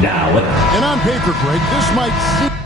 Now, And on paper, Greg, this might seem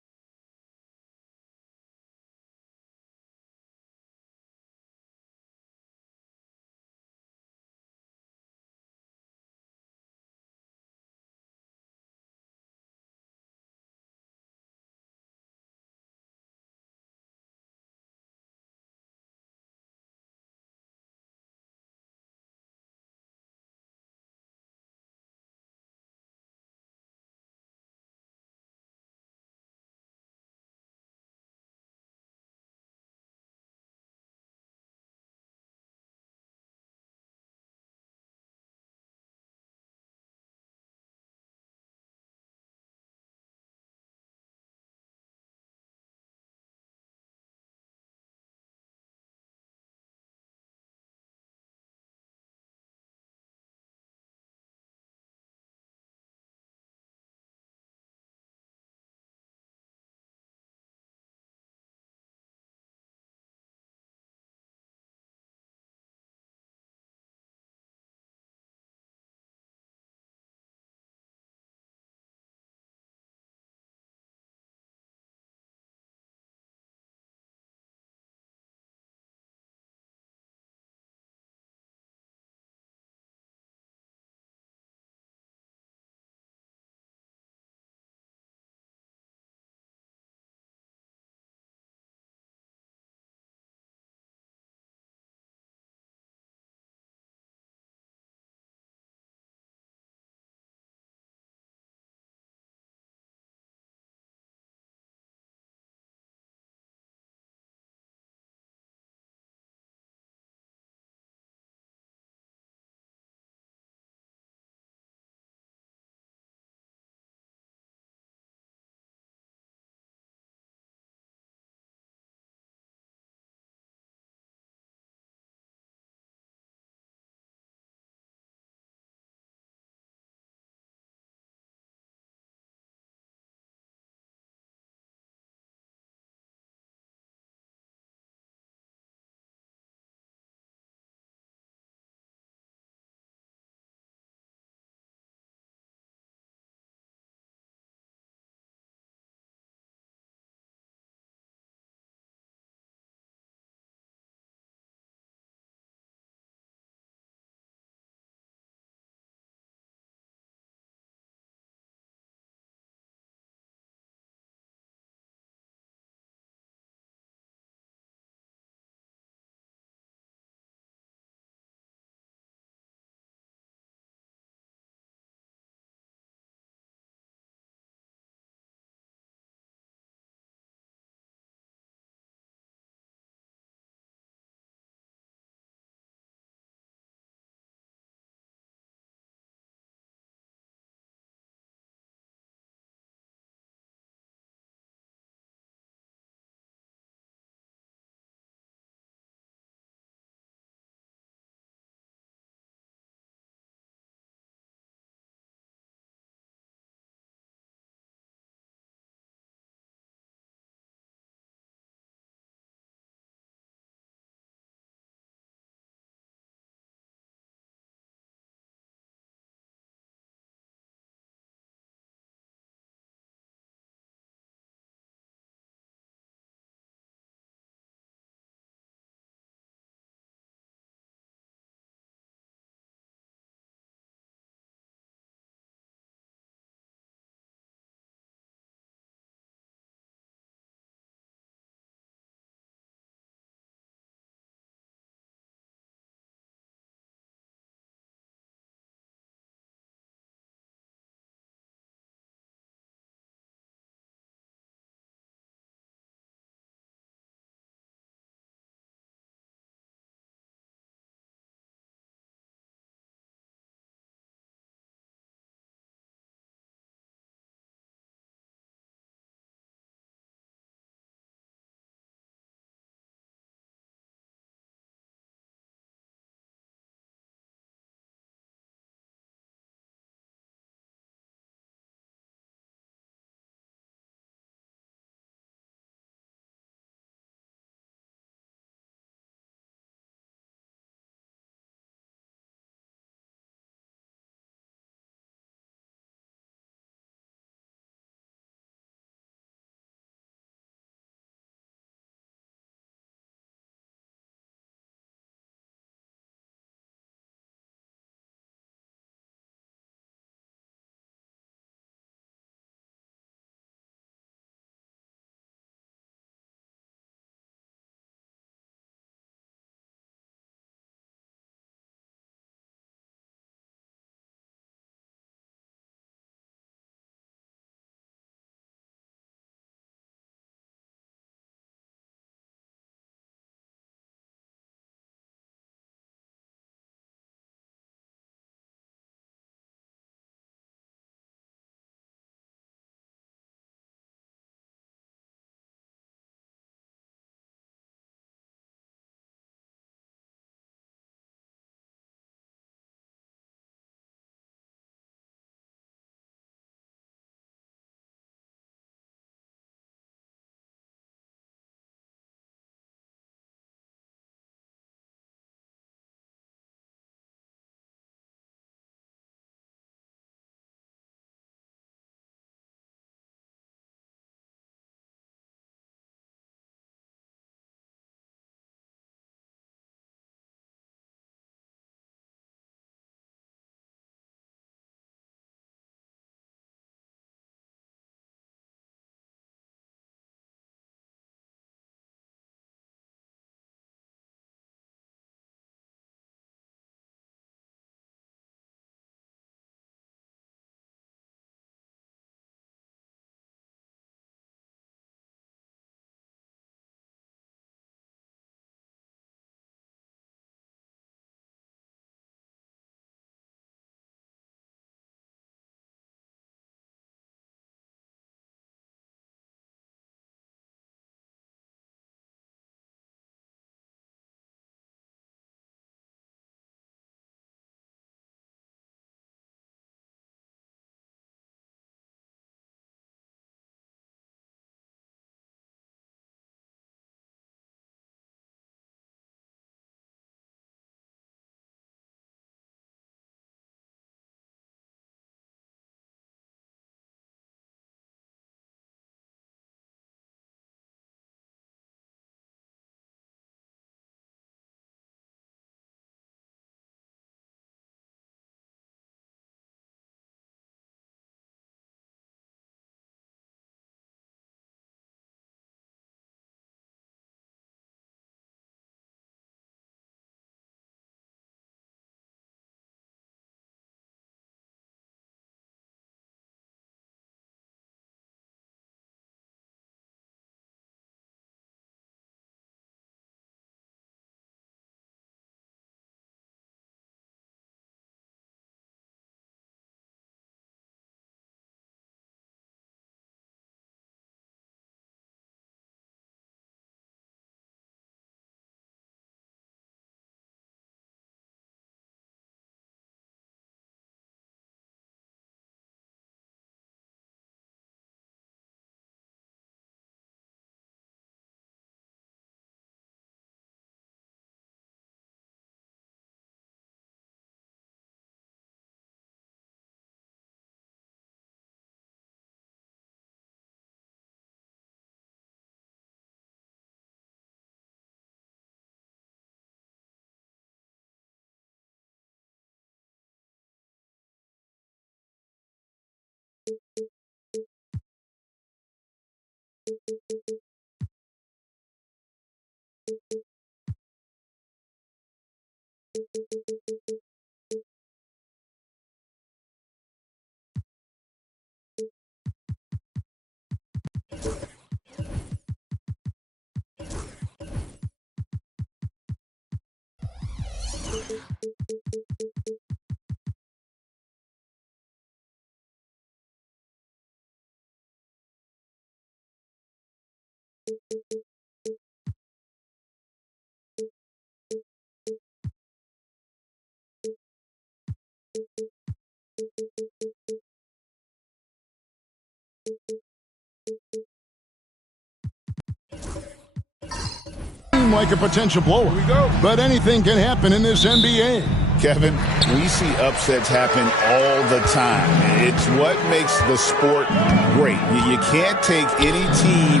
Like a potential blower. Here we go. But anything can happen in this NBA. Kevin, we see upsets happen all the time. It's what makes the sport great. You can't take any team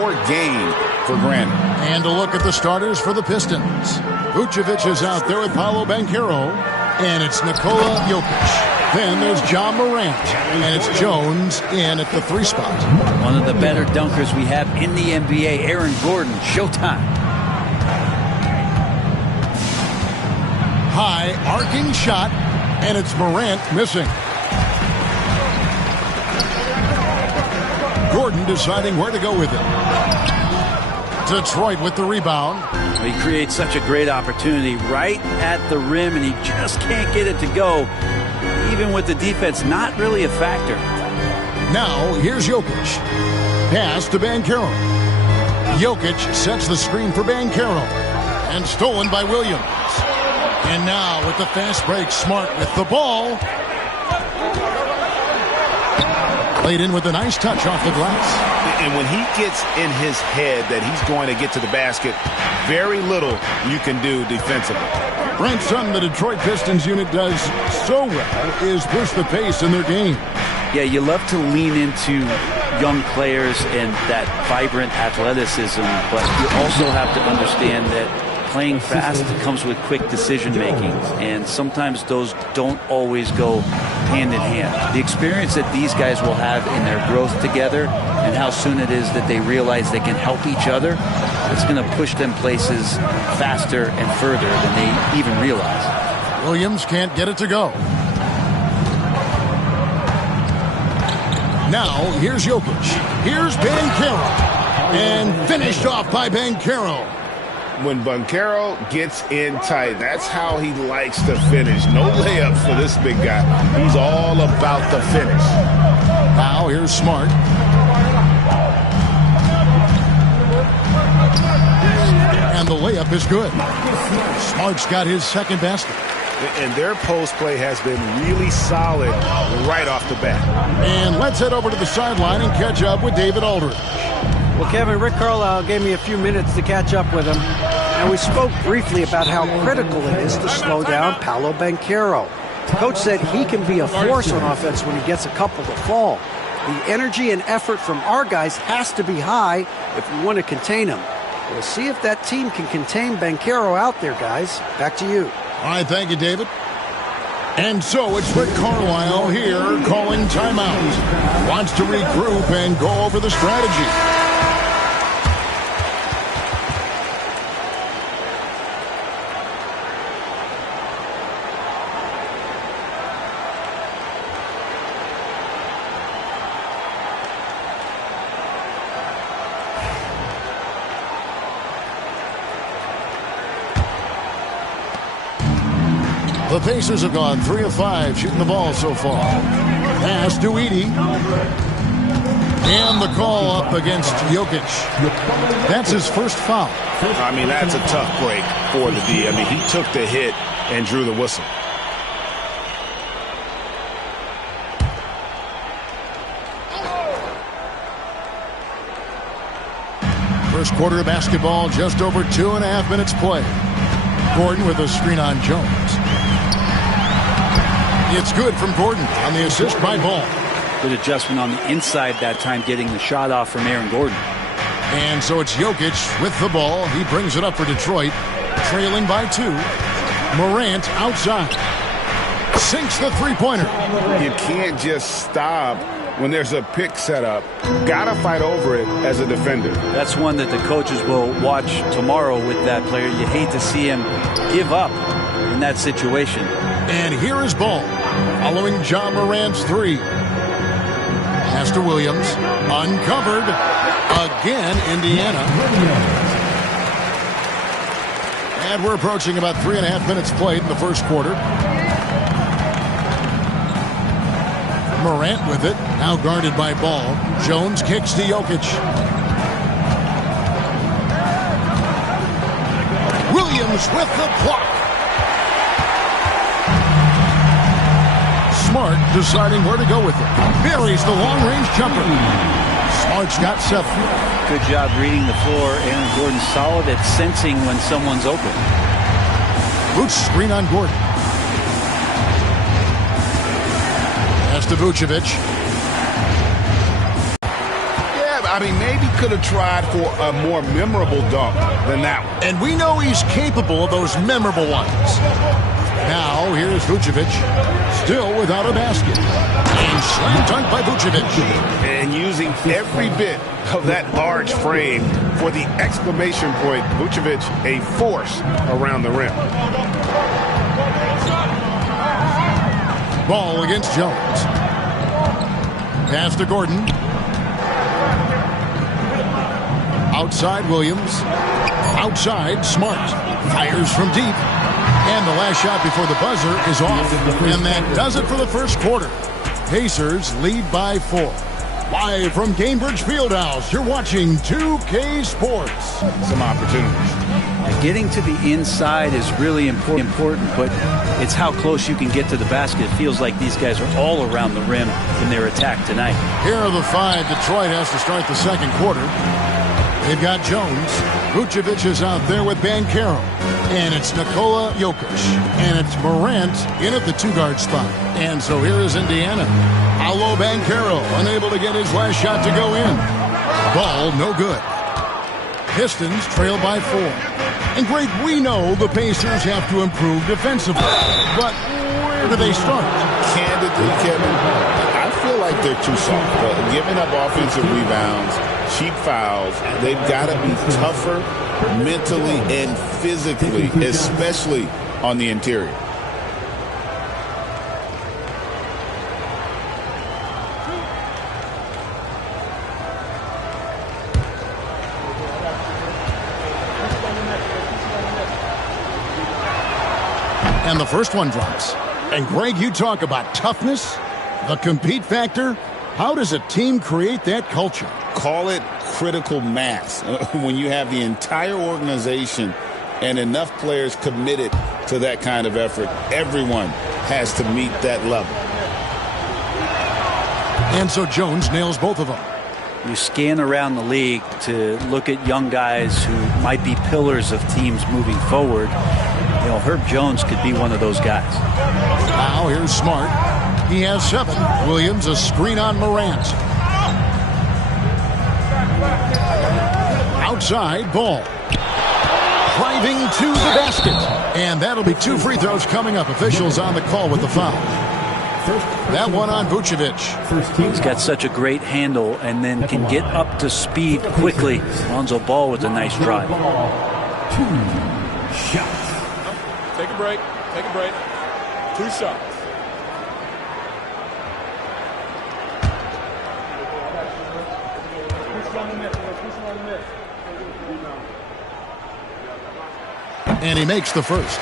or game for granted. And a look at the starters for the Pistons. Vucevic is out there with Paolo Banchero, and it's Nikola Jokic. Then there's John Morant, and it's Jones in at the 3 spot. One of the better dunkers we have in the NBA, Aaron Gordon. Showtime. High arcing shot, and it's Morant missing. Gordon deciding where to go with it. Detroit with the rebound. He creates such a great opportunity right at the rim, and he just can't get it to go. Even with the defense not really a factor. Now, here's Jokic. Pass to Banchero. Jokic sets the screen for Banchero. And stolen by Williams. And now with the fast break, Smart with the ball. Played in with a nice touch off the glass. And when he gets in his head that he's going to get to the basket, very little you can do defensively. Brent, something the Detroit Pistons unit does so well is push the pace in their game. Yeah, you love to lean into young players and that vibrant athleticism, but you also have to understand that playing fast comes with quick decision making, and sometimes those don't always go hand in hand. The experience that these guys will have in their growth together and how soon it is that they realize they can help each other, it's going to push them places faster and further than they even realize. Williams can't get it to go. Now, here's Jokic. Here's Banchero. And finished off by Banchero. When Banchero gets in tight, that's how he likes to finish. No layups for this big guy. He's all about the finish. Now here's Smart. And the layup is good. Smart's got his second basket. And their post play has been really solid right off the bat. And let's head over to the sideline and catch up with David Aldridge. Well, Kevin, Rick Carlisle gave me a few minutes to catch up with him. And we spoke briefly about how critical it is to slow down Paolo Banchero. Coach said he can be a force on offense when he gets a couple to fall. The energy and effort from our guys has to be high if we want to contain him. We'll see if that team can contain Banchero out there, guys. Back to you. All right, thank you, David. And so it's Rick Carlisle here calling timeout. Wants to regroup and go over the strategy. The Pacers have gone 3 of 5 shooting the ball so far. Pass to Edey. And the call up against Jokic. That's his first foul. I mean, that's a tough break for the D. I mean, he took the hit and drew the whistle. First quarter of basketball, just over 2.5 minutes play. Gordon with a screen on Jones. It's good from Gordon on the assist by Ball. Good adjustment on the inside that time, getting the shot off from Aaron Gordon. And so it's Jokic with the ball. He brings it up for Detroit, trailing by 2. Morant outside. Sinks the three-pointer. You can't just stop when there's a pick set up. Gotta fight over it as a defender. That's one that the coaches will watch tomorrow with that player. You hate to see him give up. in that situation. And here is Ball following John Morant's three. Pass to Williams. Uncovered. Again, Indiana. And we're approaching about 3.5 minutes played in the first quarter. Morant with it. Now guarded by Ball. Jones kicks to Jokic. Williams with the block. Smart deciding where to go with it. Buries the long-range jumper. Smart's got 7. Good job reading the floor. Aaron Gordon's solid at sensing when someone's open. Boots screen on Gordon. Pass to Vucevic. Yeah, I mean, maybe could have tried for a more memorable dunk than that one. And we know he's capable of those memorable ones. Now, here's Vucevic. Still without a basket. And slam dunk by Vucevic. And using every bit of that large frame for the exclamation point. Vucevic, a force around the rim. Ball against Jones. Pass to Gordon. Outside Williams. Outside Smart. Fires from deep. And the last shot before the buzzer is off. And that does it for the first quarter. Pacers lead by 4. Live from Cambridge Fieldhouse, you're watching 2K Sports. Some opportunities. Getting to the inside is really important, but it's how close you can get to the basket. It feels like these guys are all around the rim in their attack tonight. Here are the 5 Detroit has to start the second quarter. They've got Jones. Vucevic is out there with Banchero. And it's Nikola Jokic. And it's Morant in at the 2-guard spot. And so here is Indiana. Paolo Banchero unable to get his last shot to go in. Ball no good. Pistons trail by 4. And Greg, we know the Pacers have to improve defensively. But where do they start? Candidly, Kevin, I feel like they're too soft. Giving up offensive rebounds, cheap fouls, they've got to be tougher mentally and physically, especially on the interior. And the first one drops. And Greg, you talk about toughness, the compete factor. How does a team create that culture? Call it critical mass. When you have the entire organization and enough players committed to that kind of effort, everyone has to meet that level. And so Jones nails both of them. You scan around the league to look at young guys who might be pillars of teams moving forward. You know, Herb Jones could be one of those guys. Now here's Smart. He has 7. Williams a screen on Morant. Outside Ball. Driving to the basket. And that'll be 2 free throws coming up. Officials on the call with the foul. That one on Vucevic. He's got such a great handle and then can get up to speed quickly. Lonzo Ball with a nice drive. 2 shots. Take a break. Take a break. 2 shots. And he makes the first.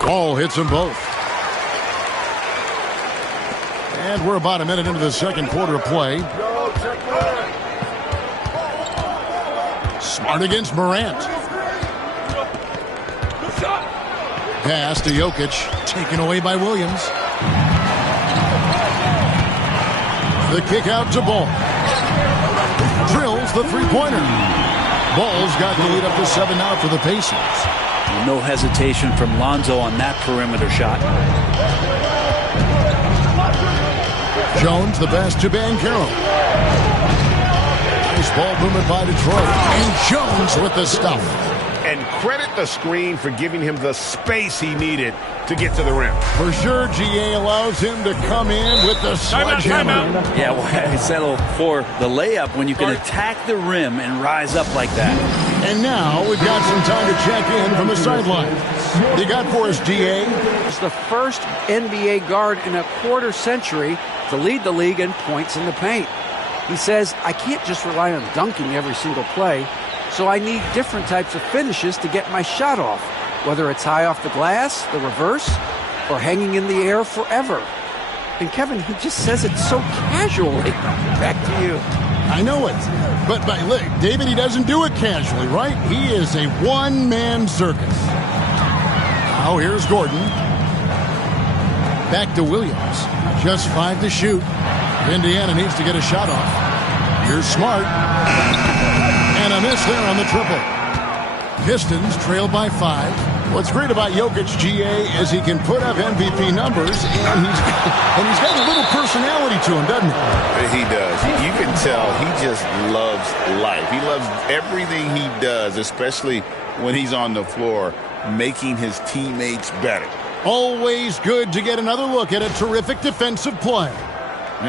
Ball hits them both. And we're about a minute into the second quarter of play. Smart against Morant. Pass to Jokic. Taken away by Williams. The kick out to Ball. Drills the three-pointer. Ball's got the lead up to 7 now for the Pacers. No hesitation from Lonzo on that perimeter shot. Jones the best to Banchero. Nice ball movement by Detroit. And Jones with the stuff. And credit the screen for giving him the space he needed to get to the rim. For sure, GA allows him to come in with the sledgehammer. Yeah, why settle for the layup when you can attack the rim and rise up like that? And now we've got some time to check in from the sideline. You got for us, GA? He's the first NBA guard in a quarter century to lead the league in points in the paint. He says, I can't just rely on dunking every single play, so I need different types of finishes to get my shot off, whether it's high off the glass, the reverse, or hanging in the air forever. And Kevin, he just says it so casually. Back to you. I know it. But look, David, he doesn't do it casually, right? He is a one-man circus. Now here's Gordon. Back to Williams. Just 5 to shoot. Indiana needs to get a shot off. Here's Smart. And a miss there on the triple. Pistons trail by 5. What's great about Jokic, GA, is he can put up MVP numbers, and he's got a little personality to him, doesn't he? He does. You can tell he just loves life. He loves everything he does, especially when he's on the floor, making his teammates better. Always good to get another look at a terrific defensive play.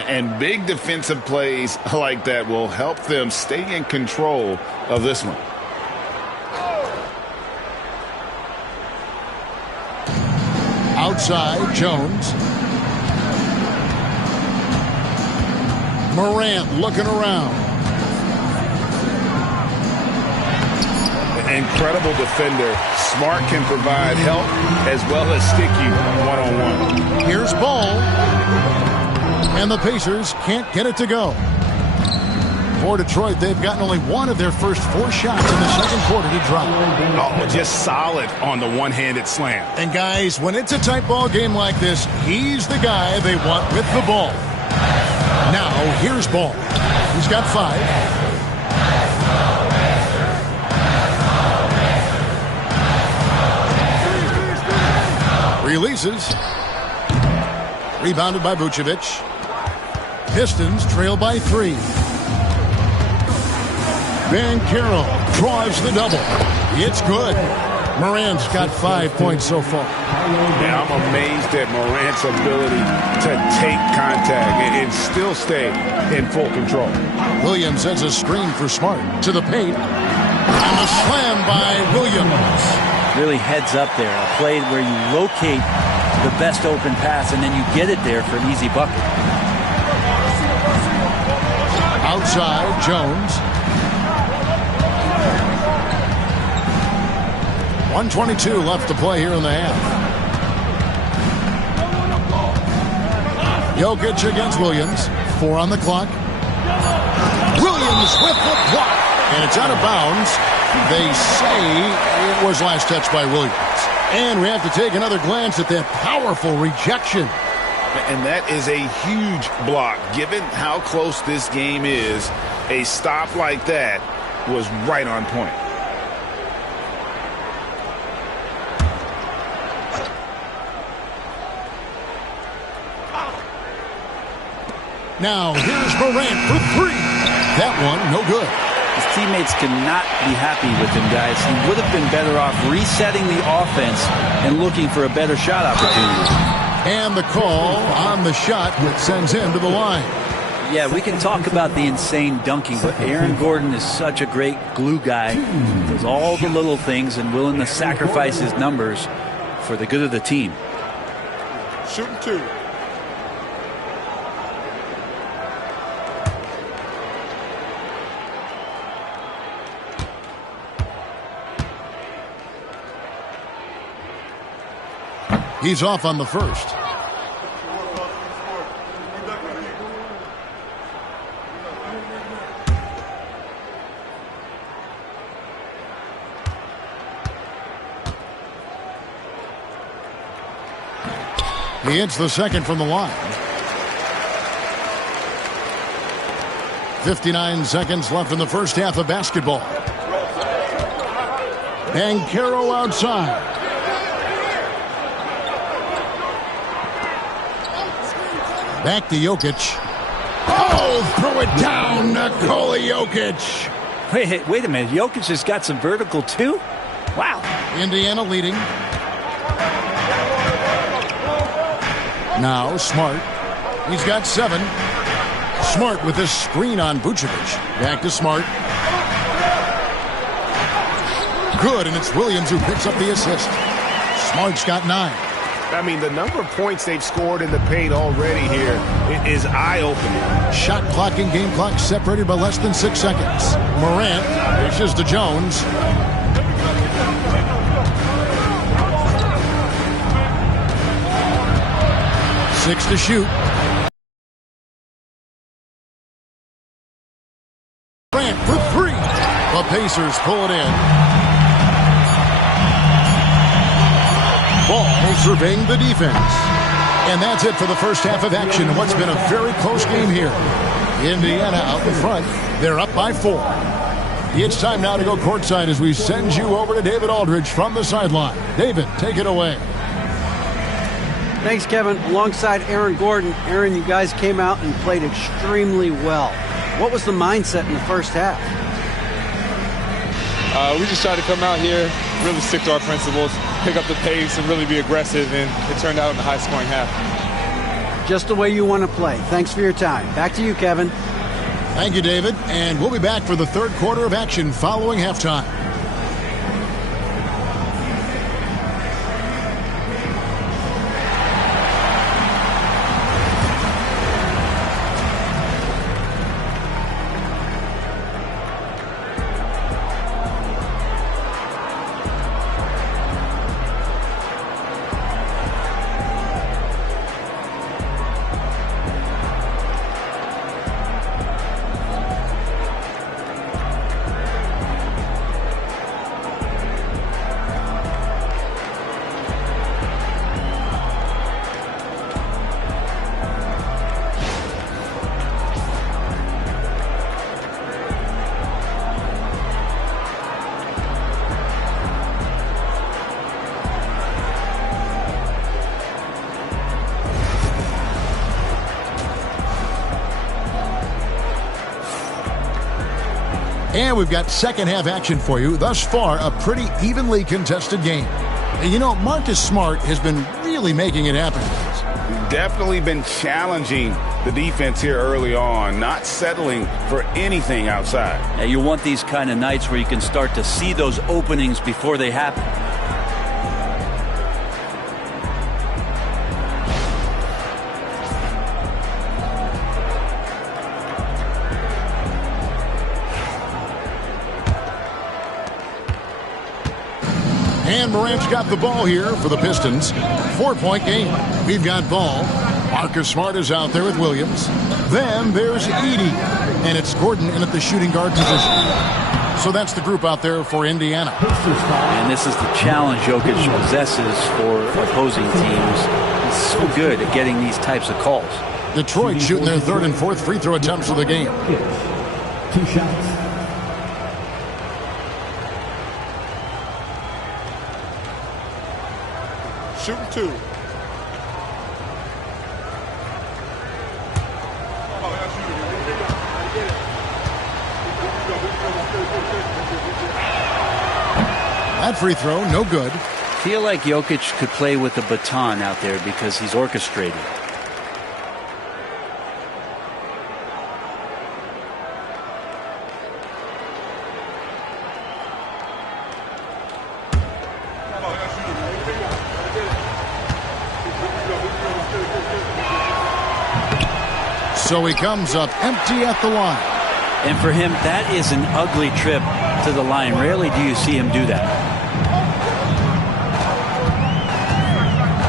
And big defensive plays like that will help them stay in control of this one. Outside, Jones. Morant looking around. Incredible defender. Smart can provide help as well as stick you one-on-one. Here's Ball. And the Pacers can't get it to go. For Detroit, they've gotten only one of their first 4 shots in the second quarter to drop. Oh, just solid on the one-handed slam. And guys, when it's a tight ball game like this, he's the guy they want with the ball. Now, here's Ball. He's got 5. Releases. Rebounded by Vucevic. Pistons trail by 3. Banchero draws the double. It's good. Morant's got 5 points so far. Yeah, I'm amazed at Morant's ability to take contact and still stay in full control. Williams sets a screen for Smart to the paint. And a slam by Williams. Really heads up there. A play where you locate the best open pass and then you get it there for an easy bucket. Outside, Jones. 1:22 left to play here in the half. Jokic against Williams. 4 on the clock. Williams with the block. And it's out of bounds. They say it was last touched by Williams. And we have to take another glance at that powerful rejection. And that is a huge block. Given how close this game is, a stop like that was right on point. Now, here's Morant for 3. That one, no good. His teammates cannot be happy with him, guys. He would have been better off resetting the offense and looking for a better shot opportunity. And the call on the shot that sends him to the line. Yeah, we can talk about the insane dunking, but Aaron Gordon is such a great glue guy. Does all the little things and willing to sacrifice his numbers for the good of the team. Shooting 2. He's off on the first. He hits the second from the line. 59 seconds left in the first half of basketball. Banchero outside. Back to Jokic. Oh, throw it down, Nikola Jokic. Wait a minute. Jokic has got some vertical, too? Wow. Indiana leading. Now Smart. He's got 7. Smart with this screen on Vucevic. Back to Smart. Good, and it's Williams who picks up the assist. Smart's got 9. I mean, the number of points they've scored in the paint already here is eye-opening. Shot clock and game clock separated by less than 6 seconds. Morant dishes to Jones. Six to shoot. Morant for 3. The Pacers pull it in. Ball surveying the defense. And that's it for the first half of action. What's been a very close game here. Indiana out in front. They're up by 4. It's time now to go courtside as we send you over to David Aldridge from the sideline. David, take it away. Thanks, Kevin. Alongside Aaron Gordon. Aaron, you guys came out and played extremely well. What was the mindset in the first half? We just tried to come out here, really stick to our principles, pick up the pace, and really be aggressive, and it turned out in a high-scoring half. Just the way you want to play. Thanks for your time. Back to you, Kevin. Thank you, David. And we'll be back for the third quarter of action following halftime. And we've got second half action for you. Thus far, a pretty evenly contested game. And you know, Marcus Smart has been really making it happen. Definitely been challenging the defense here early on, not settling for anything outside. Now, you want these kind of nights where you can start to see those openings before they happen. And Morant's got the ball here for the Pistons. 4-point game. We've got ball. Marcus Smart is out there with Williams. Then there's Edey. And it's Gordon in at the shooting guard position. So that's the group out there for Indiana. And this is the challenge Jokic possesses for opposing teams. He's so good at getting these types of calls. Detroit shooting their third and fourth free throw attempts of the game. 2 shots. Shooting 2. That free throw, no good. Feel like Jokic could play with a baton out there because he's orchestrated. So he comes up empty at the line. And for him, that is an ugly trip to the line. Rarely do you see him do that.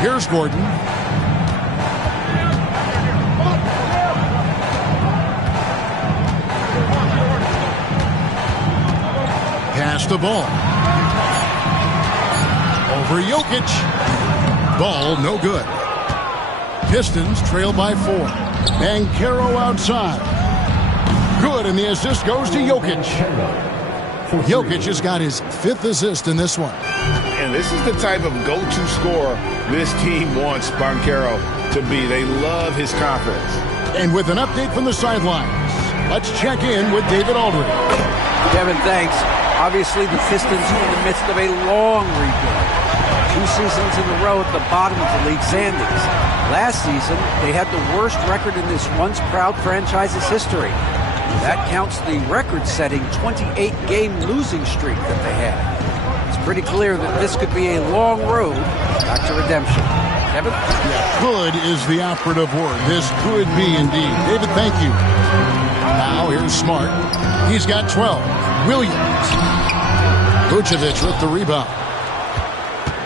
Here's Gordon. Pass the ball. Over Jokic. Ball no good. Pistons trail by 4. Banchero outside. Good, and the assist goes to Jokic. Jokic has got his 5th assist in this one. And this is the type of go-to scorer this team wants Banchero to be. They love his confidence. And with an update from the sidelines, let's check in with David Aldridge. Kevin, thanks. Obviously, the Pistons are in the midst of a long rebuild. 2 seasons in a row at the bottom of the league standings. Last season, they had the worst record in this once proud franchise's history. That counts the record-setting 28-game losing streak that they had. It's pretty clear that this could be a long road back to redemption. Kevin? Yeah, could is the operative word. This could be indeed. David, thank you. Now here's Smart. He's got 12. Williams. Vucevic with the rebound.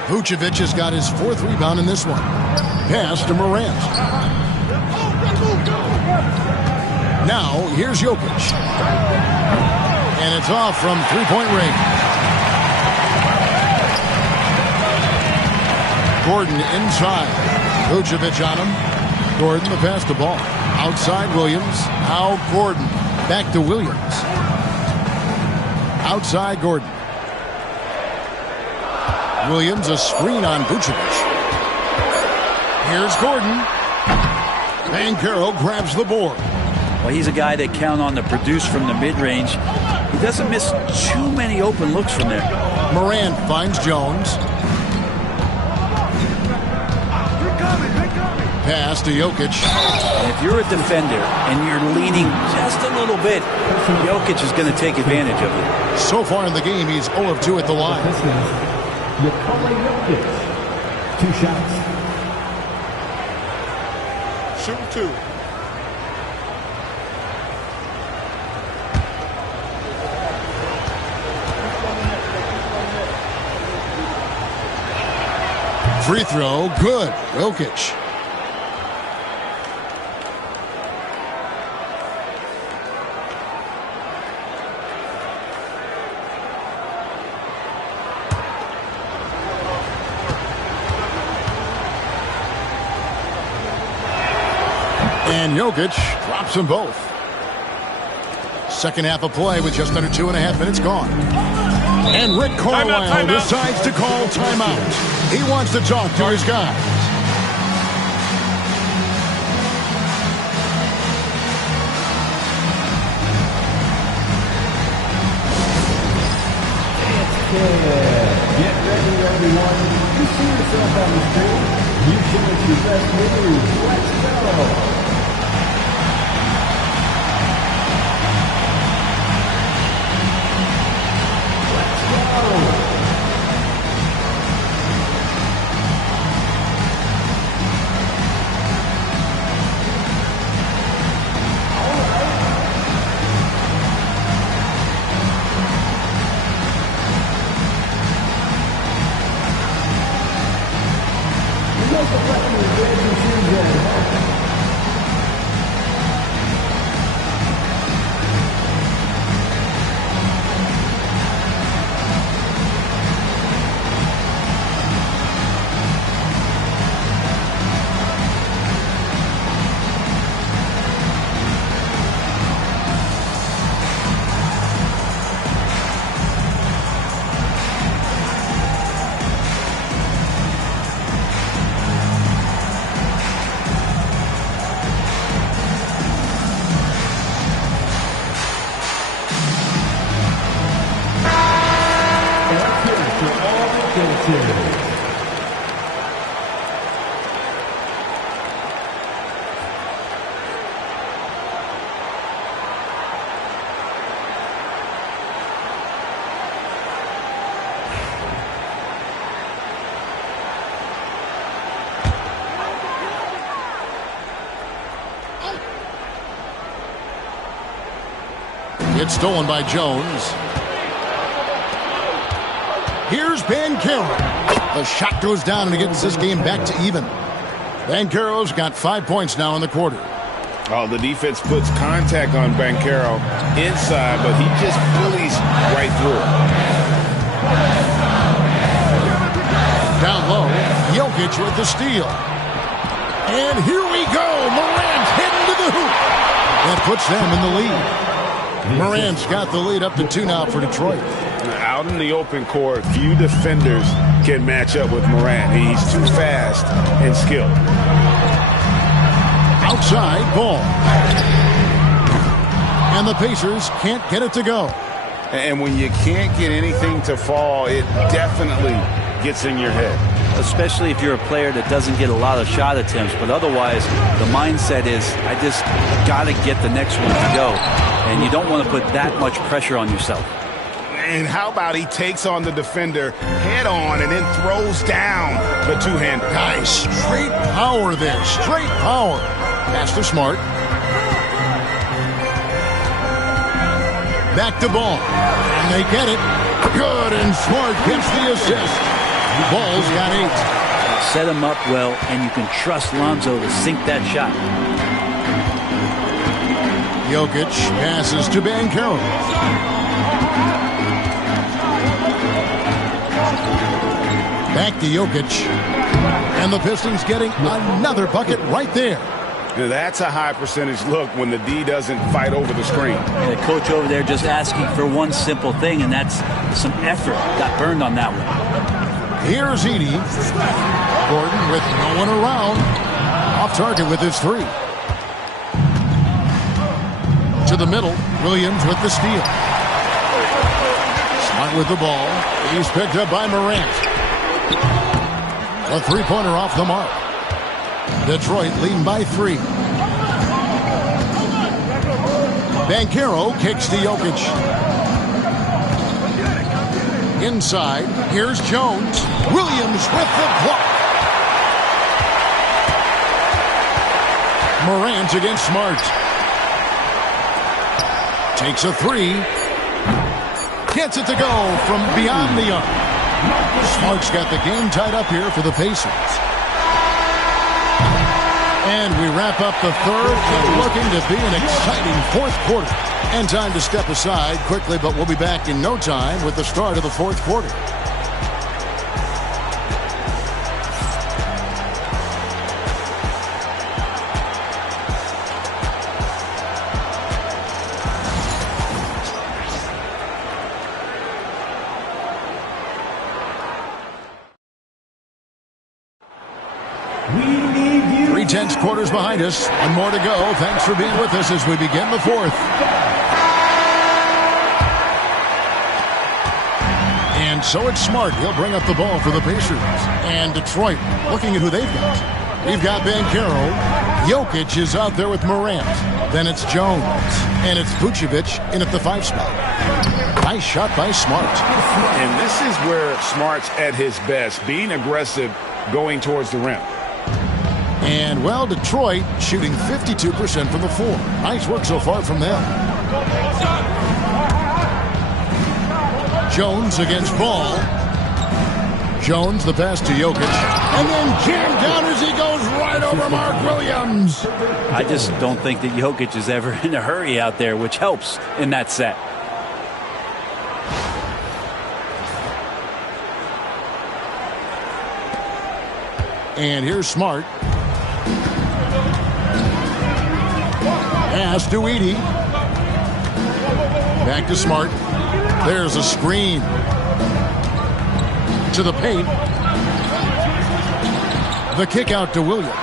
Vucevic has got his 4th rebound in this one. Pass to Morant. Now here's Jokic. And it's off from 3-point range. Gordon inside. Vucevic on him. Gordon the pass to ball. Outside Williams. Now Gordon. Back to Williams. Outside Gordon. Williams a screen on Vucevic. Here's Gordon. Banchero grabs the board. Well, he's a guy that count on to produce from the mid-range. He doesn't miss too many open looks from there. Morant finds Jones. Pass to Jokic. And if you're a defender and you're leaning just a little bit, Jokic is going to take advantage of it. So far in the game, he's 0 of 2 at the line. Nikola Jokic. 2 shots. Shoot 2. Free throw, good. Jokic. And Jokic drops them both. Second half of play with just under 2.5 minutes gone. And Rick Carlisle decides to call timeout. He wants to talk to his guys. Get ready, everyone. You see yourself on the screen. You show us your best moves. Let's go. It's stolen by Jones. Here's Banchero. The shot goes down and it gets this game back to even. Banchero's got 5 points now in the quarter. Oh, the defense puts contact on Banchero inside, but he just bullies right through it. Down low, Jokic with the steal. And here we go. Morant heading to the hoop. That puts them in the lead. Morant's got the lead up to 2 now for Detroit. Out in the open court, few defenders can match up with Morant. He's too fast and skilled. outside, ball. And the Pacers can't get it to go. And when you can't get anything to fall, it definitely gets in your head. Especially if you're a player that doesn't get a lot of shot attempts. But otherwise, the mindset is, I just got to get the next one to go. And you don't want to put that much pressure on yourself. And how about he takes on the defender head on and then throws down the two-hander. Nice straight power there. Straight power. Pass to Smart. Back to Ball. And they get it. Good, and Smart gets the assist. Ball's got 8. Set him up well, and you can trust Lonzo to sink that shot. Jokic passes to Banchero. Back to Jokic. And the Pistons getting another bucket right there. That's a high percentage look when the D doesn't fight over the screen. And the coach over there just asking for one simple thing, and that's some effort. Got burned on that one. Here's Edey. Gordon with no one around. Off target with his 3. To the middle. Williams with the steal. Smart with the ball. He's picked up by Morant. A three-pointer off the mark. Detroit leading by 3. Banchero kicks to Jokic. Inside, here's Jones. Williams with the block. Morant against Smart. Takes a 3. Gets it to go from beyond the arc. Smart's got the game tied up here for the Pacers. And we wrap up the third, and looking to be an exciting fourth quarter. And time to step aside quickly, but we'll be back in no time with the start of the fourth quarter. Tense quarters behind us, and more to go. Thanks for being with us as we begin the fourth. And so it's Smart. He'll bring up the ball for the Pacers. And Detroit, looking at who they've got. We've got Banchero. Jokic is out there with Morant. Then it's Jones. And it's Vucevic in at the 5 spot. Nice shot by Smart. And this is where Smart's at his best, being aggressive, going towards the rim. And, well, Detroit shooting 52% from the floor. Nice work so far from them. Jones against Ball. Jones, the pass to Jokic. And then jammed down as he goes right over Mark Williams. I just don't think that Jokic is ever in a hurry out there, which helps in that set. And here's Smart. Pass to Edey. Back to Smart. There's a screen. To the paint. The kick out to Williams.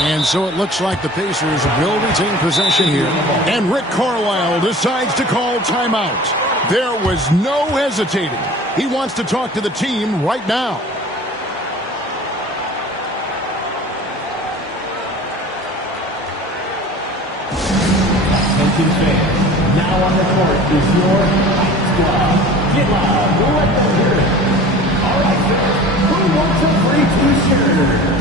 And so it looks like the Pacers will retain possession here. And Rick Carlisle decides to call timeout. There was no hesitating. He wants to talk to the team right now. Now on the court is your Fight Squad. Get loud, let them hear it. All right, fans, who wants a free t-shirt?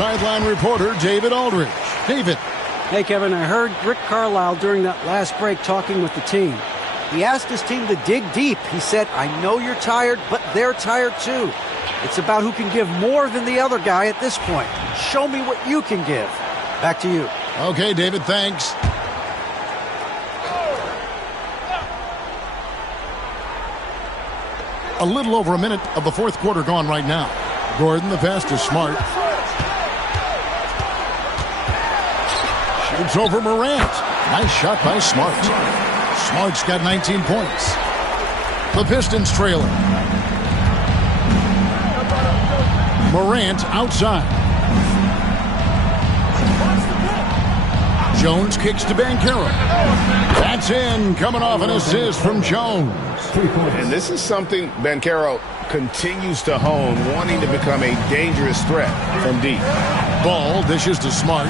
sideline reporter David Aldridge. David. Hey, Kevin, I heard Rick Carlisle during that last break talking with the team. He asked his team to dig deep. He said, I know you're tired, but they're tired too. It's about who can give more than the other guy at this point. Show me what you can give. Back to you. Okay, David, thanks. A little over a minute of the fourth quarter gone right now. Gordon, the pass to Smart. Shoots over Morant. Nice shot by Smart. Smart's got 19 points. The Pistons trailing. Morant outside. Jones kicks to Banchero. That's in, coming off an assist from Jones. And this is something Banchero continues to hone, wanting to become a dangerous threat from deep. Ball dishes to Smart.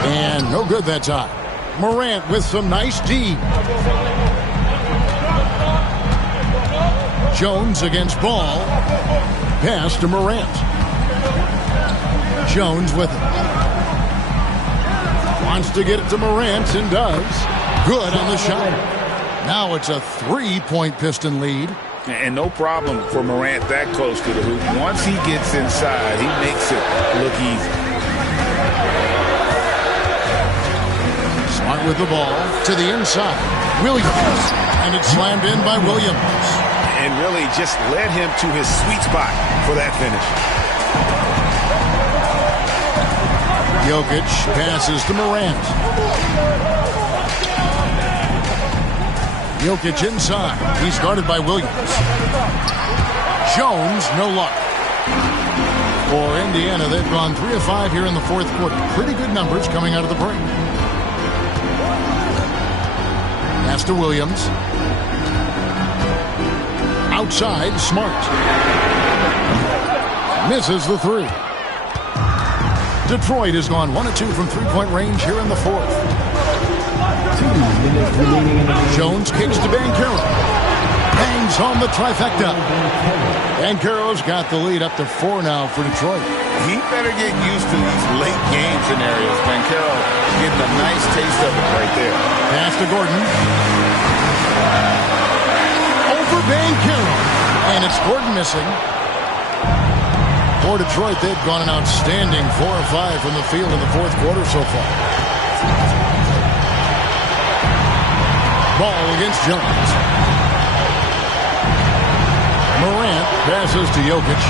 And no good that time. Morant with some nice D. Jones against Ball. Pass to Morant. Jones with it. Wants to get it to Morant and does. Good on the shot. Now it's a 3-point Piston lead. And no problem for Morant that close to the hoop. Once he gets inside, he makes it look easy. Smart with the ball to the inside. Williams. And it's slammed in by Williams. And really just led him to his sweet spot for that finish. Jokic passes to Morant. Jokic inside. He's guarded by Williams. Jones, no luck. For Indiana, they've gone 3 of 5 here in the fourth quarter. Pretty good numbers coming out of the break. Pass to Williams. Outside, Smart. Misses the three. Detroit has gone 1 of 2 from three-point range here in the fourth. Jones kicks to Banchero. Hangs home the trifecta. Banchero's got the lead up to 4 now for Detroit. He better get used to these late game scenarios. Banchero getting a nice taste of it right there. Pass to Gordon. Over Banchero. And it's Gordon missing. For Detroit, they've gone an outstanding 4 of 5 from the field in the fourth quarter so far. Ball against Jones. Morant passes to Jokic.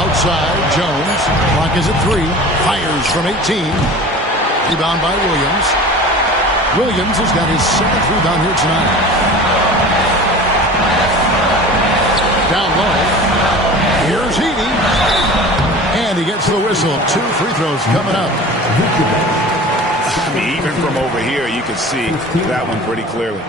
Outside, Jones. Clock is at 3. Fires from 18. Rebound by Williams. Williams has got his 7th rebound here tonight. Down low. Here's Heaney. And he gets the whistle. 2 free throws coming up. I mean, even from over here, you can see that one pretty clearly.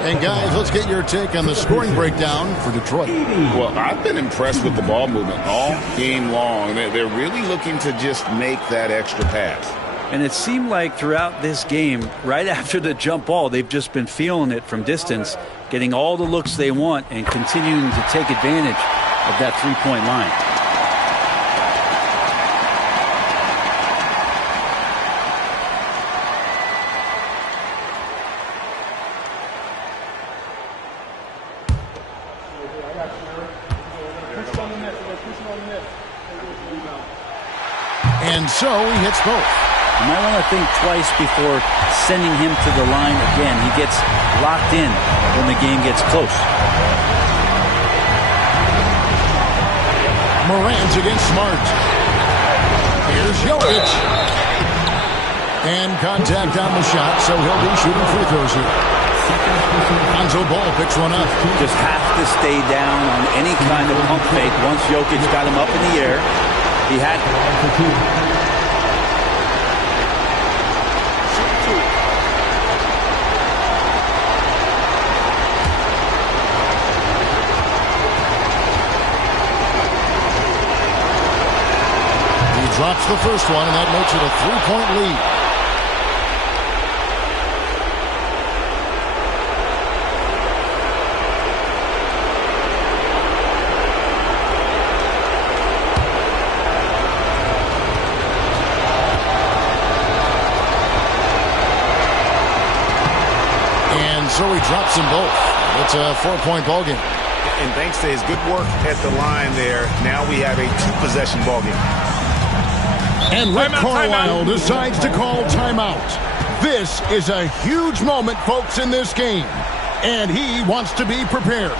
And guys, let's get your take on the scoring breakdown for Detroit. Well, I've been impressed with the ball movement all game long. They're really looking to just make that extra pass. And it seemed like throughout this game, right after the jump ball, they've just been feeling it from distance, getting all the looks they want and continuing to take advantage of that three-point line. And so he hits both. You might want to think twice before sending him to the line again. He gets locked in when the game gets close. Morant against Smart. Here's Jokic. And contact on the shot, so he'll be shooting free throws here. Lonzo Ball picks one up. Just have to stay down on any kind of pump fake. Once Jokic got him up in the air, he had drops the first one, and that makes it a 3-point lead. drops them both. It's a 4-point ball game. And thanks to his good work at the line there, now we have a 2-possession ball game. And Rick Carlisle decides to call timeout. This is a huge moment, folks, in this game. And he wants to be prepared.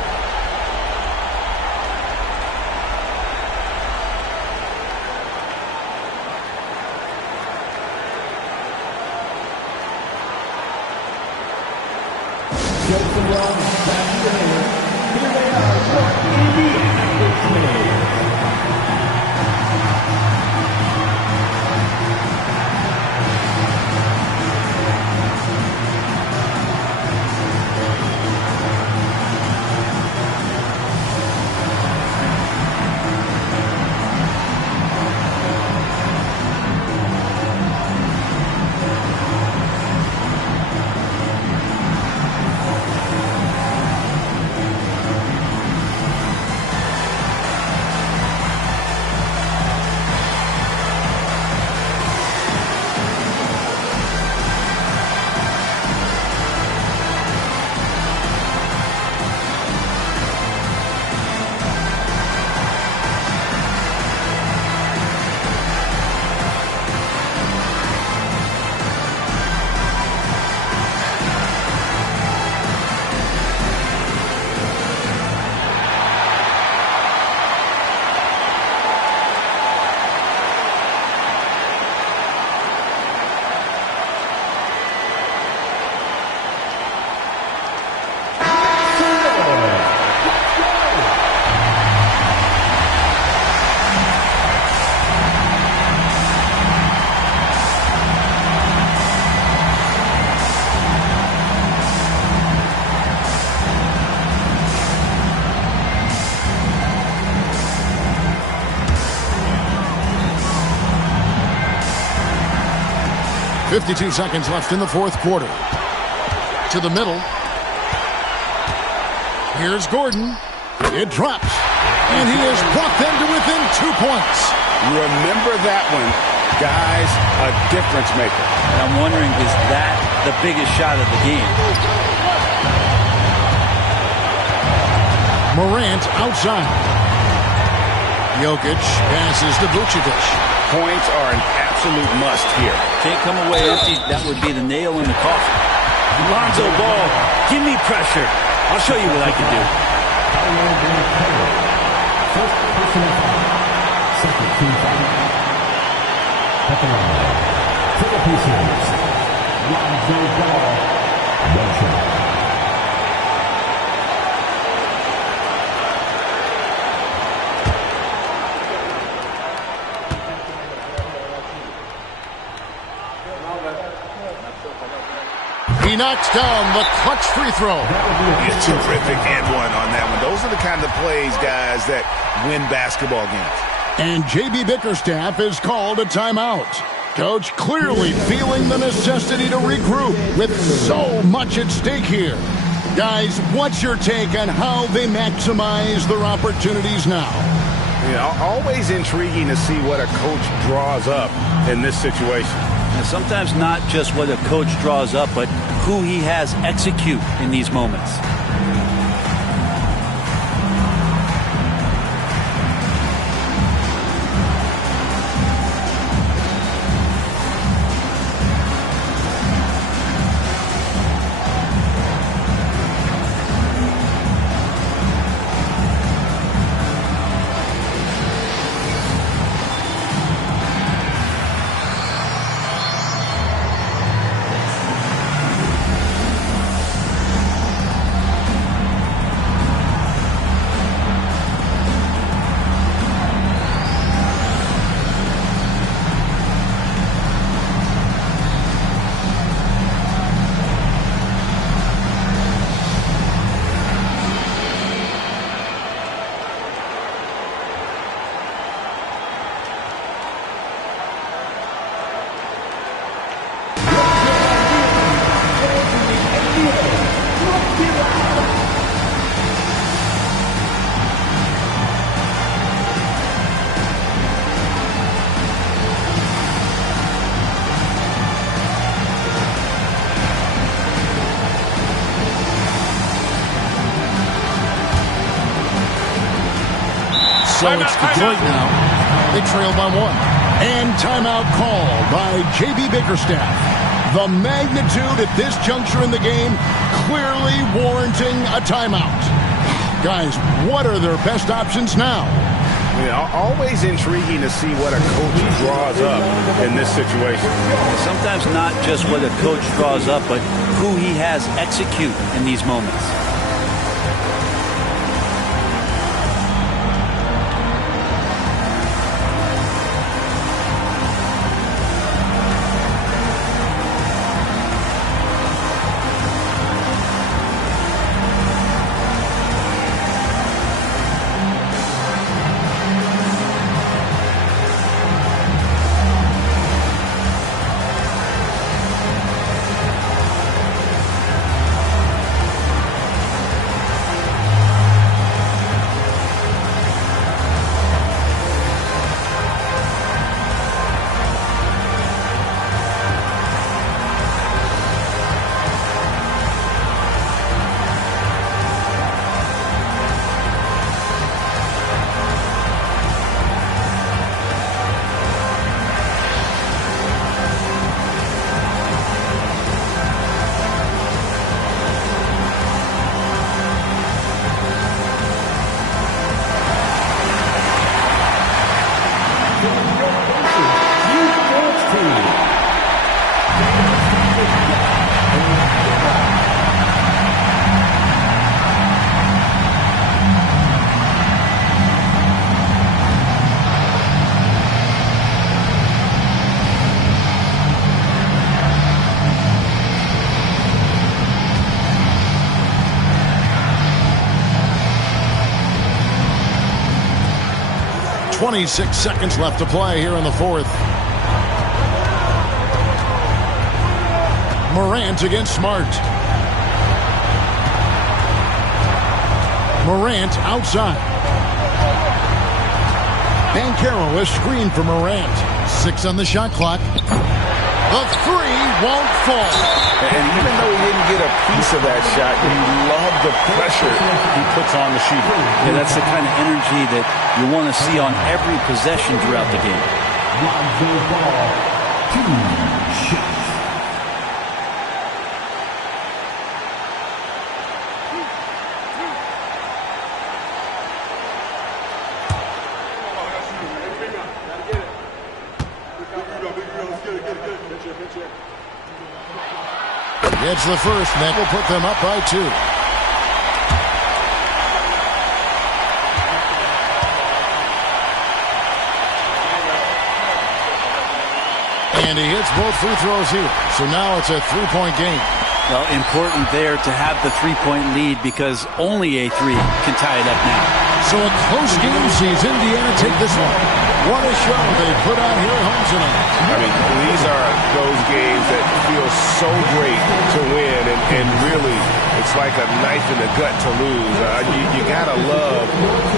.52 seconds left in the fourth quarter. To the middle. Here's Gordon. It drops. And he has brought them to within 2 points. Remember that one, guys, a difference maker. And I'm wondering, is that the biggest shot of the game? Morant outside. Jokic passes to Vucevic. Points are an absolute must here. Can't come away empty. That would be the nail in the coffin. Lonzo Ball, give me pressure. I'll show you what I can do. First personal foul. Second team foul. At the line, for the Pacers, Lonzo Ball. One shot. He knocks down the clutch free throw. A terrific and one on that one. Those are the kind of plays, guys, that win basketball games. And J.B. Bickerstaff is called a timeout. Coach clearly feeling the necessity to regroup with so much at stake here. Guys, what's your take on how they maximize their opportunities now? Always intriguing to see what a coach draws up in this situation. And sometimes not just what a coach draws up, but who he has execute in these moments. So it's Detroit now. They trail by 1. And timeout called by J.B. Bickerstaff. The magnitude at this juncture in the game clearly warranting a timeout. Guys, what are their best options now? Yeah, always intriguing to see what a coach draws up in this situation. Sometimes not just what a coach draws up, but who he has execute in these moments. .26 seconds left to play here in the fourth. Morant against Smart. Morant outside. Banchero is screened for Morant. 6 on the shot clock. The three won't fall. And even though he didn't get a piece of that shot, you love the pressure he puts on the shooter. Yeah, that's the kind of energy that you want to see on every possession throughout the game. Lonzo Ball, 2 shots. Gets the first, and that will put them up by 2. And he hits both free throws here. So now it's a 3-point game. Well, important there to have the 3-point lead because only a 3 can tie it up now. So a close game sees Indiana take this one. What a show they put on here at home tonight. I mean, these are those games that feel so great to win, and really, it's like a knife in the gut to lose. You gotta love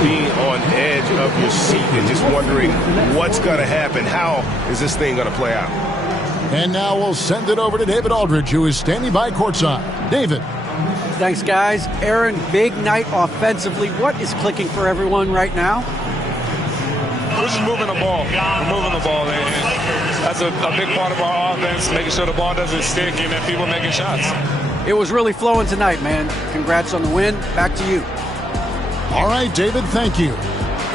being on edge of your seat and just wondering what's gonna happen. How is this thing gonna play out? And now we'll send it over to David Aldridge, who is standing by courtside. David. Thanks, guys. Aaron, big night offensively. What is clicking for everyone right now? We're just moving the ball. We're moving the ball. And that's a big part of our offense, making sure the ball doesn't stick and then people making shots. It was really flowing tonight, man. Congrats on the win. Back to you. All right, David, thank you.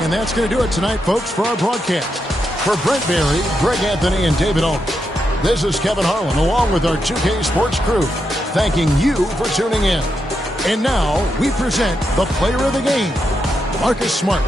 And that's going to do it tonight, folks, for our broadcast. For Brent Barry, Greg Anthony, and David Aldridge, this is Kevin Harlan, along with our 2K Sports crew, thanking you for tuning in. And now we present the player of the game, Marcus Smart.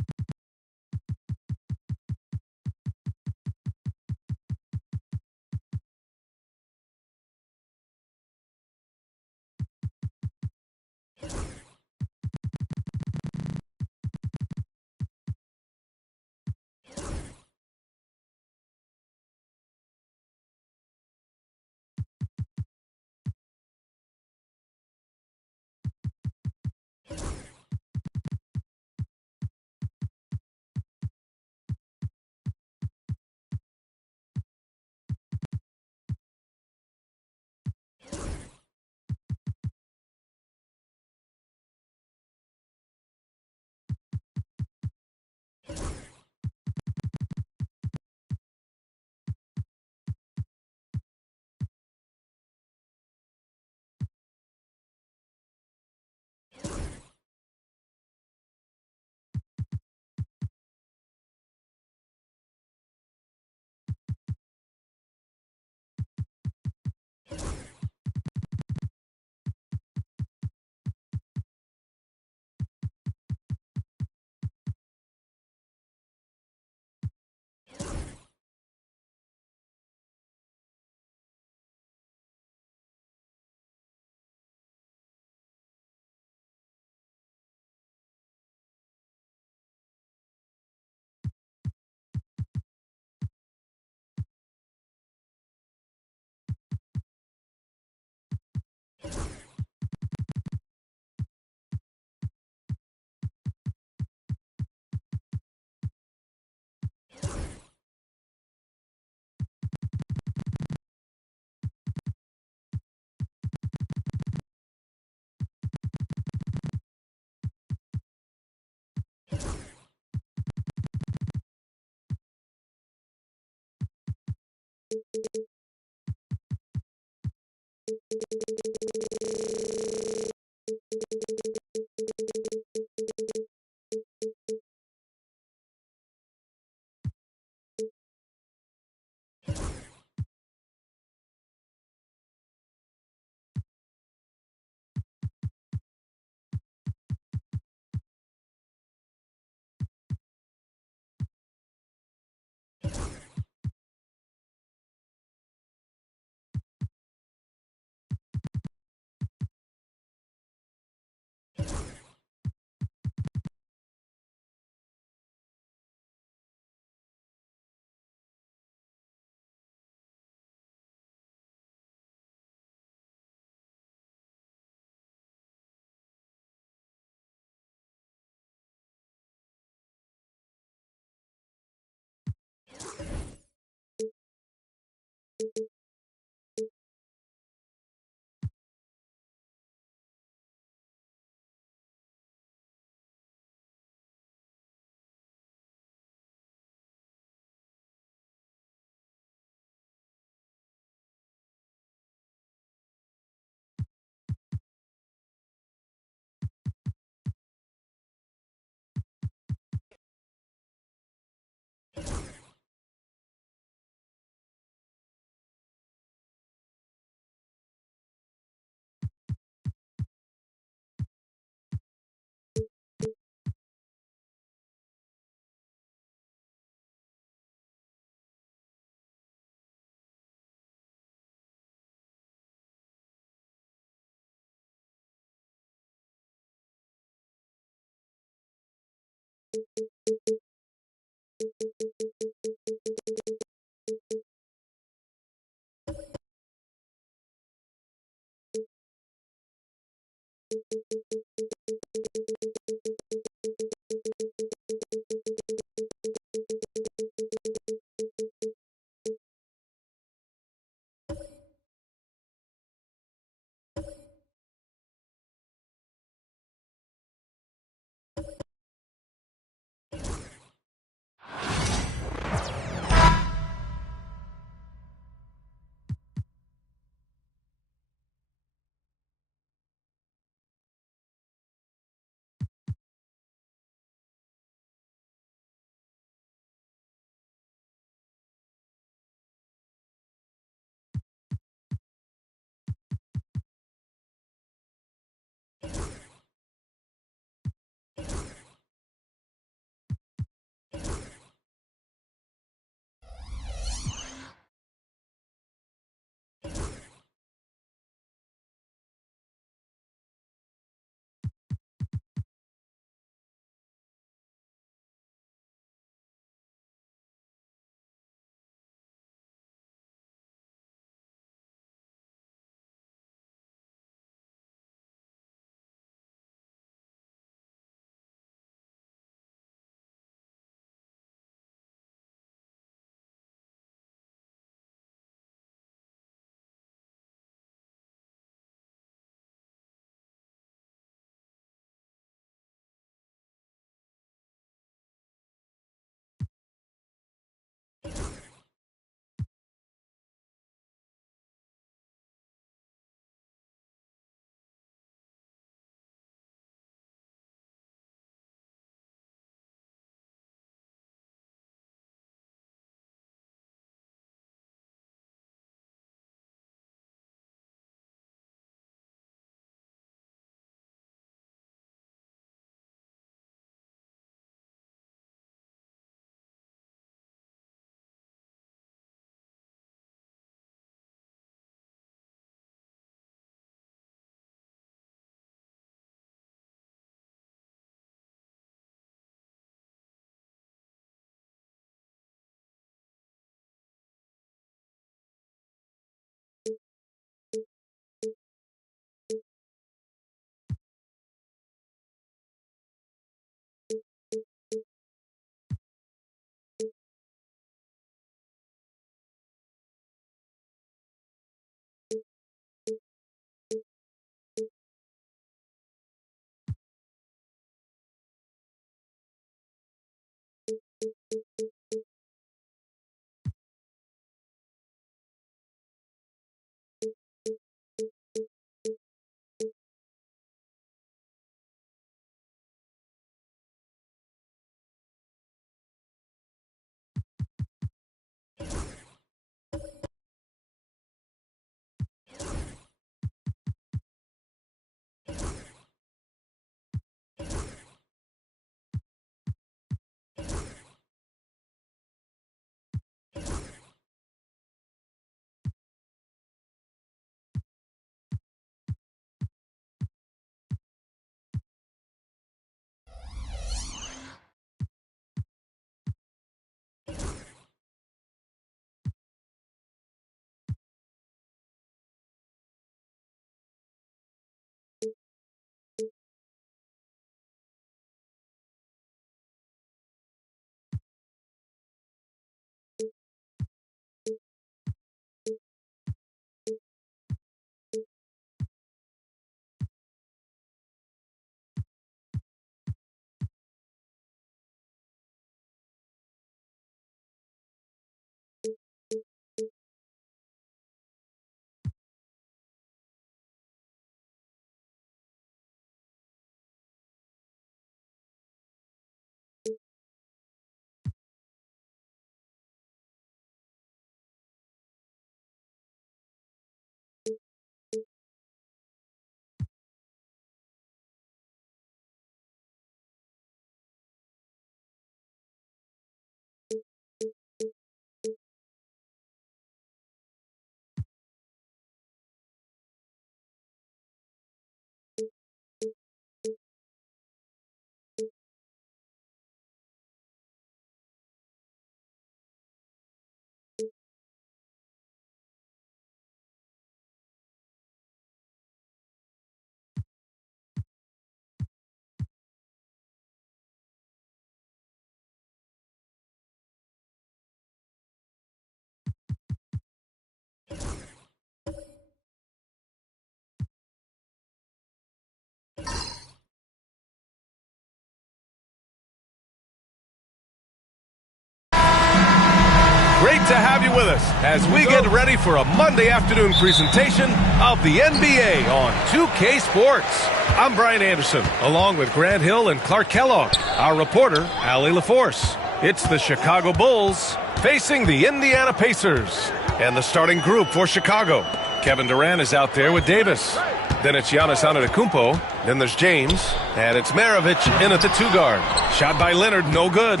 to have you with us as we get ready for a Monday afternoon presentation of the NBA on 2K Sports. I'm Brian Anderson, along with Grant Hill and Clark Kellogg. Our reporter, Allie LaForce. It's the Chicago Bulls facing the Indiana Pacers. And the starting group for Chicago. Kevin Durant is out there with Davis. Then it's Giannis Antetokounmpo. Then there's James. And it's Maravich in at the 2-guard. Shot by Leonard, no good.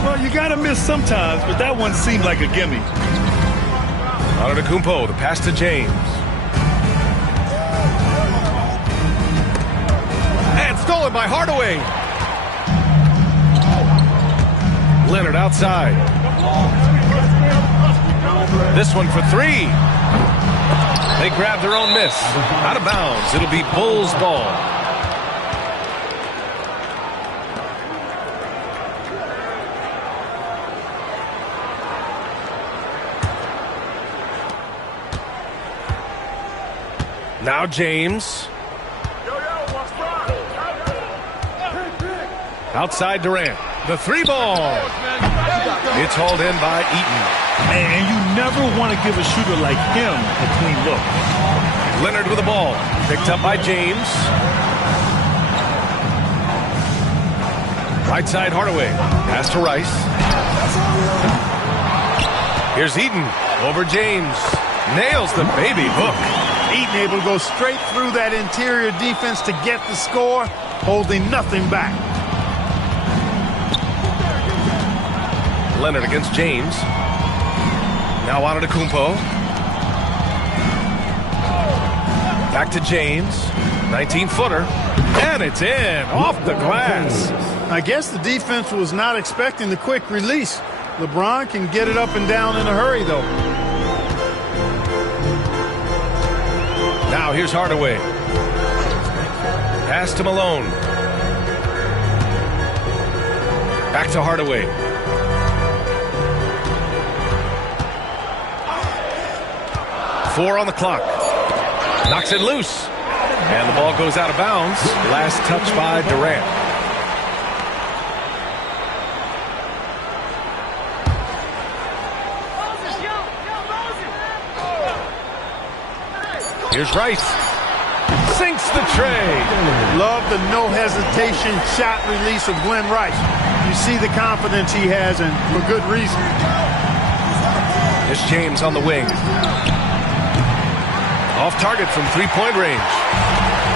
Well, you got to miss sometimes, but that one seemed like a gimme. Antetokounmpo, the pass to James. And stolen by Hardaway. Leonard outside. This one for 3. They grab their own miss. Out of bounds. It'll be Bulls ball. Now James. Outside Durant. The 3 ball. It's hauled in by Eaton. And you never want to give a shooter like him a clean look. Leonard with the ball. Picked up by James. Right side Hardaway. Pass to Rice. Here's Eaton. Over James. Nails the baby hook. Eaton able to go straight through that interior defense to get the score, holding nothing back. Leonard against James. Now Antetokounmpo. Back to James. 19-footer. And it's in. Off the glass. I guess the defense was not expecting the quick release. LeBron can get it up and down in a hurry, though. Now here's Hardaway. Pass to Malone. Back to Hardaway. Four on the clock. Knocks it loose. And the ball goes out of bounds. Last touch by Durant. Here's Rice. Sinks the tray. Love the no hesitation shot release of Glenn Rice. You see the confidence he has, and for good reason. Here's James on the wing. Off target from three-point range.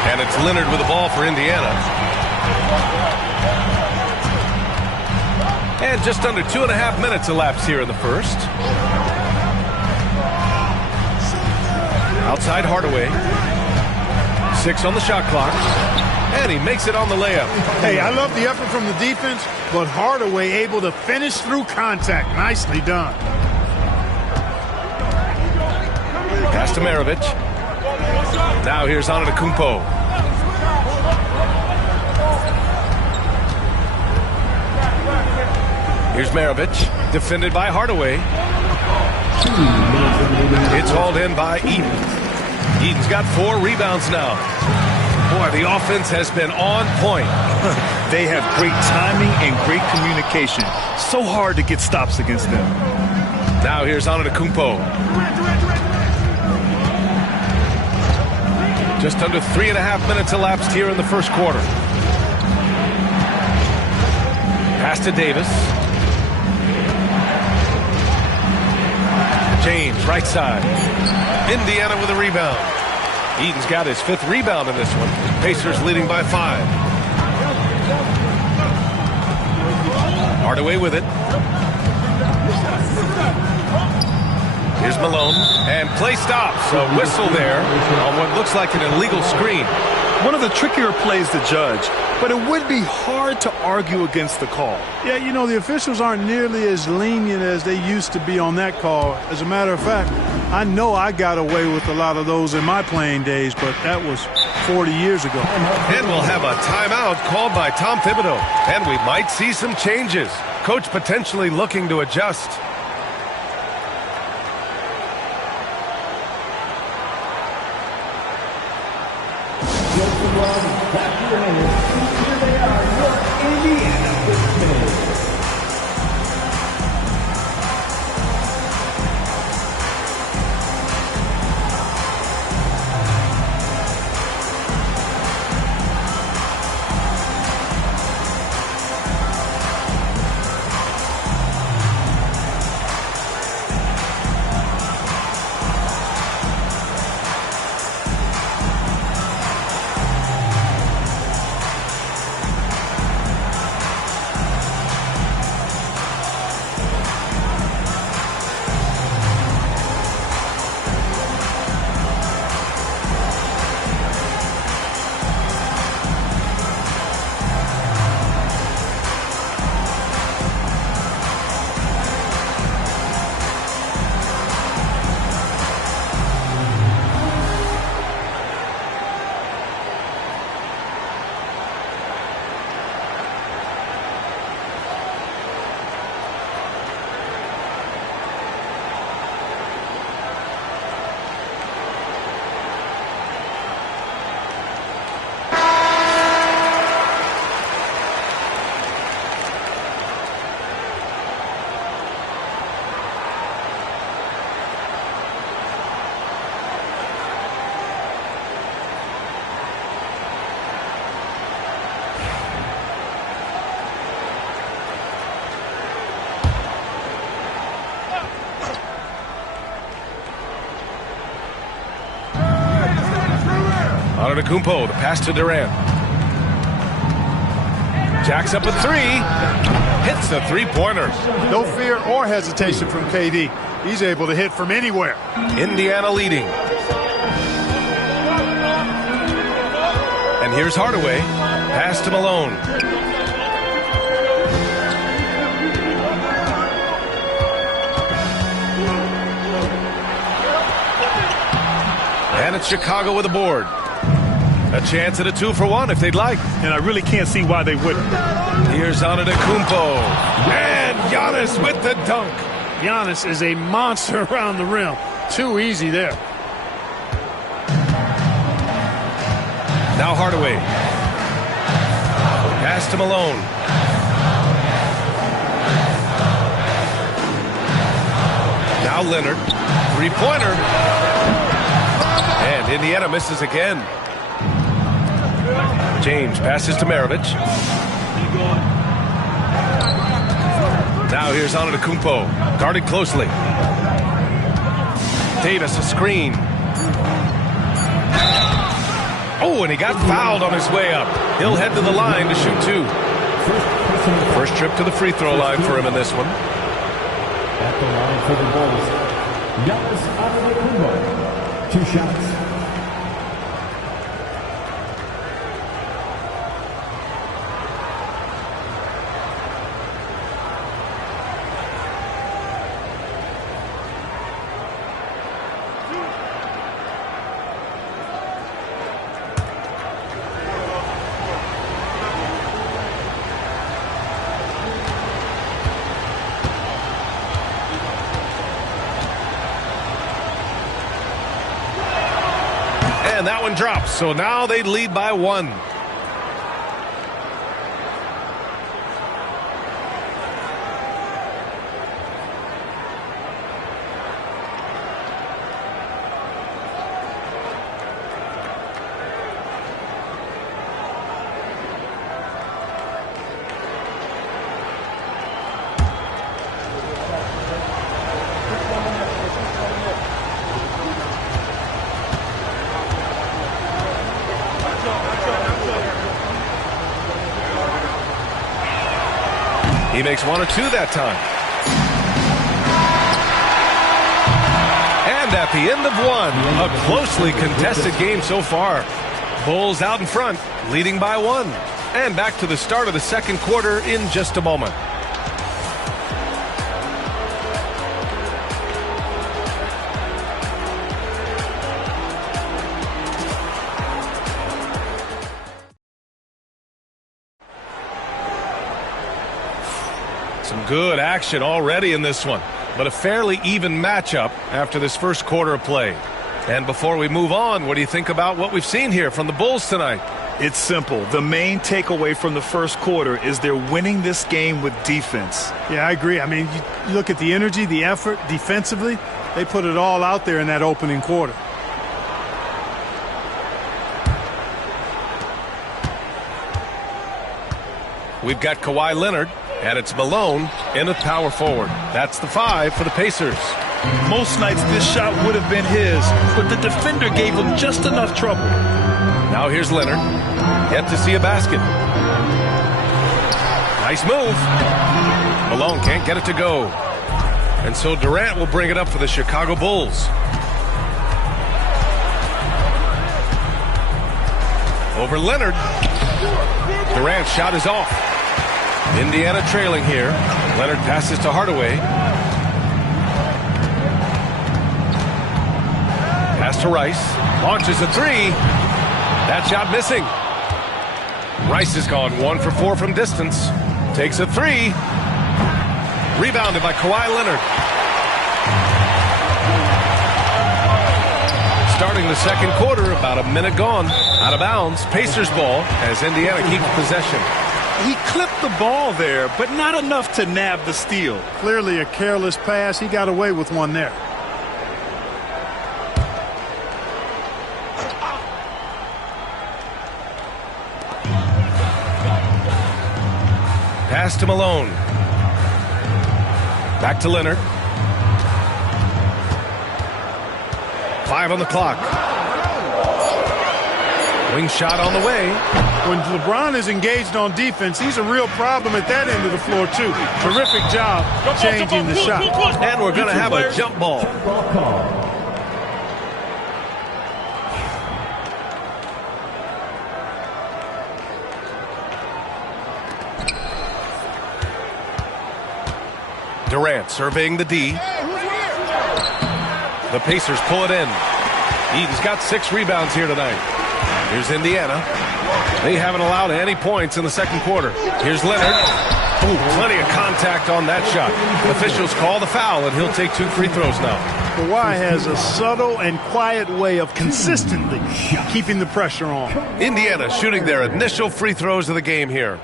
And it's Leonard with the ball for Indiana. And just under 2.5 minutes elapsed here in the first. Outside Hardaway. 6 on the shot clock. And he makes it on the layup. Hey, I love the effort from the defense, but Hardaway able to finish through contact. Nicely done. Pass to Maravich. Now here's Antetokounmpo. Here's Maravich. Defended by Hardaway. It's hauled in by Eaton. Eaton's got 4 rebounds now. Boy, the offense has been on point. They have great timing and great communication. So hard to get stops against them. Now here's Antetokounmpo. Just under 3.5 minutes elapsed here in the first quarter. Pass to Davis. James, right side. Indiana with a rebound. Eaton's got his 5th rebound in this one. Pacers leading by 5. Hardaway with it. Here's Malone. And play stops. A whistle there on what looks like an illegal screen. One of the trickier plays to judge, but it would be hard to argue against the call. Yeah, you know, the officials aren't nearly as lenient as they used to be on that call. As a matter of fact, I know I got away with a lot of those in my playing days, but that was 40 years ago. And we'll have a timeout called by Tom Thibodeau. And we might see some changes. Coach potentially looking to adjust. Antetokounmpo, the pass to Durant. Jacks up a three. Hits the three-pointer. No fear or hesitation from KD. He's able to hit from anywhere. Indiana leading. And here's Hardaway. Pass to Malone. And it's Chicago with a board. A chance at a 2-for-1 if they'd like. And I really can't see why they wouldn't. Here's Antetokounmpo. And Giannis with the dunk. Giannis is a monster around the rim. Too easy there. Now Hardaway. Pass to Malone. Now Leonard. Three-pointer. And Indiana misses again. James passes to Maravich. Now here's Antetokounmpo. Guarded closely. Davis a screen. Oh, and he got fouled on his way up. He'll head to the line to shoot two. First trip to the free throw line for him in this one. At the line for the Bulls, Giannis Antetokounmpo. 2 shots. And that one drops, so now they lead by 1. He makes 1 or 2 that time. And at the end of 1, a closely contested game so far. Bulls out in front, leading by 1. And back to the start of the second quarter in just a moment. Some good action already in this one, but a fairly even matchup after this first quarter of play. And before we move on, what do you think about what we've seen here from the Bulls tonight? It's simple. The main takeaway from the first quarter is they're winning this game with defense. Yeah, I agree. I mean, you look at the energy, the effort defensively, they put it all out there in that opening quarter. We've got Kawhi Leonard. And it's Malone in a power forward. That's the 5 for the Pacers. Most nights this shot would have been his, but the defender gave him just enough trouble. Now here's Leonard. Yet to see a basket. Nice move. Malone can't get it to go. And so Durant will bring it up for the Chicago Bulls. Over Leonard. Durant's shot is off. Indiana trailing here. Leonard passes to Hardaway. Pass to Rice. Launches a 3. That shot missing. Rice has gone 1 for 4 from distance. Takes a 3. Rebounded by Kawhi Leonard. Starting the second quarter, about a minute gone. Out of bounds. Pacers ball as Indiana keeps possession. He clipped the ball there, but not enough to nab the steal. Clearly a careless pass. He got away with one there. Pass to Malone. Back to Leonard. 5 on the clock. Wing shot on the way. When LeBron is engaged on defense, he's a real problem at that end of the floor, too. Terrific job changing the shot. And we're going to have a jump ball. Durant surveying the D. The Pacers pull it in. Eden's got 6 rebounds here tonight. Here's Indiana. They haven't allowed any points in the second quarter. Here's Leonard. Ooh, plenty of contact on that shot. Officials call the foul, and he'll take 2 free throws now. Kawhi has a subtle and quiet way of consistently keeping the pressure on. Indiana shooting their initial free throws of the game here.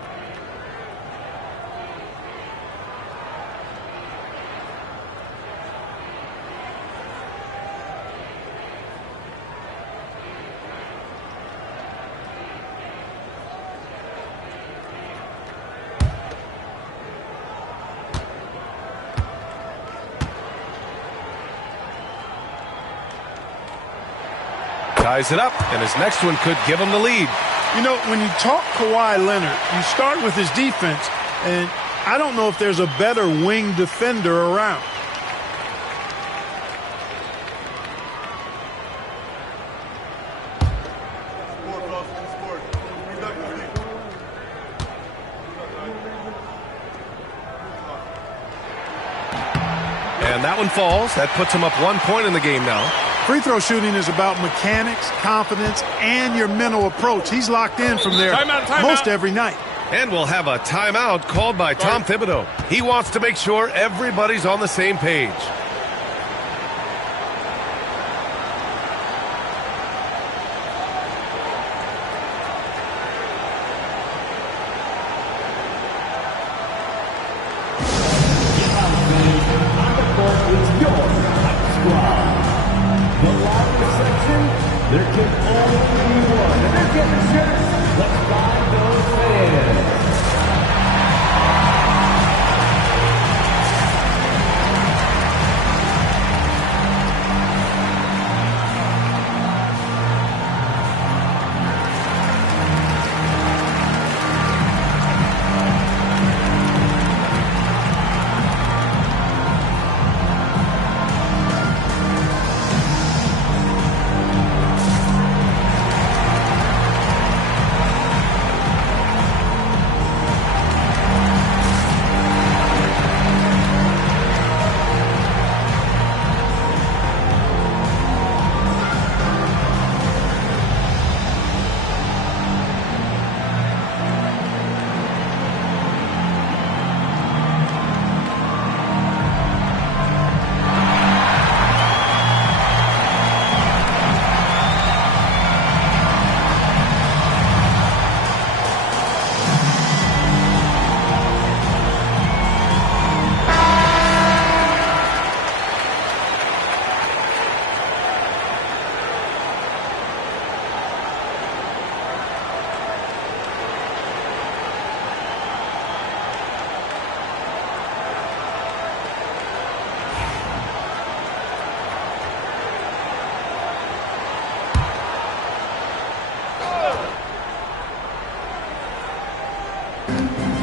Ties it up, and his next one could give him the lead. You know, when you talk Kawhi Leonard, you start with his defense, and I don't know if there's a better wing defender around. And that one falls. That puts him up 1 point in the game now. Free throw shooting is about mechanics, confidence, and your mental approach. He's locked in from there most every night. And we'll have a timeout called by Tom Thibodeau. He wants to make sure everybody's on the same page. There can only be one. And they're getting shirts. Let's buy those fans.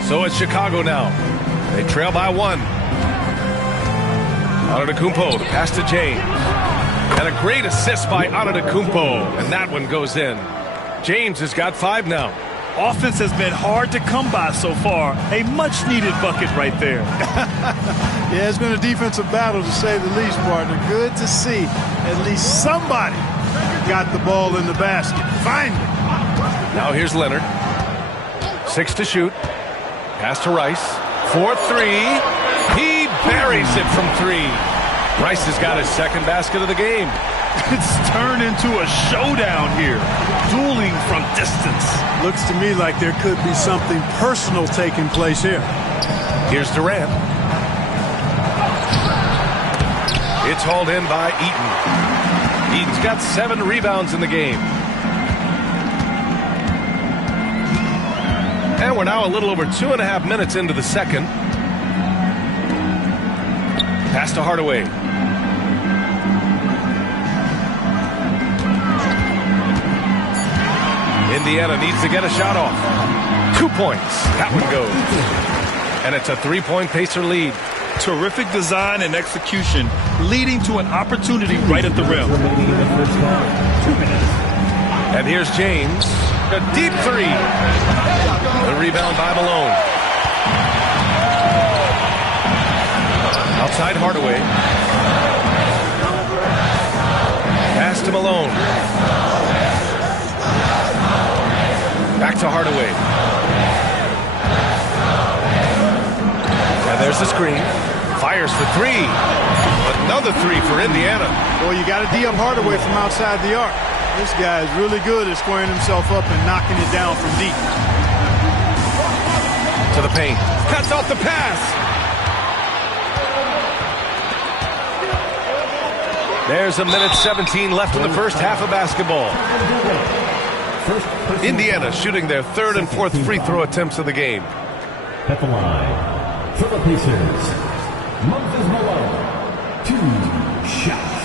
So it's Chicago now. They trail by 1. Antetokounmpo, the pass to James. And a great assist by Antetokounmpo. And that one goes in. James has got 5 now. Offense has been hard to come by so far. A much-needed bucket right there. Yeah, it's been a defensive battle, to say the least, partner. Good to see at least somebody got the ball in the basket. Finally. Now here's Leonard. 6 to shoot. Pass to Rice. 4-3. He buries it from 3. Rice has got his second basket of the game. It's turned into a showdown here. Dueling from distance. Looks to me like there could be something personal taking place here. Here's Durant. It's hauled in by Eaton. Eaton's got 7 rebounds in the game. And we're now a little over 2.5 minutes into the second. Pass to Hardaway. Indiana needs to get a shot off. 2 points. That one goes. And it's a 3-point Pacer lead. Terrific design and execution, leading to an opportunity right at the rim. And here's James. A deep three. The rebound by Malone. Outside Hardaway. Pass to Malone. Back to Hardaway. And there's the screen. Fires for three. Another three for Indiana. Well, you got to D up Hardaway from outside the arc. This guy is really good at squaring himself up and knocking it down from deep. To the paint. Cuts off the pass. There's a minute 17 left in the first half of basketball. Indiana shooting their third and fourth free throw attempts of the game. At the line, for the Pacers, Moses Malone, 2 shots.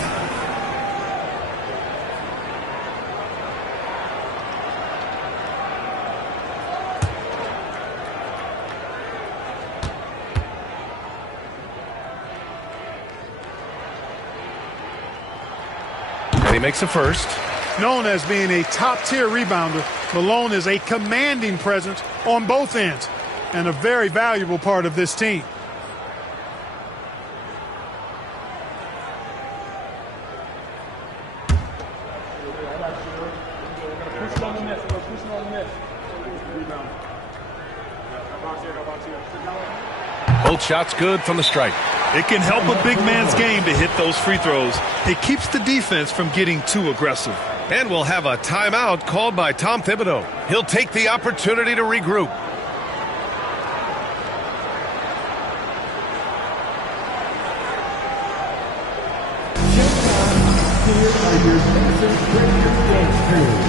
And he makes a first. Known as being a top-tier rebounder, Malone is a commanding presence on both ends and a very valuable part of this team. Both shots good from the stripe. It can help a big man's game to hit those free throws. It keeps the defense from getting too aggressive. And we'll have a timeout called by Tom Thibodeau. He'll take the opportunity to regroup. Here are your Pacers Breakers dance crew.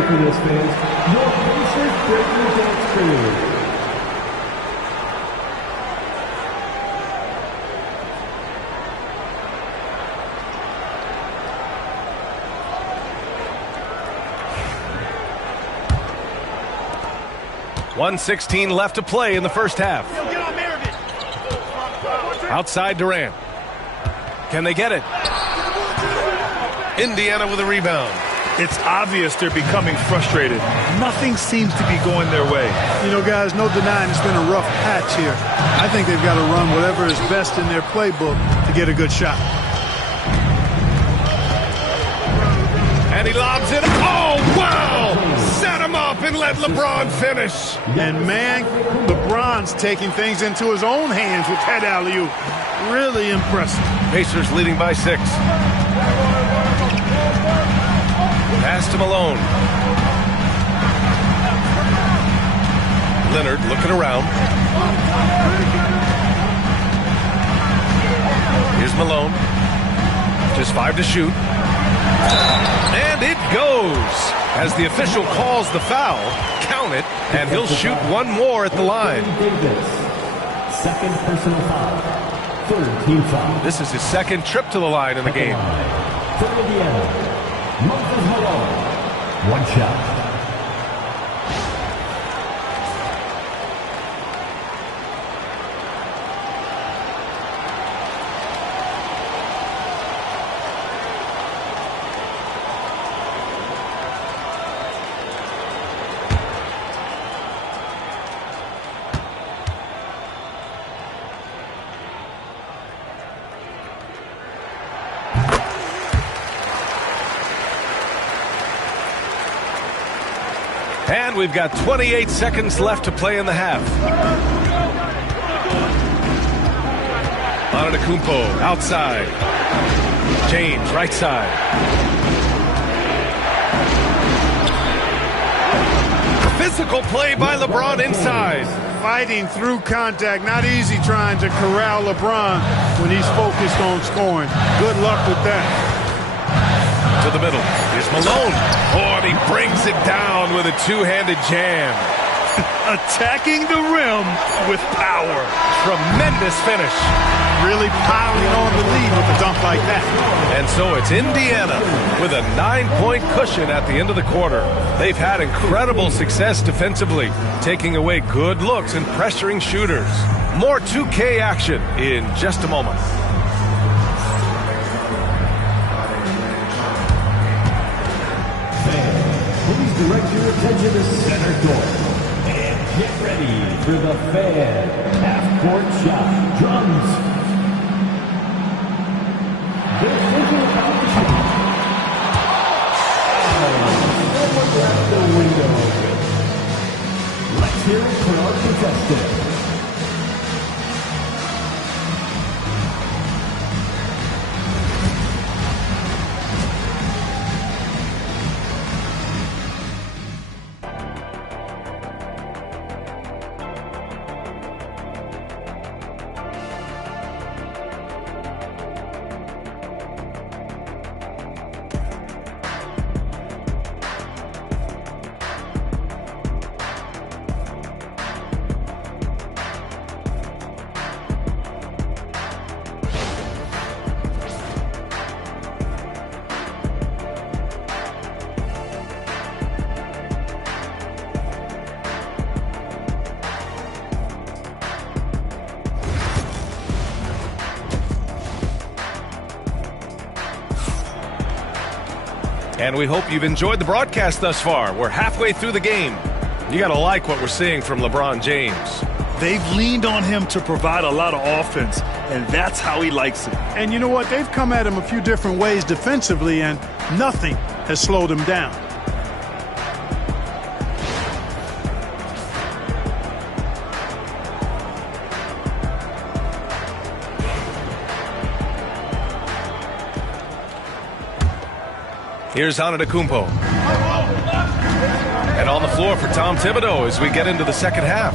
For this, fans, your Pacers Breakers dance crew. .116 left to play in the first half. Outside Durant. Can they get it? Indiana with a rebound. It's obvious they're becoming frustrated. Nothing seems to be going their way. You know, guys, no denying it's been a rough patch here. I think they've got to run whatever is best in their playbook to get a good shot. And he lobs it. Oh, wow! Set him up and let LeBron finish. And, man, LeBron's taking things into his own hands with that alley-oop. Really impressive. Pacers leading by 6. Pass to Malone. Leonard looking around. Here's Malone. Just 5 to shoot. And it goes. As the official calls the foul, count it, and he'll shoot one more at the line. Second personal foul. Third team foul. This is his second trip to the line in the game. For Indiana, Moses Malone, 1 shot. And we've got 28 seconds left to play in the half. Antetokounmpo outside. James right side. Physical play by LeBron inside. Fighting through contact. Not easy trying to corral LeBron when he's focused on scoring. Good luck with that. To the middle. Here's Malone. Oh, and he brings it down with a two-handed jam. Attacking the rim with power. Tremendous finish. Really piling on the lead with a dunk like that. And so it's Indiana with a 9-point cushion at the end of the quarter. They've had incredible success defensively, taking away good looks and pressuring shooters. More 2K action in just a moment. Please direct your attention to center court. And get ready for the Fan half-court shot. Drums. This is about to shoot. Someone left the window open. Let's hear it for our contestant. And we hope you've enjoyed the broadcast thus far. We're halfway through the game. You got to like what we're seeing from LeBron James. They've leaned on him to provide a lot of offense, and that's how he likes it. And you know what? They've come at him a few different ways defensively, and nothing has slowed him down. Here's Antetokounmpo. And on the floor for Tom Thibodeau as we get into the second half.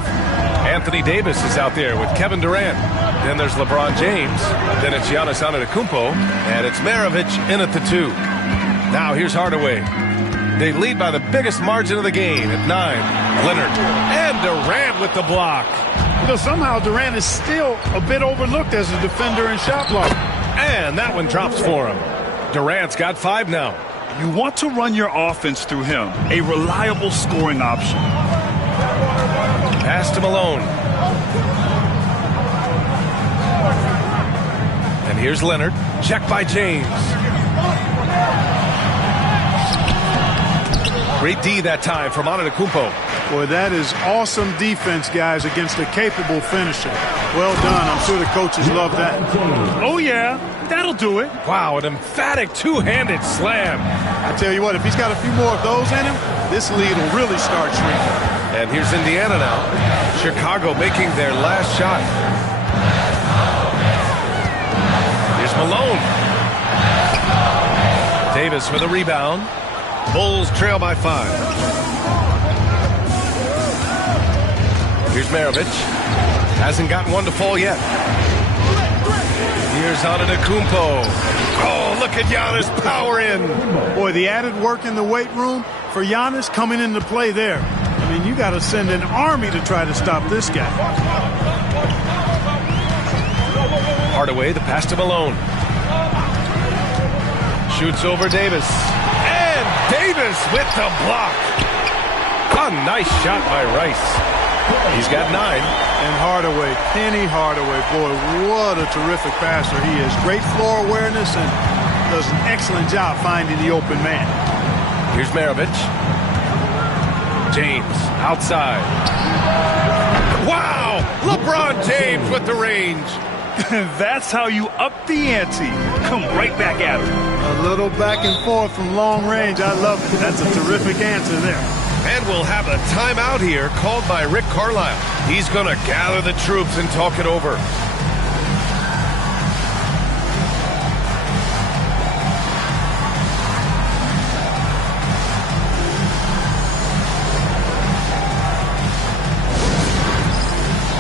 Anthony Davis is out there with Kevin Durant. Then there's LeBron James. Then it's Giannis Antetokounmpo. And it's Maravich in at the 2. Now here's Hardaway. They lead by the biggest margin of the game at 9. Leonard. And Durant with the block. You know, somehow Durant is still a bit overlooked as a defender and shot blocker. And that one drops for him. Durant's got 5 now. You want to run your offense through him, a reliable scoring option. Pass to Malone. And here's Leonard. Check by James. Great D that time from Antetokounmpo. Boy, that is awesome defense, guys, against a capable finisher. Well done. I'm sure the coaches love that. Oh, yeah. That'll do it. Wow, an emphatic two-handed slam. I tell you what, if he's got a few more of those in him, this lead will really start shrinking. And here's Indiana now. Chicago making their last shot. Here's Malone. Davis with a rebound. Bulls trail by 5. Here's Maravich. Hasn't gotten one to fall yet. Here's Antetokounmpo. Oh, look at Giannis power in. Boy, the added work in the weight room for Giannis coming into play there. I mean, you got to send an army to try to stop this guy. Hardaway, the pass to Malone. Shoots over Davis. And Davis with the block. A nice shot by Rice. He's got 9. And Hardaway, Penny Hardaway, boy, what a terrific passer he is. Great floor awareness and does an excellent job finding the open man. Here's Maravich. James outside. Wow! LeBron James with the range. That's how you up the ante. Come right back at him. A little back and forth from long range. I love it. That's a terrific answer there. And we'll have a timeout here called by Rick Carlisle. He's going to gather the troops and talk it over.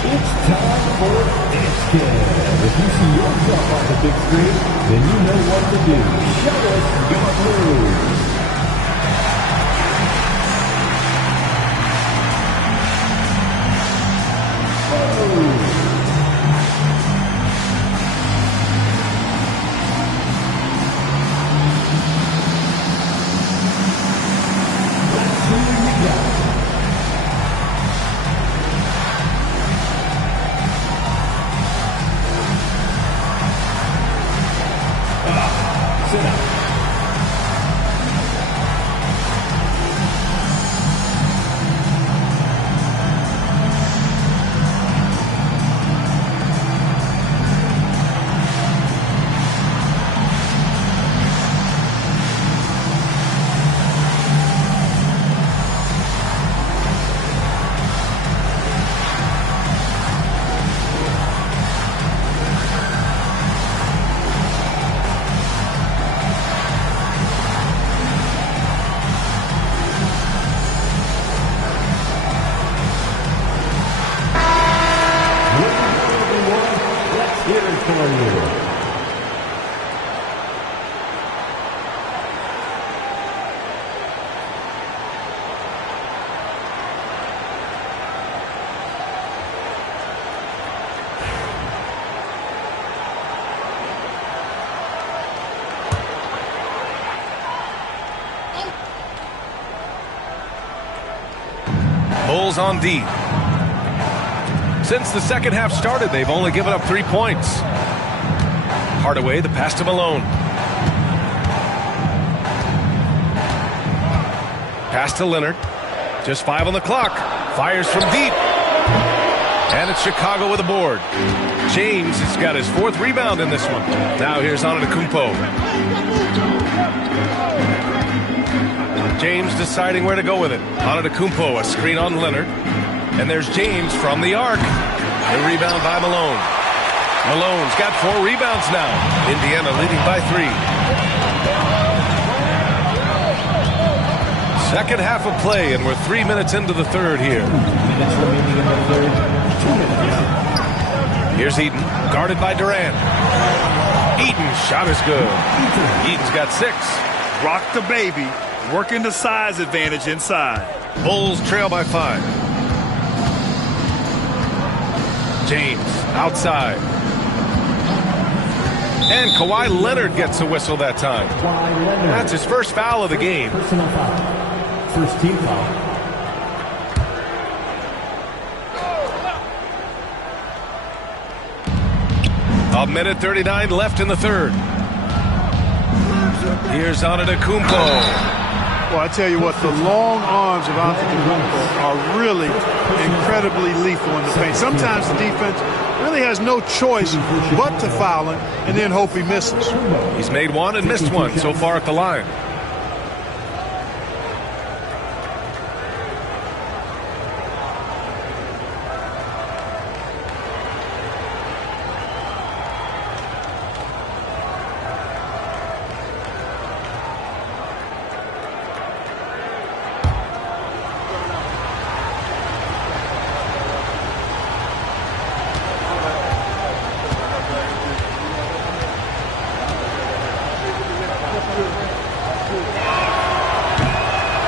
It's time for this game. If you see yourself on the big screen, then you know what to do. Show us your moves. Bulls on D. Since the second half started, they've only given up 3 points. Hardaway, the pass to Malone. Pass to Leonard. Just 5 on the clock. Fires from deep. And it's Chicago with a board. James has got his 4th rebound in this one. Now here's Antetokounmpo. James deciding where to go with it. Antetokounmpo, a screen on Leonard. And there's James from the arc. The rebound by Malone. Malone's got 4 rebounds now. Indiana leading by 3. Second half of play, and we're 3 minutes into the third here. 2 minutes remaining in the third. 2 minutes. Here's Eaton, guarded by Durant. Eaton's shot is good. Eaton's got 6. Rock the baby. Working the size advantage inside. Bulls trail by 5. James outside. And Kawhi Leonard gets a whistle that time. That's his first foul of the game. Personal foul. First team foul. A minute 39 left in the third. Here's Antetokounmpo. Well, I tell you what, the long arms of Antetokounmpo are really incredibly lethal in the paint. Sometimes the defense really has no choice but to foul him and then hope he misses. He's made 1 and missed 1 so far at the line.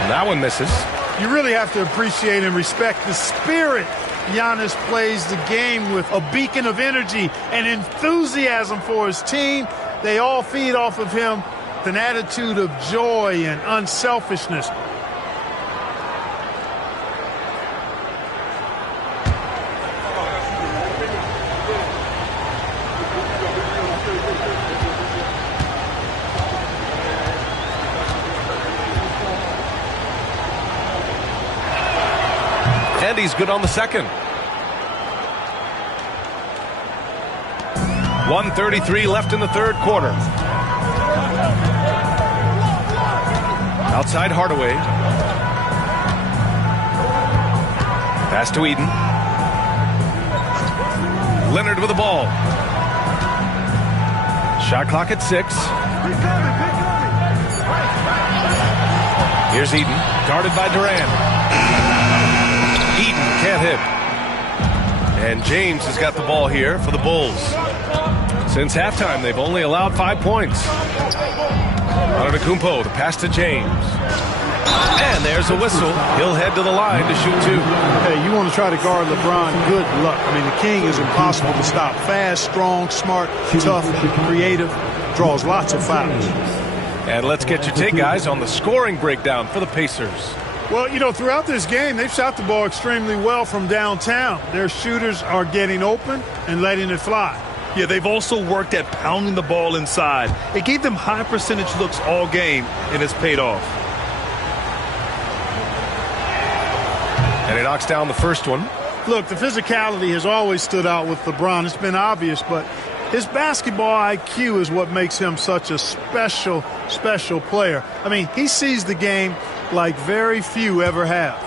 That one misses. You really have to appreciate and respect the spirit Giannis plays the game with. A beacon of energy and enthusiasm for his team. They all feed off of him with an attitude of joy and unselfishness. And he's good on the second. 1:33 left in the third quarter. Outside Hardaway. Pass to Eden. Leonard with the ball. Shot clock at 6. Here's Eden, guarded by Durant. Eden can't hit. And James has got the ball here for the Bulls. Since halftime, they've only allowed 5 points. Antetokounmpo, the pass to James. And there's a whistle. He'll head to the line to shoot 2. Hey, you want to try to guard LeBron, good luck. I mean, the king is impossible to stop. Fast, strong, smart, tough, creative, draws lots of fouls. And let's get your take, guys, on the scoring breakdown for the Pacers. Well, you know, throughout this game, they've shot the ball extremely well from downtown. Their shooters are getting open and letting it fly. Yeah, they've also worked at pounding the ball inside. It gave them high percentage looks all game, and it's paid off. And he knocks down the first one. Look, the physicality has always stood out with LeBron. It's been obvious, but his basketball IQ is what makes him such a special, special player. I mean, he sees the game like very few ever have.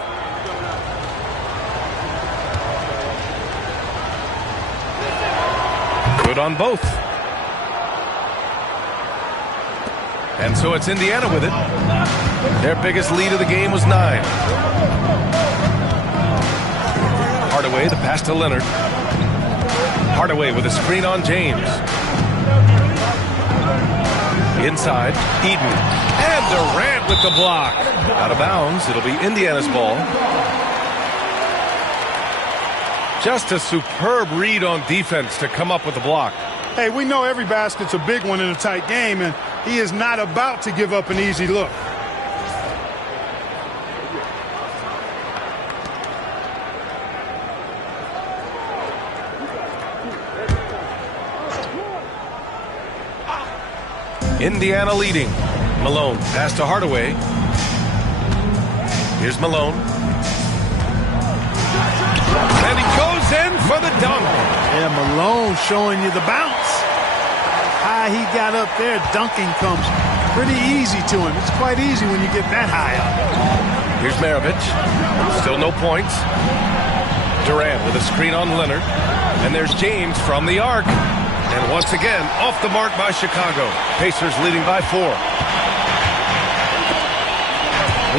Good on both. And so it's Indiana with it. Their biggest lead of the game was 9. Hardaway, the pass to Leonard. Hardaway with a screen on James. Inside, Eden. And Durant with the block. Out of bounds, it'll be Indiana's ball. Just a superb read on defense to come up with the block. Hey, we know every basket's a big one in a tight game, and he is not about to give up an easy look. Indiana leading. Malone, pass to Hardaway. Here's Malone. And he goes in for the dunk. Yeah, Malone showing you the bounce. How high he got up there, dunking comes pretty easy to him. It's quite easy when you get that high up. Here's Maravich. Still no points. Durant with a screen on Leonard. And there's James from the arc. And once again, off the mark by Chicago. Pacers leading by 4.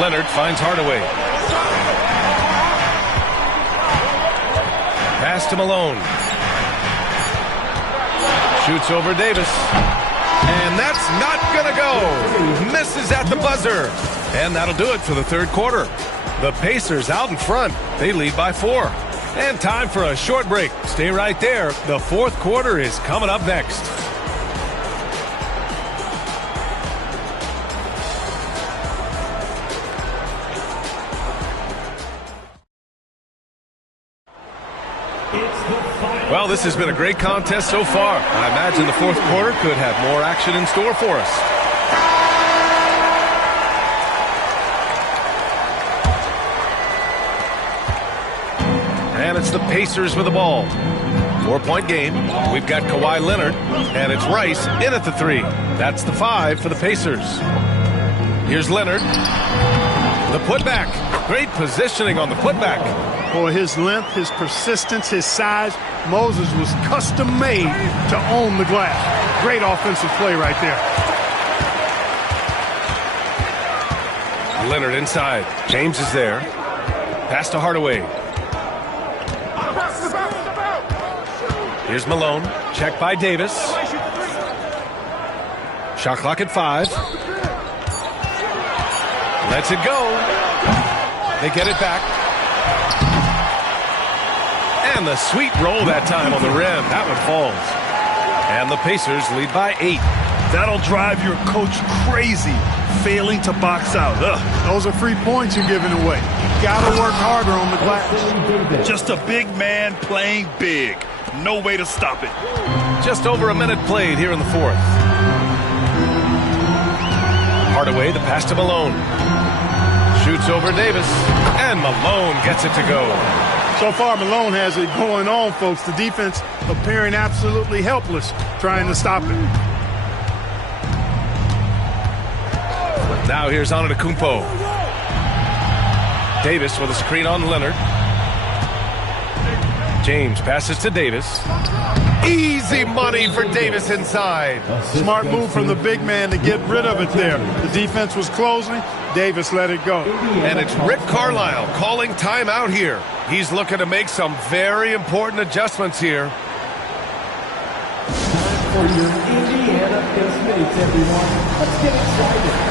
Leonard finds Hardaway. Pass to Malone. Shoots over Davis. And that's not going to go. Misses at the buzzer. And that'll do it for the third quarter. The Pacers out in front. They lead by 4. And time for a short break. Stay right there. The fourth quarter is coming up next. Well, this has been a great contest so far. I imagine the fourth quarter could have more action in store for us. And it's the Pacers with the ball. 4-point game. We've got Kawhi Leonard, and it's Rice in at the 3. That's the 5 for the Pacers. Here's Leonard. The putback. Great positioning on the putback. Boy, his length, his persistence, his size. Moses was custom made to own the glass. Great offensive play right there. Leonard inside. James is there. Pass to Hardaway. Here's Malone. Check by Davis. Shot clock at 5. Lets it go. They get it back. And the sweet roll that time on the rim. That one falls. And the Pacers lead by 8. That'll drive your coach crazy, failing to box out. Ugh. Those are free points you're giving away. Gotta work harder on the glass. Just a big man playing big. No way to stop it. Just over a minute played here in the fourth. Hardaway, the pass to Malone. Shoots over Davis. And Malone gets it to go. So far, Malone has it going on, folks. The defense appearing absolutely helpless trying to stop it. Now here's Antetokounmpo. Davis with a screen on Leonard. James passes to Davis. Easy money for Davis inside. Smart move from the big man to get rid of it there. The defense was closing. Davis let it go. And it's Rick Carlisle calling timeout here. He's looking to make some very important adjustments here. For your Indiana Estimates, everyone. Let's get excited.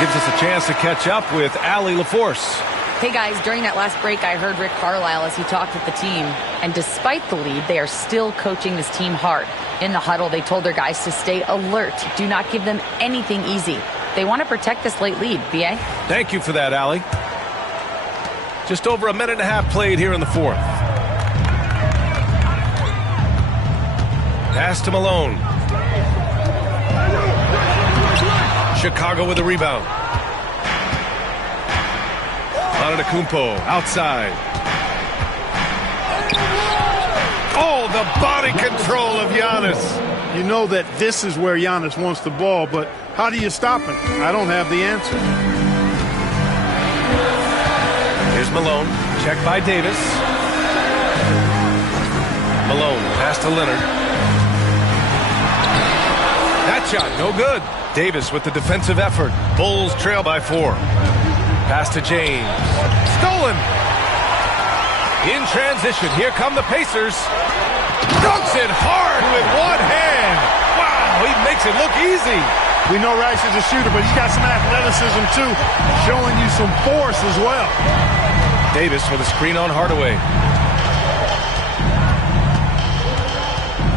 Gives us a chance to catch up with Allie LaForce. Hey guys, during that last break, I heard Rick Carlisle as he talked with the team. And despite the lead, they are still coaching this team hard. In the huddle, they told their guys to stay alert. Do not give them anything easy. They want to protect this late lead. B.A.? Thank you for that, Allie. Just over a minute and a half played here in the fourth. Pass to Malone. Chicago with a rebound. Antetokounmpo outside. Oh, the body control of Giannis. You know that this is where Giannis wants the ball, but how do you stop him? I don't have the answer. Here's Malone. Check by Davis. Malone pass to Leonard. That shot, no good. Davis with the defensive effort. Bulls trail by 4. Pass to James. Stolen. In transition, here come the Pacers. Dunks it hard with one hand. Wow, he makes it look easy. We know Rice is a shooter, but he's got some athleticism too, showing you some force as well. Davis with a screen on Hardaway.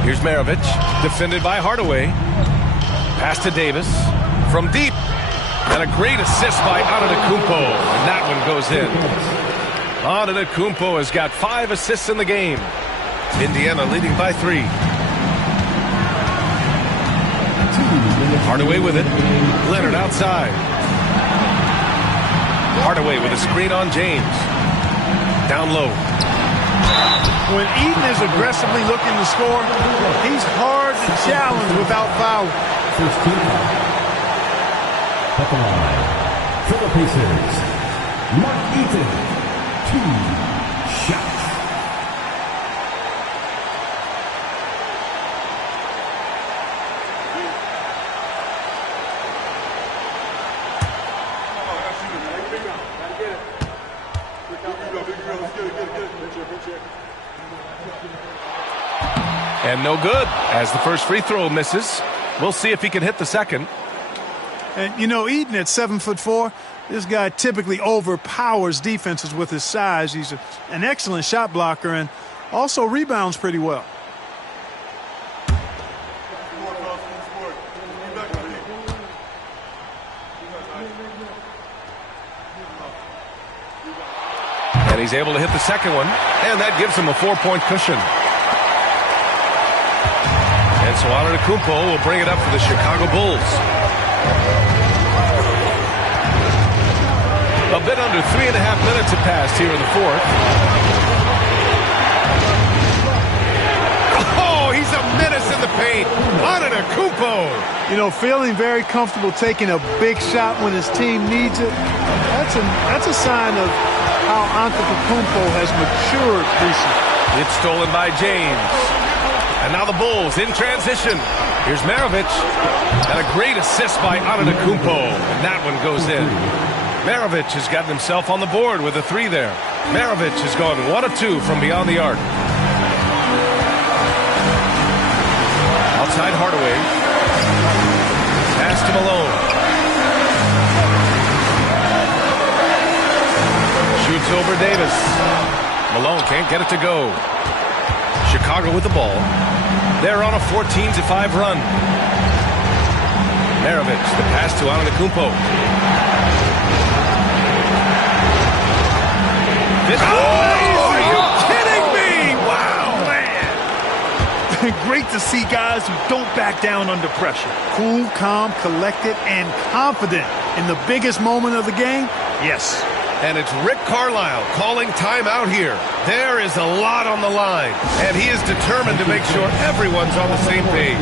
Here's Maravich, defended by Hardaway. Pass to Davis from deep. And a great assist by Antetokounmpo. And that one goes in. Antetokounmpo has got 5 assists in the game. Indiana leading by 3. Hardaway with it. Leonard outside. Hardaway with a screen on James. Down low. When Eaton is aggressively looking to score, he's hard to challenge without foul. First team at the line for the Pacers, Mark Eaton, 2 shots. And no good as the first free throw misses. We'll see if he can hit the second. And, you know, Eaton at 7'4", this guy typically overpowers defenses with his size. He's an excellent shot blocker and also rebounds pretty well. And he's able to hit the second one, and that gives him a 4-point cushion. And so Antetokounmpo will bring it up for the Chicago Bulls. A bit under 3.5 minutes have passed here in the fourth. Oh, he's a menace in the paint. Antetokounmpo. You know, feeling very comfortable taking a big shot when his team needs it. That's a sign of how Antetokounmpo has matured recently. It's stolen by James. And now the Bulls in transition. Here's Maravich. And a great assist by Antetokounmpo. And that one goes in. Maravich has gotten himself on the board with a 3 there. Maravich has gone 1 of 2 from beyond the arc. Outside Hardaway. Pass to Malone. Shoots over Davis. Malone can't get it to go. Chicago with the ball. They're on a 14-5 run. Maravich, the pass to Antetokounmpo. Oh, are you kidding me? Wow, man. Great to see guys who don't back down under pressure. Cool, calm, collected, and confident in the biggest moment of the game. Yes. And it's Rick Carlisle calling timeout here. There is a lot on the line, and he is determined to make sure everyone's on the same page.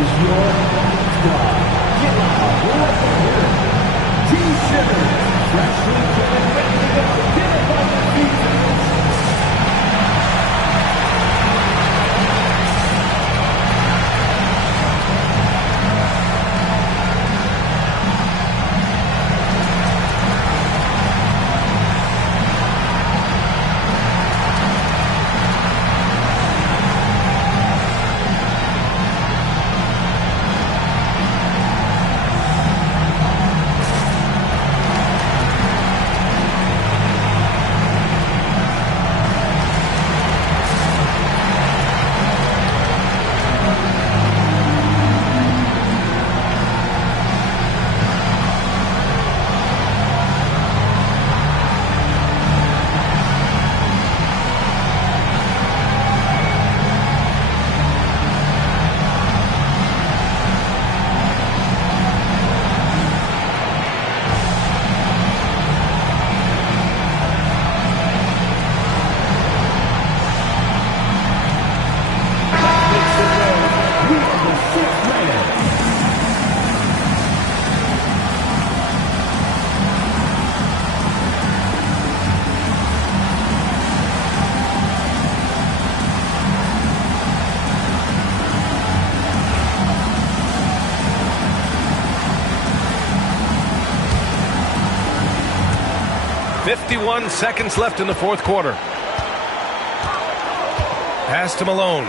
Seconds left in the fourth quarter. Pass to Malone.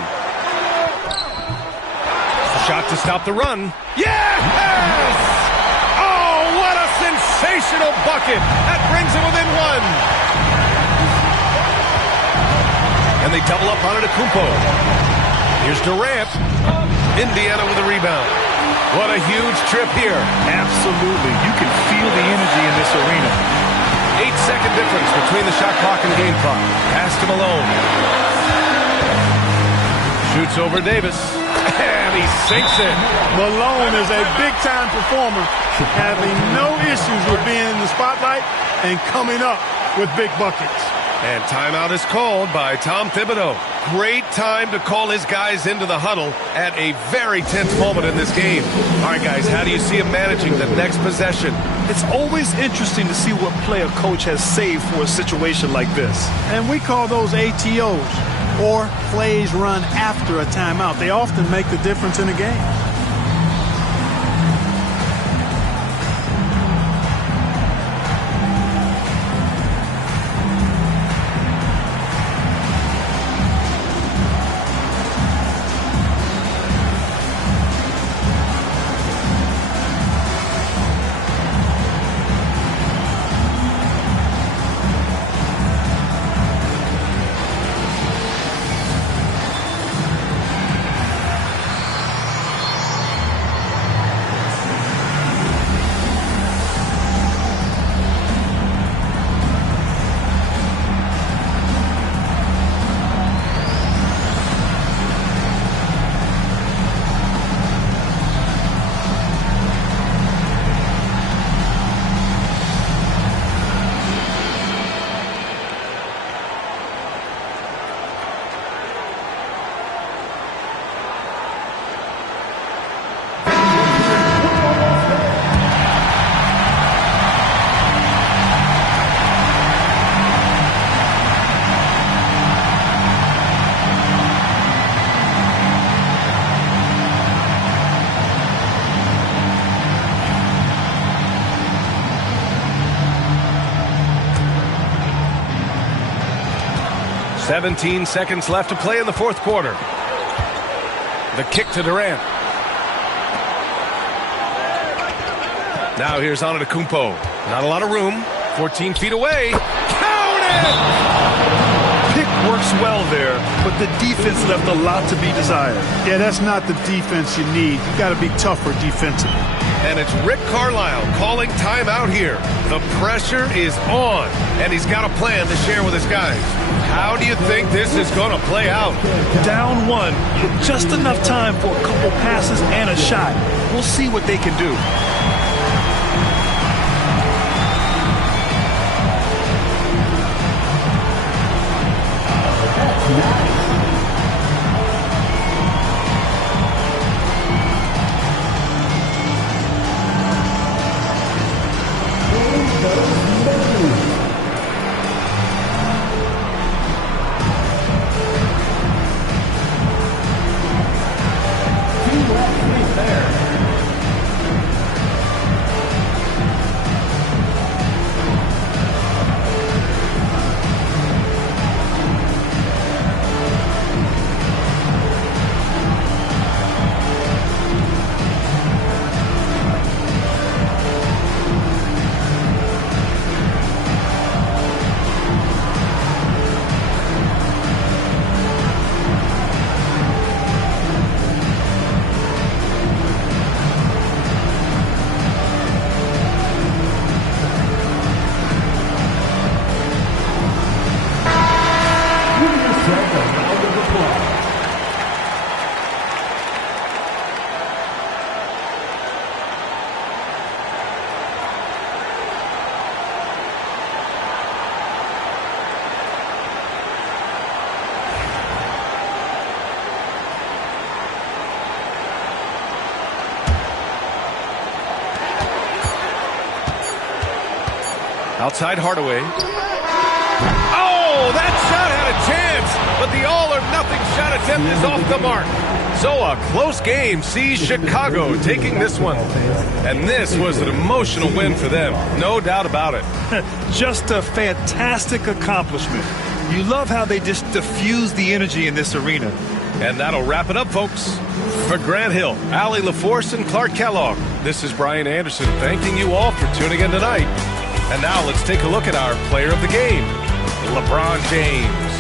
Shot to stop the run. Yes! Oh, what a sensational bucket. That brings it within 1. And they double up on Antetokounmpo. Here's Durant. Indiana with a rebound. What a huge trip here. Absolutely. You can feel the energy in this arena. 8-second difference between the shot clock and game clock. Pass to Malone. Shoots over Davis. And he sinks it. Malone is a big-time performer, having no issues with being in the spotlight and coming up with big buckets. And timeout is called by Tom Thibodeau. Great time to call his guys into the huddle at a very tense moment in this game. All right, guys, how do you see him managing the next possession? It's always interesting to see what play a coach has saved for a situation like this. And we call those ATOs, or plays run after a timeout. They often make the difference in a game. 17 seconds left to play in the fourth quarter. The kick to Durant. Now here's Antetokounmpo. Not a lot of room. 14 feet away. Counted! Pick works well there, but the defense left a lot to be desired. Yeah, that's not the defense you need. You got to be tougher defensively. And it's Rick Carlisle calling timeout here. The pressure is on, and he's got a plan to share with his guys. How do you think this is going to play out? Down one, with just enough time for a couple passes and a shot. We'll see what they can do. Outside Hardaway. Oh, that shot had a chance, but the all-or-nothing shot attempt is off the mark. So a close game sees Chicago taking this one. And this was an emotional win for them, no doubt about it. Just a fantastic accomplishment. You love how they just diffuse the energy in this arena. And that'll wrap it up, folks. For Grant Hill, Allie LaForce, and Clark Kellogg, this is Brian Anderson thanking you all for tuning in tonight. And now let's take a look at our player of the game, LeBron James.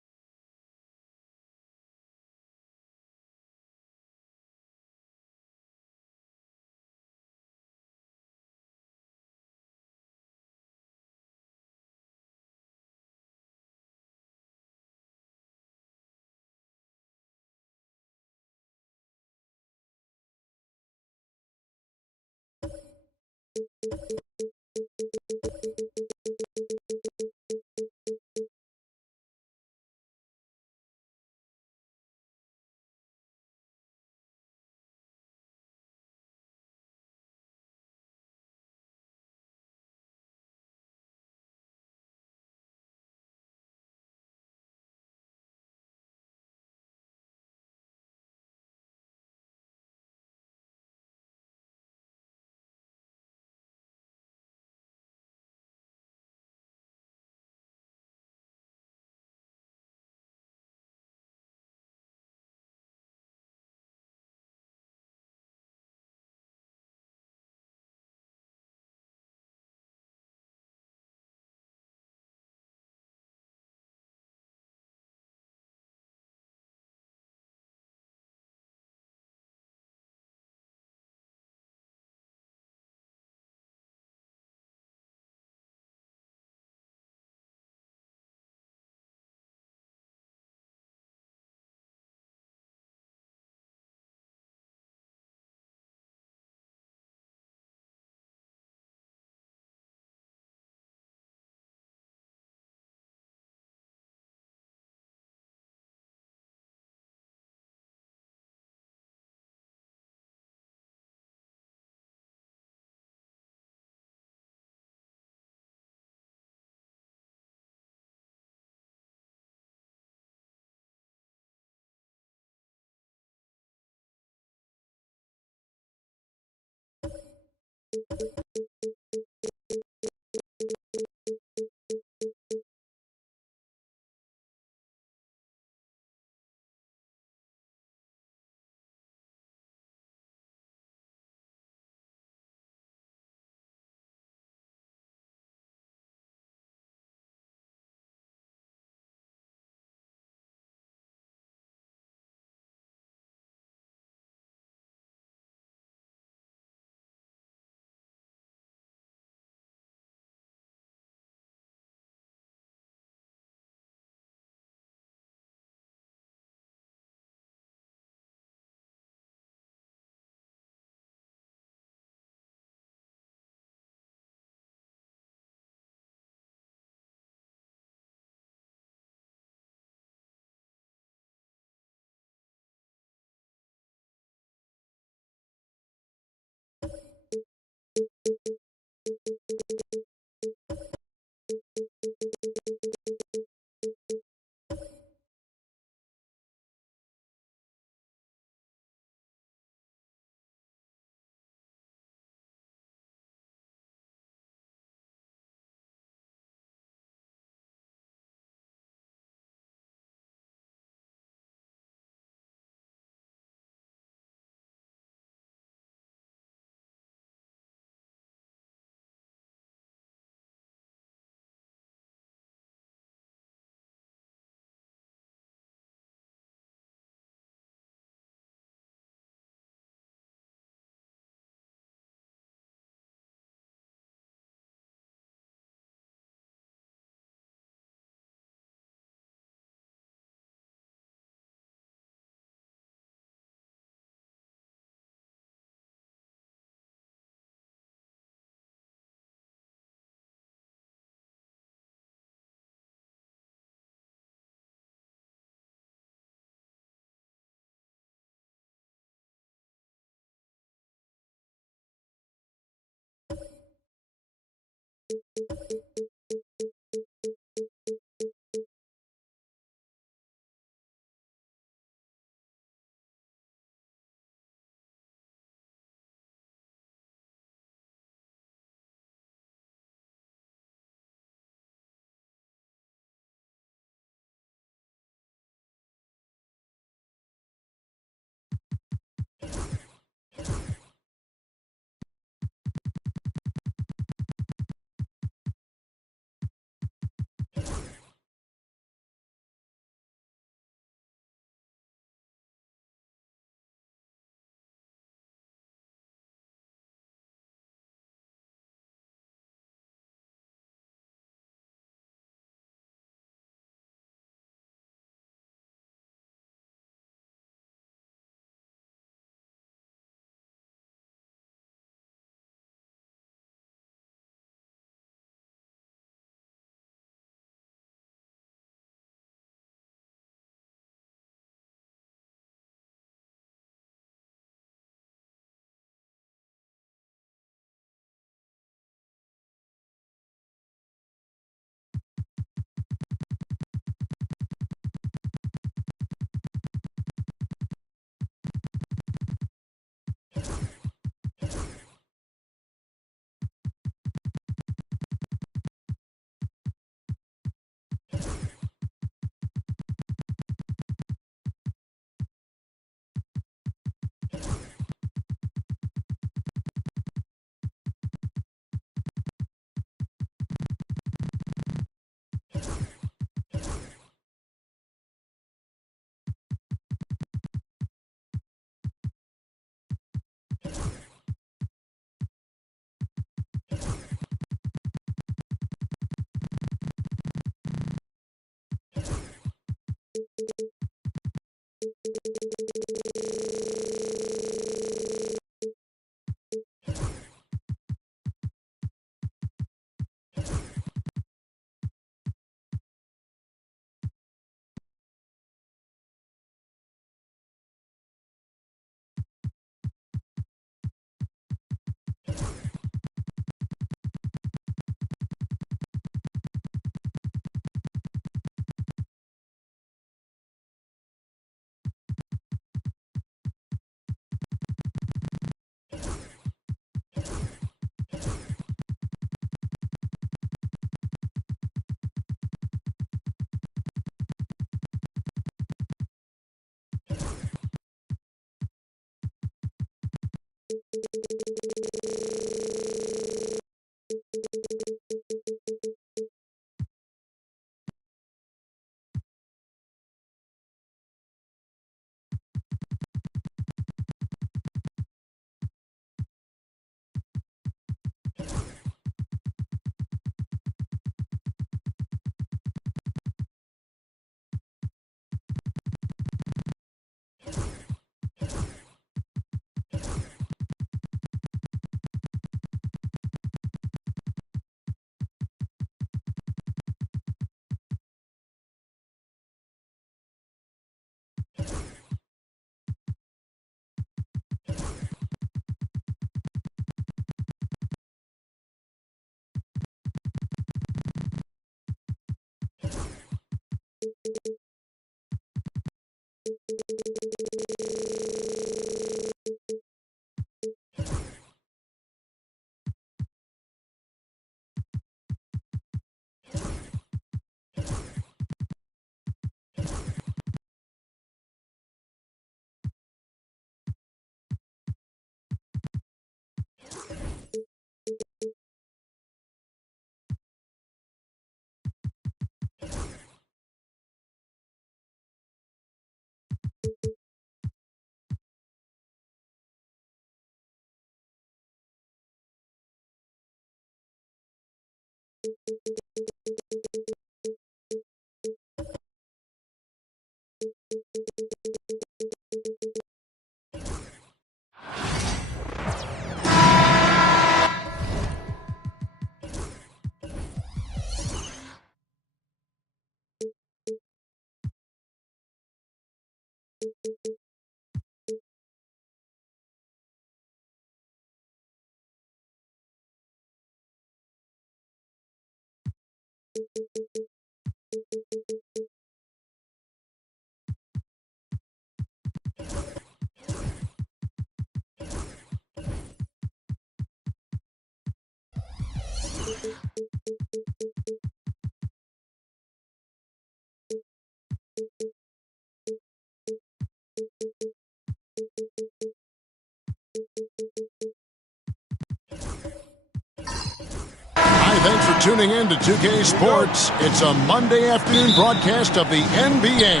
Hi, thanks for tuning in to 2K Sports. It's a Monday afternoon broadcast of the NBA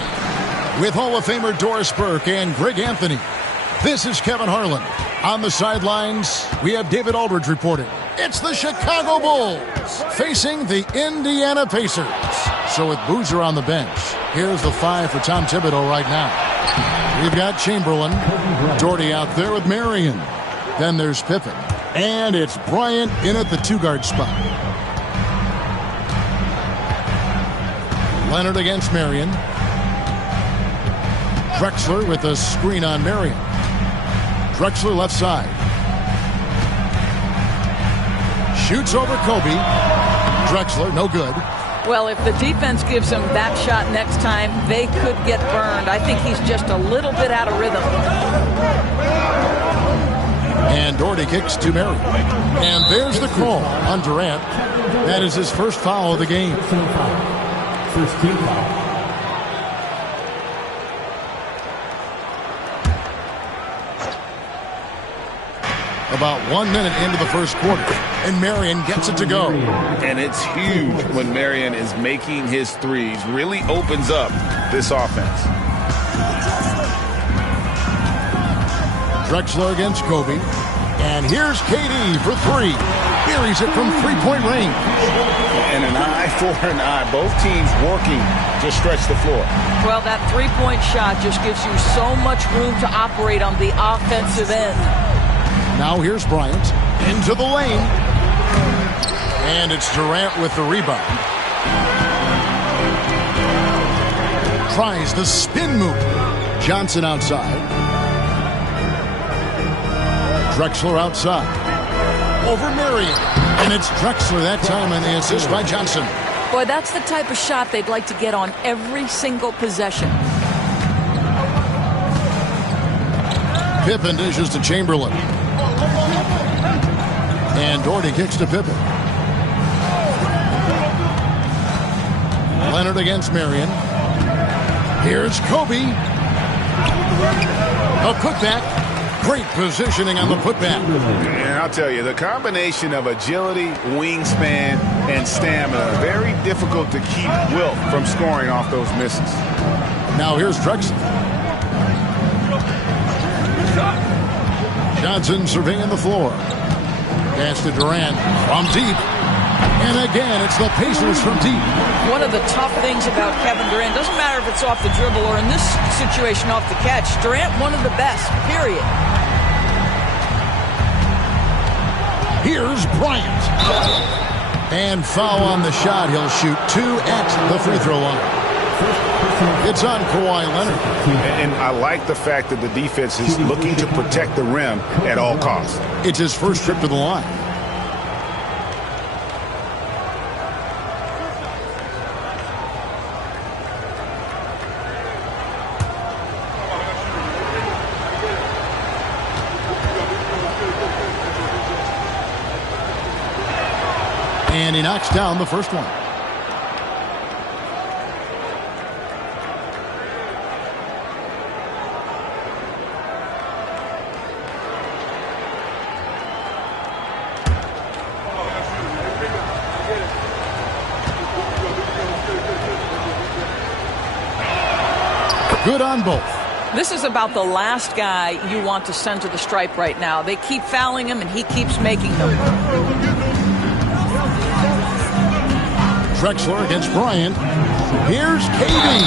with Hall of Famer Doris Burke and Greg Anthony. This is Kevin Harlan. On the sidelines, we have David Aldridge reporting. It's the Chicago Bulls facing the Indiana Pacers. So with Boozer on the bench, here's the five for Tom Thibodeau right now. We've got Chamberlain, Doherty out there with Marion. Then there's Pippen. And it's Bryant in at the two-guard spot. Leonard against Marion. Drexler with a screen on Marion. Drexler left side. Shoots over Kobe. Drexler, no good. Well, if the defense gives him that shot next time, they could get burned. I think he's just a little bit out of rhythm. And Doherty kicks to Marion. And there's the call on Durant. That is his first foul of the game. First team foul. About 1 minute into the first quarter, and Marion gets it to go. And it's huge when Marion is making his threes. Really opens up this offense. Drexler against Kobe. And here's KD for three. Buries it from three-point range. And an eye for an eye. Both teams working to stretch the floor. Well, that three-point shot just gives you so much room to operate on the offensive end. Now here's Bryant into the lane. And it's Durant with the rebound. Tries the spin move. Johnson outside. Drexler outside. Over Marion. And it's Drexler that time on the assist by Johnson. Boy, that's the type of shot they'd like to get on every single possession. Pippen dishes to Chamberlain. And Doherty kicks to Pippen. Leonard against Marion. Here's Kobe. A putback. Great positioning on the putback. And I'll tell you, the combination of agility, wingspan, and stamina, very difficult to keep Wilt from scoring off those misses. Now here's Drexler. Johnson surveying the floor. Pass to Durant from deep. And again, it's the Pacers from deep. One of the tough things about Kevin Durant, doesn't matter if it's off the dribble or in this situation off the catch, Durant, one of the best, period. Here's Bryant. And foul on the shot. He'll shoot two at the free throw line. It's on Kawhi Leonard. And I like the fact that the defense is looking to protect the rim at all costs. It's his first trip to the line. And he knocks down the first one. Good on both. This is about the last guy you want to send to the stripe right now. They keep fouling him, and he keeps making them. Drexler against Bryant. Here's KD.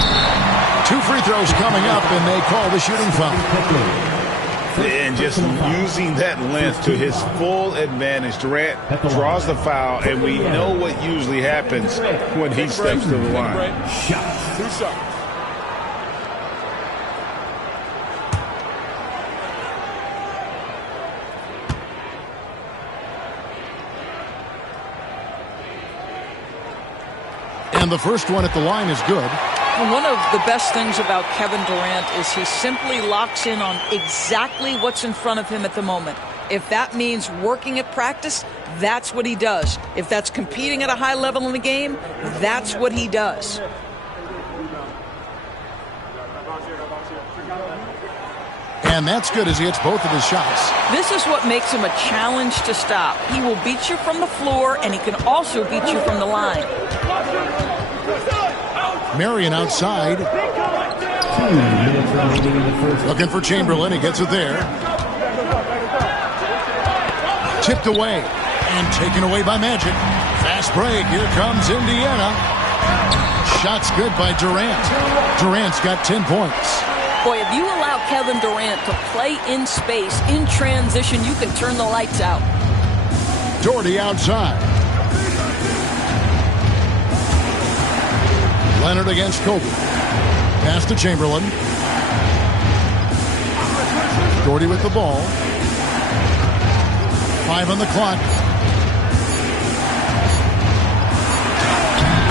2 free throws coming up, and they call the shooting foul. And just using that length to his full advantage. Durant draws the foul, and we know what usually happens when he steps to the line. 2 shots. And the first one at the line is good. One of the best things about Kevin Durant is he simply locks in on exactly what's in front of him at the moment. If that means working at practice, that's what he does. If that's competing at a high level in the game, that's what he does. And that's good as he hits both of his shots. This is what makes him a challenge to stop. He will beat you from the floor, and he can also beat you from the line. Marion outside. 2 minutes remaining in the first. Looking for Chamberlain. He gets it there. Tipped away and taken away by Magic. Fast break. Here comes Indiana. Shots good by Durant. Durant's got 10 points. Boy, if you allow Kevin Durant to play in space, in transition, you can turn the lights out. Doherty outside. Leonard against Kobe. Pass to Chamberlain. Doherty with the ball. 5 on the clock.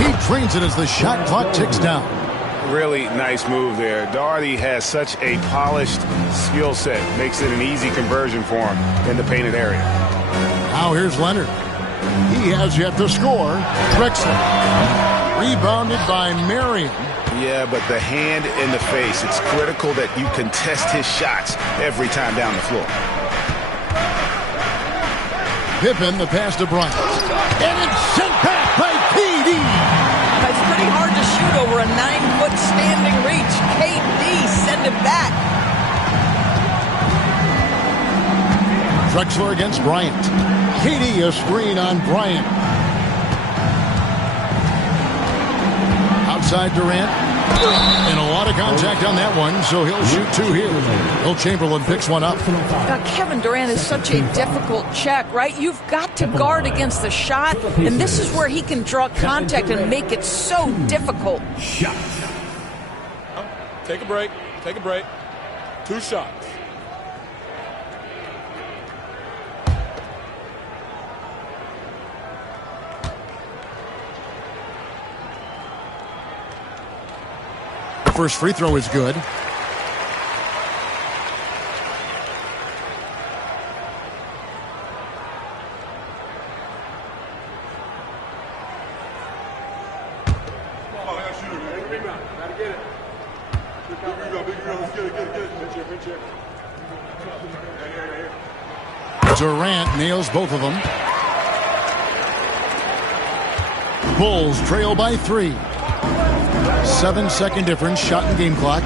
He trains it as the shot clock ticks down. Really nice move there. Doherty has such a polished skill set. Makes it an easy conversion for him in the painted area. Now here's Leonard. He has yet to score. Drexler. Rebounded by Marion. Yeah, but the hand in the face. It's critical that you contest his shots every time down the floor. Pippen, the pass to Bryant. And it's sent back by KD. It's pretty hard to shoot over a 9-foot standing reach. KD send it back. Drexler against Bryant. KD a screen on Bryant. Outside Durant. And a lot of contact on that one, so he'll shoot 2 here. Will Chamberlain picks one up. Now, Kevin Durant is such a difficult check, right? You've got to guard against the shot, and this is where he can draw contact and make it so difficult. Take a break. Take a break. 2 shots. First free throw is good. Durant nails both of them. Bulls trail by 3. 7-second difference, shot and game clock.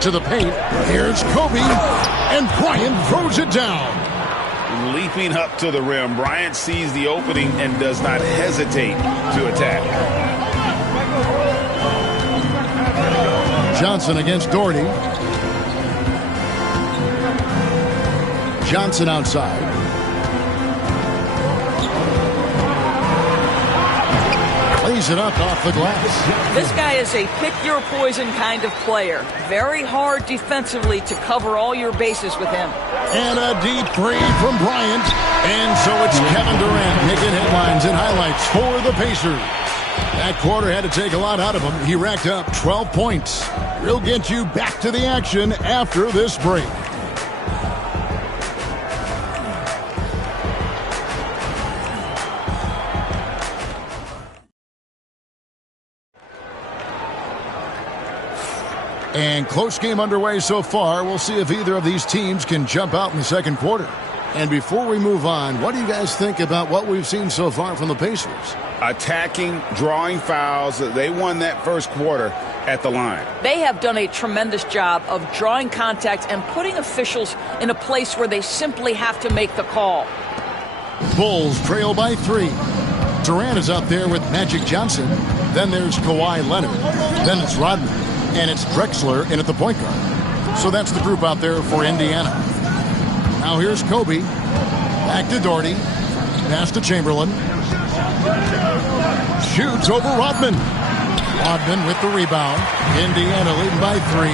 To the paint. Here's Kobe. And Bryant throws it down. Leaping up to the rim, Bryant sees the opening and does not hesitate to attack. Johnson against Doherty. Johnson outside. lays it up off the glass. This guy is a pick-your-poison kind of player. Very hard defensively to cover all your bases with him. And a deep three from Bryant. And so it's Kevin Durant making headlines and highlights for the Pacers. That quarter had to take a lot out of him. He racked up 12 points. We'll get you back to the action after this break. And close game underway so far. We'll see if either of these teams can jump out in the second quarter. And before we move on, what do you guys think about what we've seen so far from the Pacers? Attacking, drawing fouls. They won that first quarter at the line. They have done a tremendous job of drawing contact and putting officials in a place where they simply have to make the call. Bulls trail by 3. Durant is out there with Magic Johnson. Then there's Kawhi Leonard. Then it's Rodman. And it's Drexler in at the point guard. So that's the group out there for Indiana. Now here's Kobe. Back to Doherty. Pass to Chamberlain. Shoots over Rodman. Rodman with the rebound. Indiana leading by 3.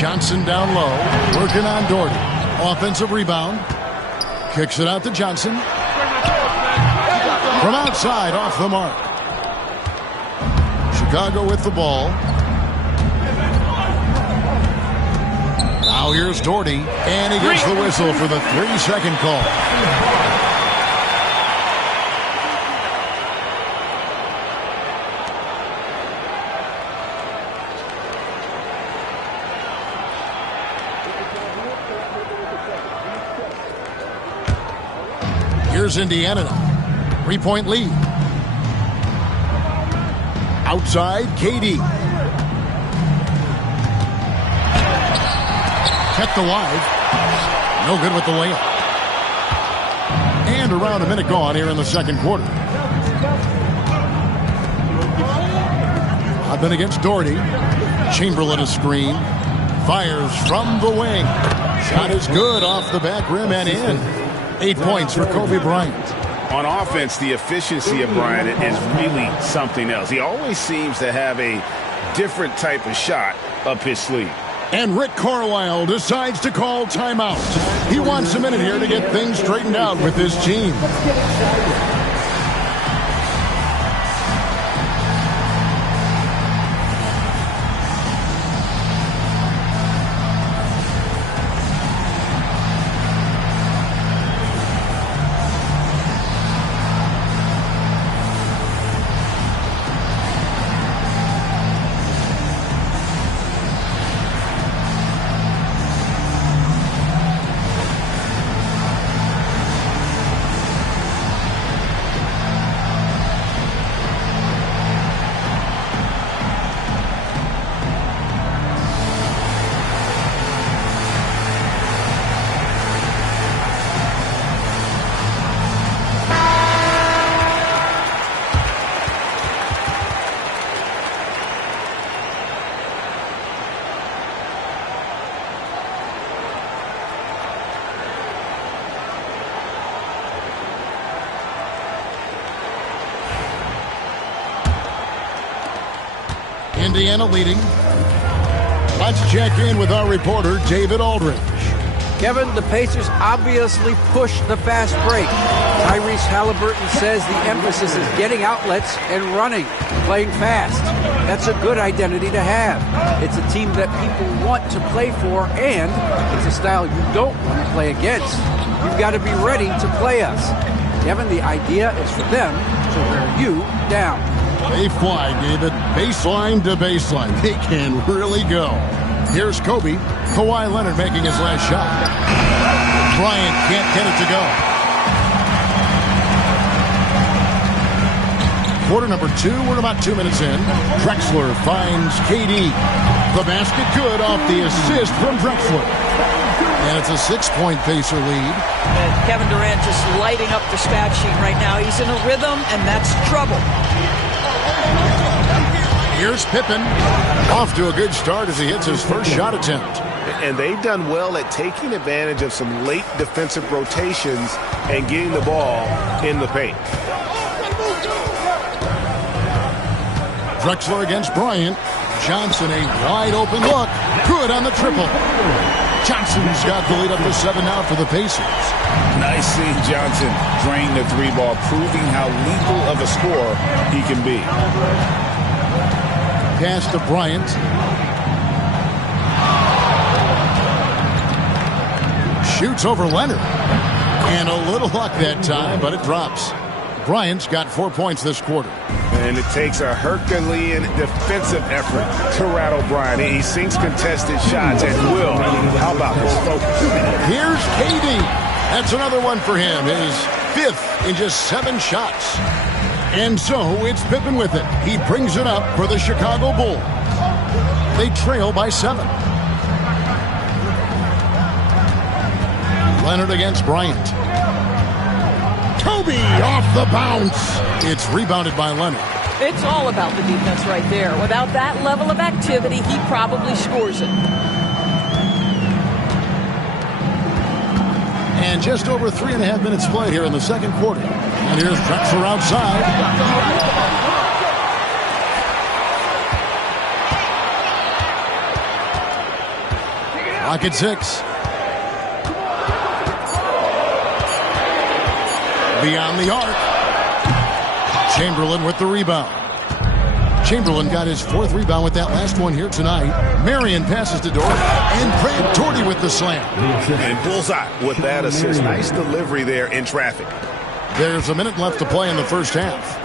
Johnson down low. Working on Doherty. Offensive rebound. Kicks it out to Johnson. From outside, off the mark. Chicago with the ball. Now here's Doherty, and he gets the whistle for the 3-second call. Here's Indiana now. 3-point lead. Outside, KD. Kept alive. No good with the layup. And around a minute gone here in the second quarter. Rodman against Doherty. Chamberlain a screen. Fires from the wing. Shot is good off the back rim and in. 8 points for Kobe Bryant. On offense, the efficiency of Bryant is really something else. He always seems to have a different type of shot up his sleeve. And Rick Carlisle decides to call timeout. He wants a minute here to get things straightened out with his team. Indiana leading. Let's check in with our reporter, David Aldridge. Kevin, the Pacers obviously pushed the fast break. Tyrese Halliburton says the emphasis is getting outlets and running, playing fast. That's a good identity to have. It's a team that people want to play for, and it's a style you don't want to play against. You've got to be ready to play us. Kevin, the idea is for them to wear you down. They fly, David. Baseline to baseline. They can really go. Here's Kobe. Kawhi Leonard making his last shot. Bryant can't get it to go. Quarter number 2. We're about 2 minutes in. Drexler finds KD. The basket good off the assist from Drexler. And it's a 6-point Pacer lead. And Kevin Durant just lighting up the stat sheet right now. He's in a rhythm, and that's trouble. Here's Pippen. Off to a good start as he hits his first shot attempt. And they've done well at taking advantage of some late defensive rotations and getting the ball in the paint. Drexler against Bryant. Johnson, a wide open look. Good on the triple. Johnson's got the lead up to 7 now for the Pacers. Nice seeing Johnson drain the 3 ball, proving how lethal of a scorer he can be. Pass to Bryant. Shoots over Leonard. And a little luck that time, but it drops. Bryant's got 4 points this quarter. And it takes a Herculean defensive effort to rattle Bryant. He sinks contested shots at will. How about his focus? Here's KD. That's another one for him. His 5th in just 7 shots. And so it's Pippen with it. He brings it up for the Chicago Bulls. They trail by 7. Leonard against Bryant. Kobe off the bounce. It's rebounded by Leonard. It's all about the defense right there. Without that level of activity, he probably scores it. And just over 3.5 minutes played here in the second quarter. And here's Drexler outside. Clock at 6. Beyond the arc. Chamberlain with the rebound. Chamberlain got his 4th rebound with that last one here tonight. Marion passes to Doherty. And Brad Doherty with the slam. And bullseye with that assist. Nice delivery there in traffic. There's a minute left to play in the first half.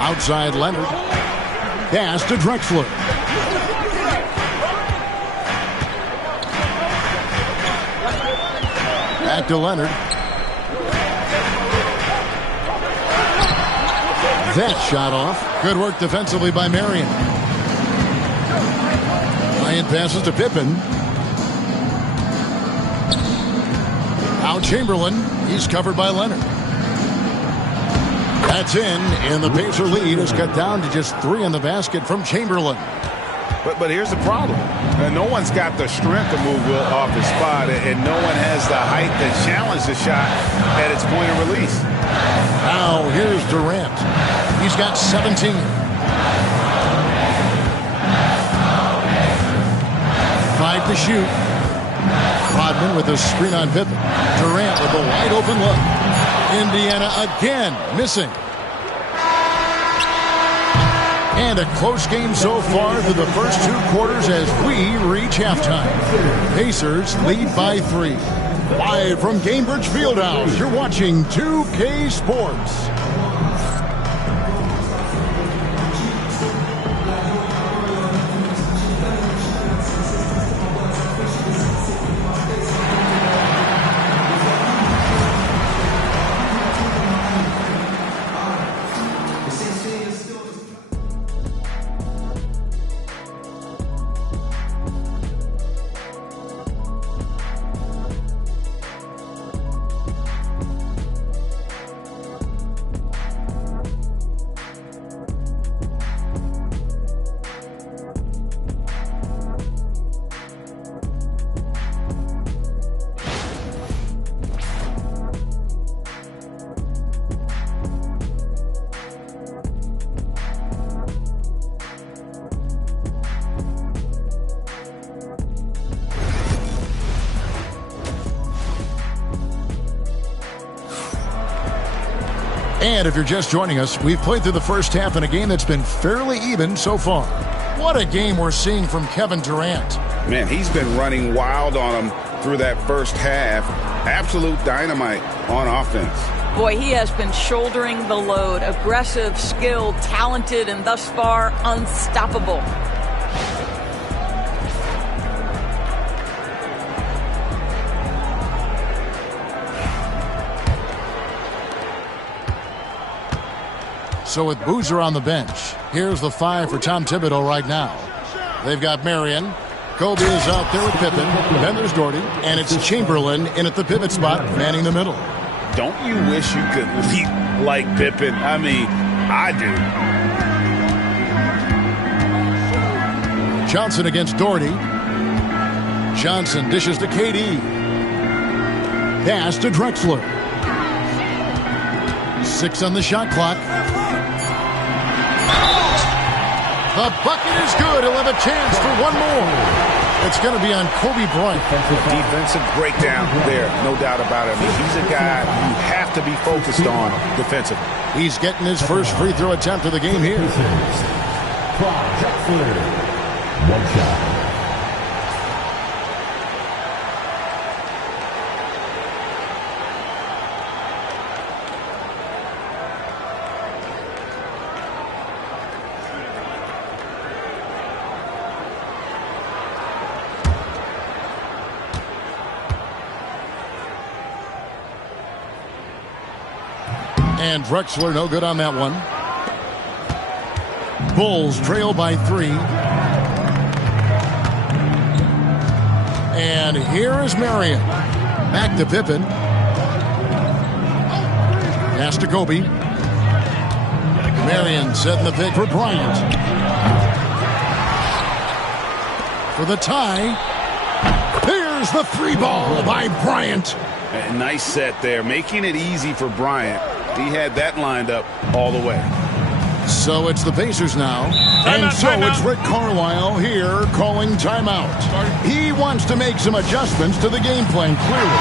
Outside Leonard. Pass to Drexler. Back to Leonard. That shot off. Good work defensively by Marion. Bryant passes to Pippen. Now Chamberlain. He's covered by Leonard. That's in, and the Pacer lead is cut down to just 3 in the basket from Chamberlain. But here's the problem. No one's got the strength to move Will off his spot, and no one has the height to challenge the shot at its point of release. Now here's Durant. He's got 17. 5 to shoot. Rodman with a screen on Pippen. Durant with a wide open look. Indiana again missing. And a close game so far through the first 2 quarters as we reach halftime. Pacers lead by 3. Live from Gainbridge Fieldhouse, you're watching 2K Sports. And if you're just joining us, we've played through the first half in a game that's been fairly even so far. What a game we're seeing from Kevin Durant. Man, he's been running wild on him through that first half. Absolute dynamite on offense. Boy, he has been shouldering the load. Aggressive, skilled, talented, and thus far unstoppable. So with Boozer on the bench, here's the 5 for Tom Thibodeau right now. They've got Marion. Kobe is out there with Pippen. Then there's Doherty. And it's Chamberlain in at the pivot spot, manning the middle. Don't you wish you could leap like Pippen? I mean, I do. Johnson against Doherty. Johnson dishes to KD. Pass to Drexler. 6 on the shot clock. The bucket is good. He'll have a chance for one more. It's going to be on Kobe Bryant. Defensive breakdown there, no doubt about it. I mean, he's a guy you have to be focused on defensively. He's getting his first free throw attempt of the game here. One shot. And Drexler no good on that one. Bulls trail by 3. And here is Marion. Back to Pippen. Pass to Kobe. Marion setting the pick for Bryant. For the tie. Here's the 3 ball by Bryant. A nice set there, making it easy for Bryant. He had that lined up all the way. So it's the Pacers now. And so it's Rick Carlisle here calling timeout. He wants to make some adjustments to the game plan, clearly.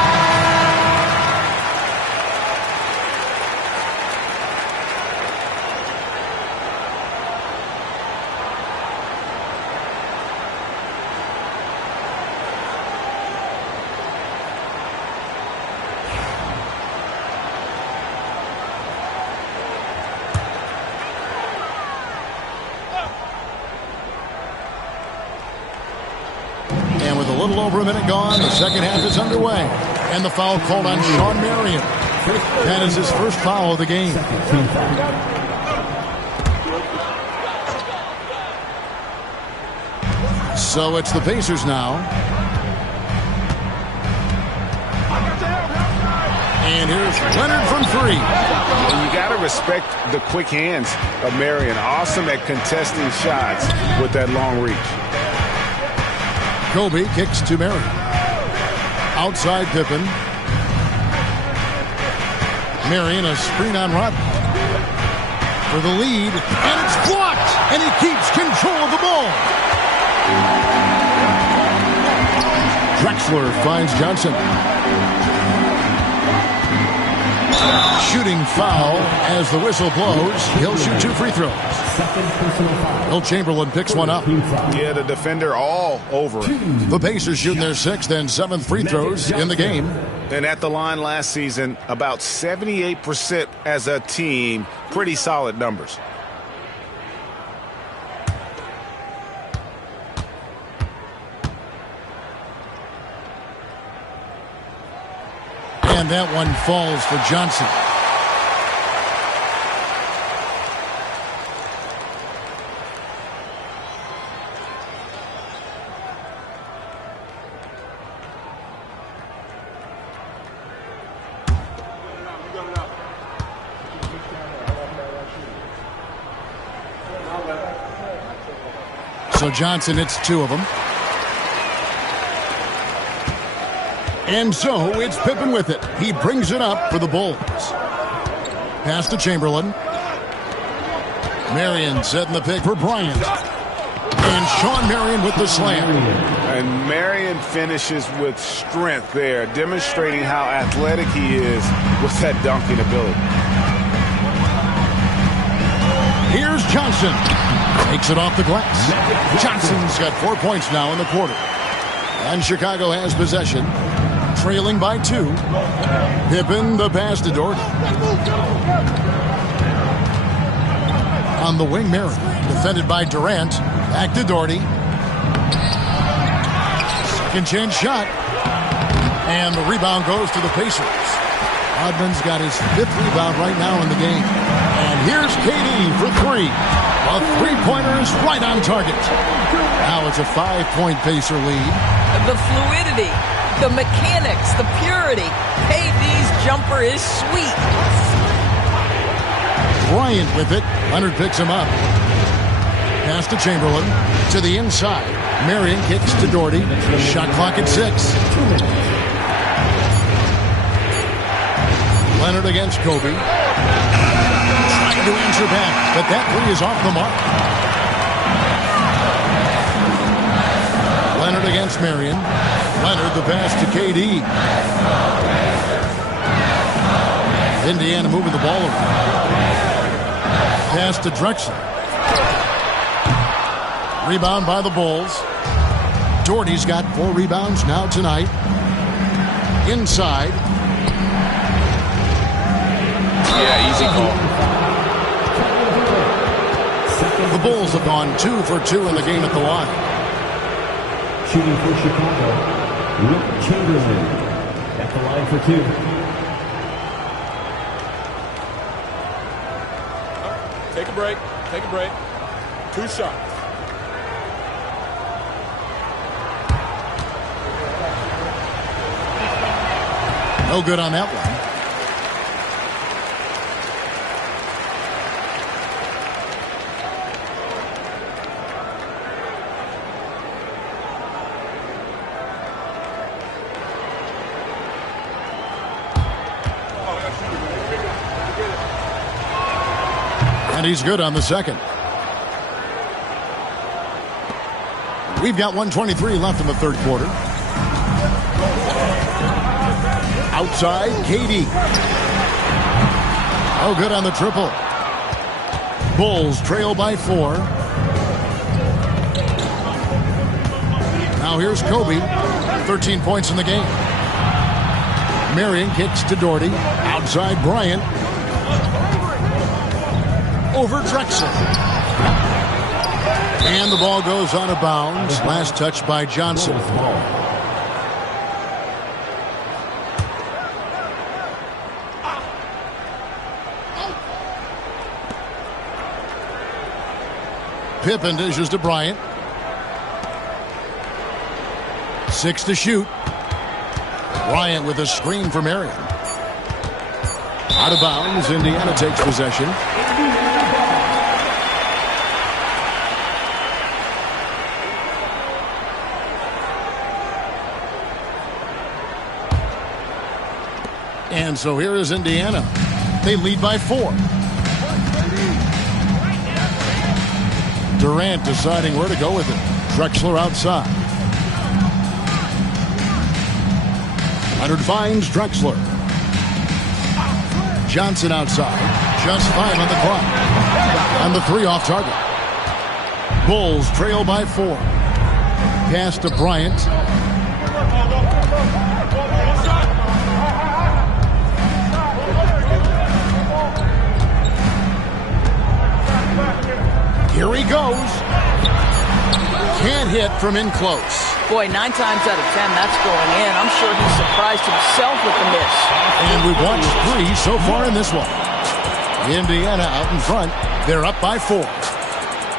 Over a minute gone. The second half is underway. And the foul called on Shawn Marion. That is his first foul of the game. So it's the Pacers now. And here's Leonard from 3. And you got to respect the quick hands of Marion. Awesome at contesting shots with that long reach. Kobe kicks to Marion. Outside Pippen. Marion a screen on Rodman. For the lead. And it's blocked. And he keeps control of the ball. Drexler finds Johnson. Shooting foul as the whistle blows. He'll shoot 2 free throws. Will Chamberlain picks one up. Yeah, the defender all over him. The Pacers shooting their 6th and 7th free throws in the game. And at the line last season, about 78% as a team. Pretty solid numbers. And that one falls for Johnson. So Johnson hits 2 of them. And so it's Pippen with it. He brings it up for the Bulls. Pass to Chamberlain. Marion setting the pick for Bryant. And Shawn Marion with the slam. And Marion finishes with strength there, demonstrating how athletic he is with that dunking ability. Here's Johnson. Takes it off the glass. Johnson's got 4 points now in the quarter. And Chicago has possession. Trailing by 2. Pippen the pass to Doherty. On the wing, Marion. Defended by Durant. Back to Doherty. Second chance shot. And the rebound goes to the Pacers. Rodman's got his 5th rebound right now in the game. And here's KD for 3. A 3-pointer is right on target. Now it's a 5-point Pacer lead. The fluidity, the mechanics, the purity. KD's jumper is sweet. Bryant with it. Leonard picks him up. Pass to Chamberlain. To the inside. Marion kicks to Doherty. Shot clock at 6. Leonard against Kobe. Trying to answer back, but that three is off the mark. Leonard against Marion. Leonard the pass to KD. Indiana moving the ball around. Pass to Drexler. Rebound by the Bulls. Doherty's got 4 rebounds now tonight. Inside. Yeah, easy call. The Bulls have gone 2 for 2 in the game at the line. Shooting for Chicago, Wilt Chamberlain at the line for 2. Take a break. Take a break. 2 shots. No good on that one. And he's good on the second. We've got 1:23 left in the third quarter. Outside, KD. Oh, good on the triple. Bulls trail by 4. Now here's Kobe. 13 points in the game. Marion kicks to Doherty. Outside, Bryant. Over Drexler. And the ball goes out of bounds. Last touch by Johnson. Pippen dishes to Bryant. 6 to shoot. Bryant with a screen for Marion. Out of bounds. Indiana takes possession. And so here is Indiana. They lead by 4. Durant deciding where to go with it. Drexler outside. Leonard finds Drexler. Johnson outside. Just 5 on the clock. And the 3 off target. Bulls trail by 4. Pass to Bryant. Here he goes. Can't hit from in close. Boy, 9 times out of 10, that's going in. I'm sure he's surprised himself with the miss. And we've watched 3 so far in this one. Indiana out in front. They're up by 4.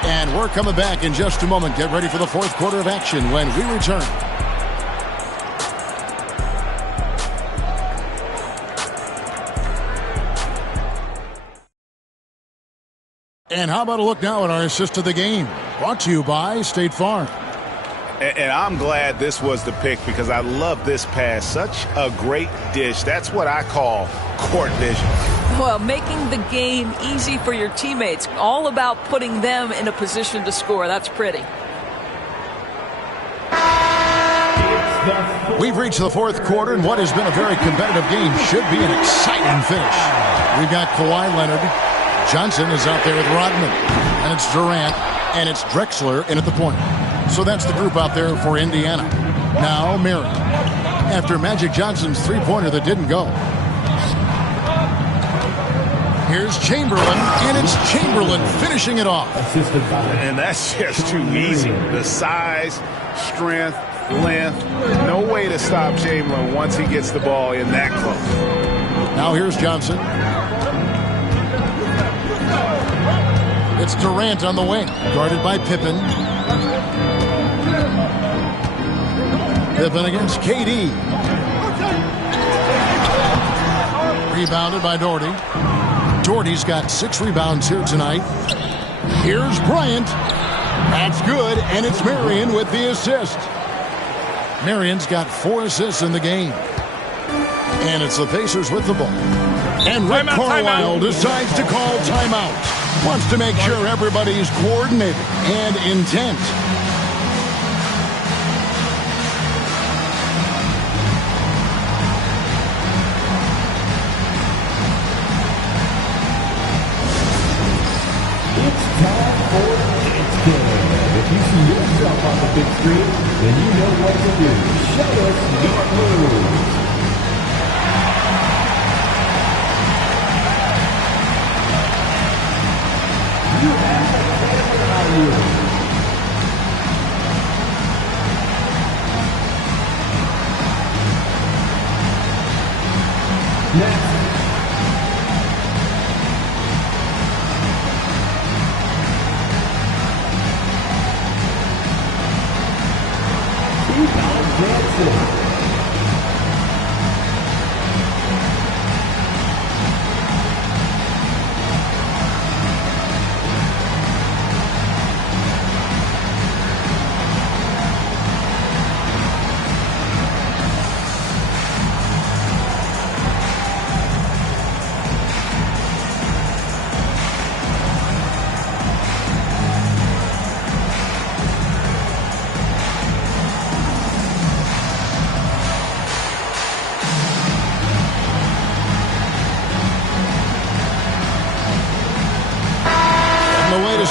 And we're coming back in just a moment. Get ready for the fourth quarter of action when we return. And how about a look now at our assist of the game? Brought to you by State Farm. And I'm glad this was the pick because I love this pass. Such a great dish. That's what I call court vision. Well, making the game easy for your teammates. All about putting them in a position to score. That's pretty. We've reached the fourth quarter, and what has been a very competitive game should be an exciting finish. We've got Kawhi Leonard. Johnson is out there with Rodman. And it's Durant. And it's Drexler in at the point. So that's the group out there for Indiana. Now Marion. After Magic Johnson's three-pointer that didn't go. Here's Chamberlain. And it's Chamberlain finishing it off. And that's just too easy. The size, strength, length. No way to stop Chamberlain once he gets the ball in that close. Now here's Johnson. It's Durant on the wing, guarded by Pippen. Pippen against KD. Rebounded by Doherty. Doherty's got 6 rebounds here tonight. Here's Bryant. That's good, and it's Marion with the assist. Marion's got 4 assists in the game. And it's the Pacers with the ball. And Rick Carlisle decides to call timeout. Wants to make sure everybody's coordinated and intent. It's time for It's Game. If you see yourself on the big screen, then you know what to do. Show us your moves. You have the camera. Next. Dancing.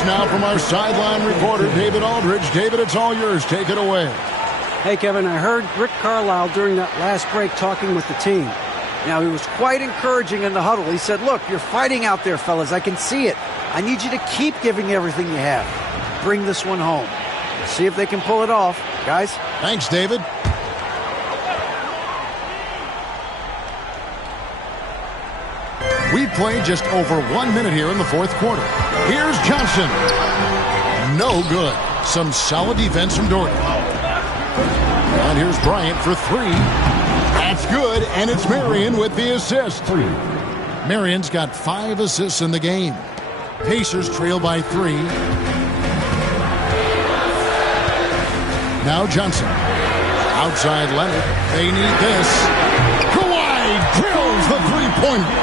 Now from our sideline reporter, David Aldridge. David, it's all yours. Take it away. Hey, Kevin, I heard Rick Carlisle during that last break talking with the team. Now, he was quite encouraging in the huddle. He said, look, you're fighting out there, fellas. I can see it. I need you to keep giving everything you have. Bring this one home. Let's see if they can pull it off. Guys? Thanks, David. We've played just over 1 minute here in the fourth quarter. Here's Johnson. No good. Some solid defense from Doherty. And here's Bryant for 3. That's good, and it's Marion with the assist. Marion's got 5 assists in the game. Pacers trail by 3. Now Johnson. Outside Leonard. They need this. Kawhi drills the three-pointer.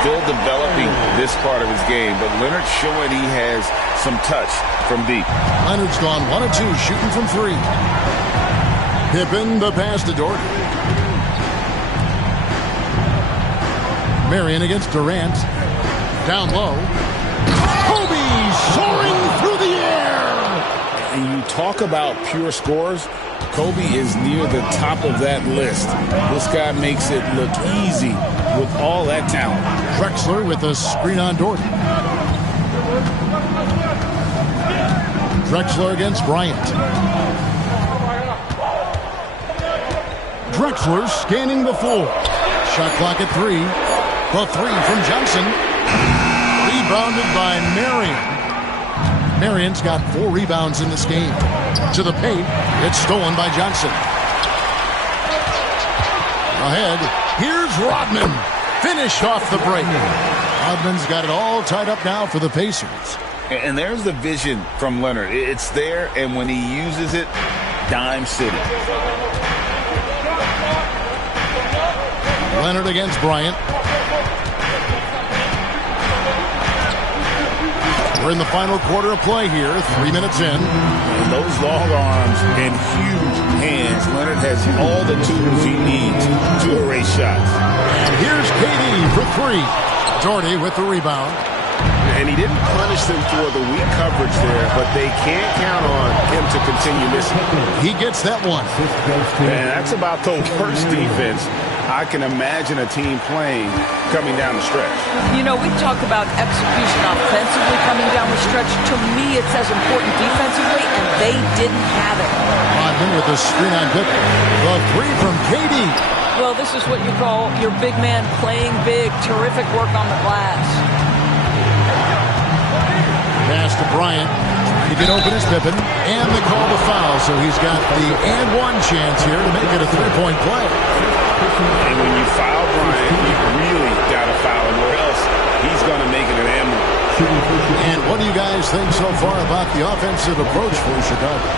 Still developing this part of his game, but Leonard showing he has some touch from deep. Leonard's gone 1 of 2, shooting from 3. Pippen, the pass to Doherty. Marion against Durant. Down low. Kobe soaring through the air. And you talk about pure scores, Kobe is near the top of that list. This guy makes it look easy with all that talent. Drexler with a screen on Doherty. Drexler against Bryant. Drexler scanning the floor. Shot clock at 3. The 3 from Johnson. Rebounded by Marion. Marion's got 4 rebounds in this game. To the paint. It's stolen by Johnson. Ahead. Here's Rodman. Finished off the break. Rodman's got it all tied up now for the Pacers. And there's the vision from Leonard. It's there, and when he uses it, dime city. Leonard against Bryant. We're in the final quarter of play here, 3 minutes in. And those long arms and huge hands, Leonard has all the tools he needs to erase shots. And here's KD for 3. Doherty with the rebound. And he didn't punish them for the weak coverage there, but they can't count on him to continue missing. He gets that one. And that's about the worst defense I can imagine a team playing coming down the stretch. You know, we talk about execution offensively coming down the stretch. To me, it's as important defensively, and they didn't have it. Rodman with a screen on Pippen. The 3 from KD. Well, this is what you call your big man playing big. Terrific work on the glass. Pass to Bryant. To get open is Pippen. And they call the foul, so he's got the and one chance here to make it a 3-point play. And when you foul Bryant, you really got to foul him, or else he's going to make it an and one. And what do you guys think so far about the offensive approach for Chicago?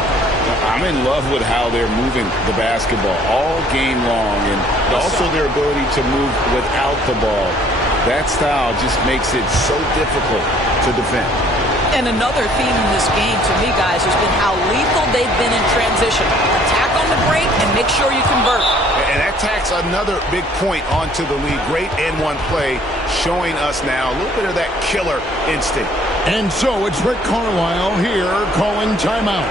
I'm in love with how they're moving the basketball all game long, and also their ability to move without the ball. That style just makes it so difficult to defend. And another theme in this game, to me, guys, has been how lethal they've been in transition. Attack on the break and make sure you convert. And that tacks another big point onto the lead. Great N1 play, showing us now a little bit of that killer instinct. And so it's Rick Carlisle here calling timeout.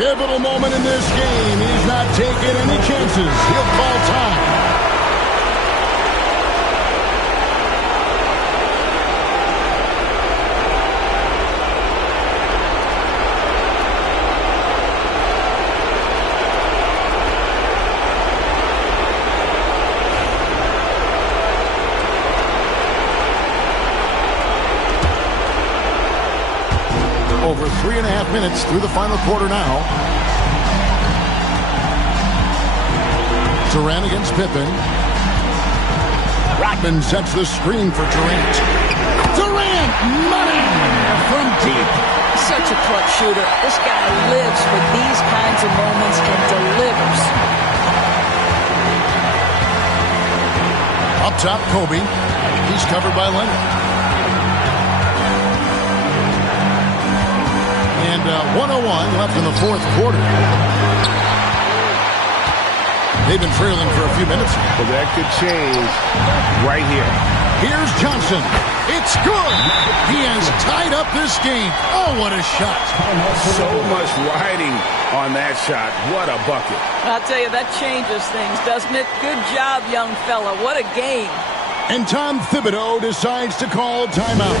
Pivotal moment in this game. He's not taking any chances. He'll call time. Over 3.5 minutes through the final quarter now. Durant against Pippen. Rodman sets the screen for Durant. Durant, money from deep. Such a clutch shooter. This guy lives for these kinds of moments and delivers. Up top, Kobe. He's covered by Leonard. And 1:01 left in the fourth quarter. They've been trailing for a few minutes. But that could change right here. Here's Johnson. It's good. He has tied up this game. Oh, what a shot. So much riding on that shot. What a bucket. I'll tell you, that changes things, doesn't it? Good job, young fella. What a game. And Tom Thibodeau decides to call timeout.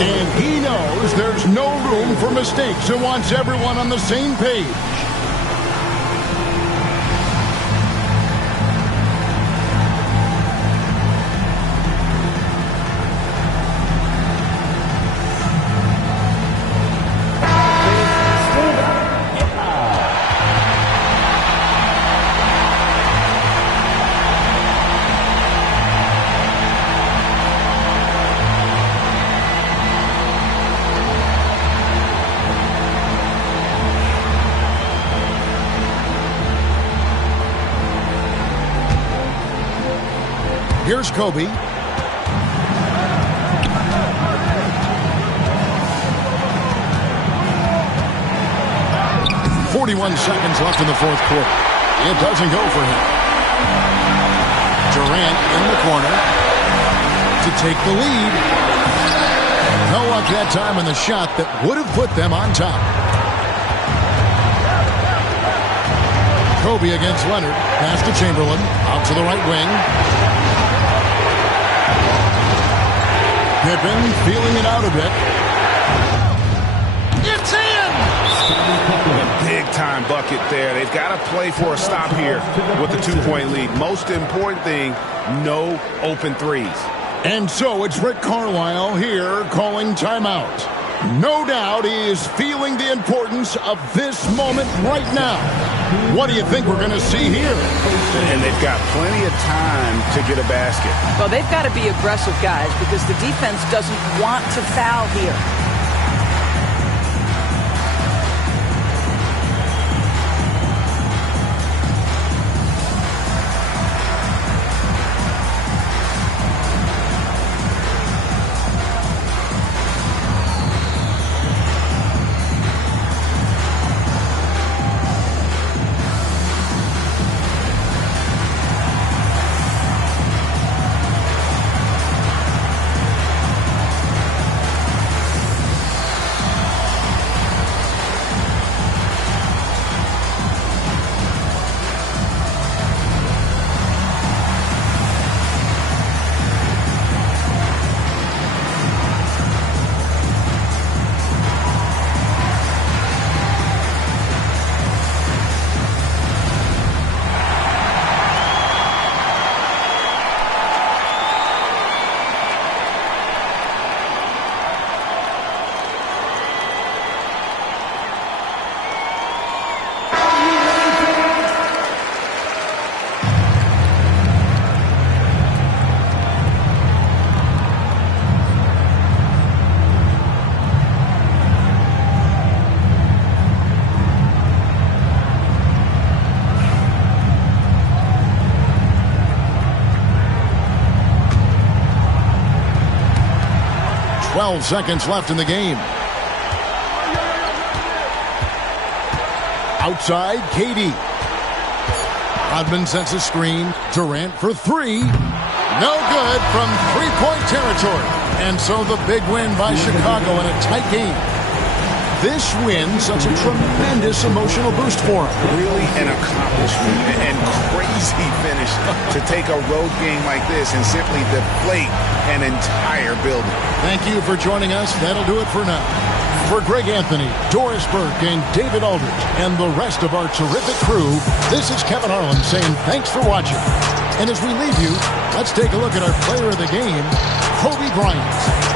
And he knows there's no room for mistakes and wants everyone on the same page. Here's Kobe. 41 seconds left in the fourth quarter. It doesn't go for him. Durant in the corner to take the lead. No luck that time in the shot that would have put them on top. Kobe against Leonard. Pass to Chamberlain. Out to the right wing. Pippen feeling it out a bit. It's in! A big-time bucket there. They've got to play for a stop here with the two-point lead. Most important thing, no open threes. And so it's Rick Carlisle here calling timeout. No doubt he is feeling the importance of this moment right now. What do you think we're going to see here? And they've got plenty of time to get a basket. Well, they've got to be aggressive, guys, because the defense doesn't want to foul here. 12 seconds left in the game. Outside, KD. Rodman sets a screen. Durant for three. No good from three-point territory. And so the big win by Chicago in a tight game. This win, such a tremendous emotional boost for him. Really an accomplishment and crazy finish to take a road game like this and simply deflate an entire building. Thank you for joining us. That'll do it for now. For Greg Anthony, Doris Burke, and David Aldridge, and the rest of our terrific crew, this is Kevin Harlan saying thanks for watching. And as we leave you, let's take a look at our player of the game, Kobe Bryant.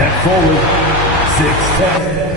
And forward, 6-10.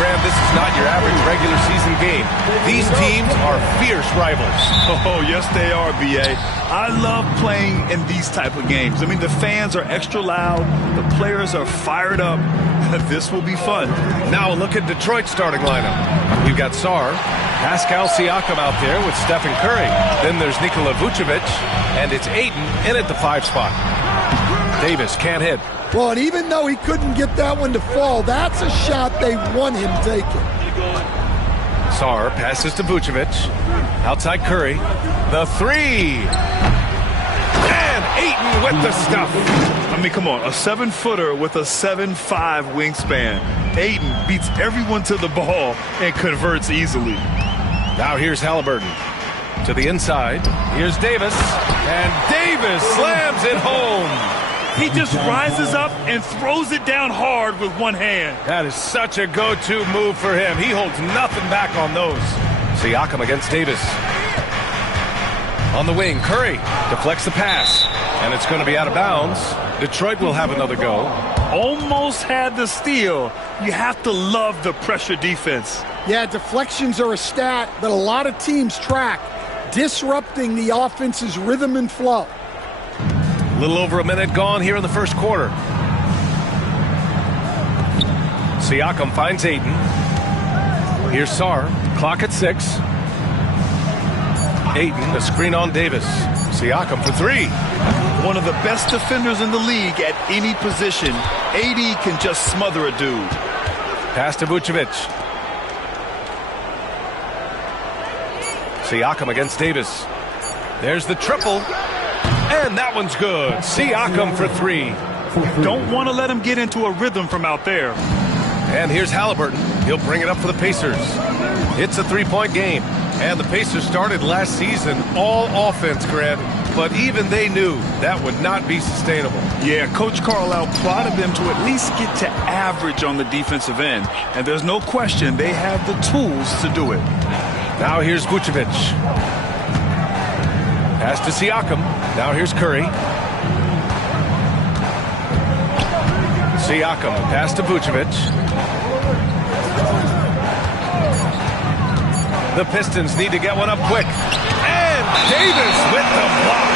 Graham, this is not your average regular season game. These teams are fierce rivals. Oh, yes, they are, B.A. I love playing in these type of games. I mean, the fans are extra loud. The players are fired up. This will be fun. Now look at Detroit's starting lineup. We've got Sarr, Pascal Siakam out there with Stephen Curry. Then there's Nikola Vucevic, and it's Ayton in at the 5 spot. Davis can't hit. Well, and even though he couldn't get that one to fall, that's a shot they want him taking. Sarr passes to Vucevic. Outside Curry. The 3. Ayton with the stuff. I mean, come on, a 7-footer with a 7'5" wingspan. Ayton beats everyone to the ball and converts easily. Now here's Halliburton. To the inside. Here's Davis. And Davis slams it home. He just rises up and throws it down hard with one hand. That is such a go-to move for him. He holds nothing back on those. Siakam against Davis. On the wing, Curry deflects the pass. And it's going to be out of bounds. Detroit will have another go. Almost had the steal. You have to love the pressure defense. Yeah, deflections are a stat that a lot of teams track, disrupting the offense's rhythm and flow. A little over a minute gone here in the first quarter. Siakam finds Ayton. Here's Sarr. Clock at 6. Ayton, a screen on Davis. Siakam for 3. One of the best defenders in the league at any position. AD can just smother a dude. Pass to Vucevic. Siakam against Davis. There's the triple. And that one's good. Siakam for 3. Don't want to let him get into a rhythm from out there. And here's Halliburton. He'll bring it up for the Pacers. It's a 3-point game. And the Pacers started last season all offense, Grant. But even they knew that would not be sustainable. Yeah, Coach Carlisle plotted them to at least get to average on the defensive end. And there's no question they have the tools to do it. Now here's Vucevic. Pass to Siakam. Now here's Curry. Siakam, pass to Vucevic. The Pistons need to get one up quick. And Davis with the block.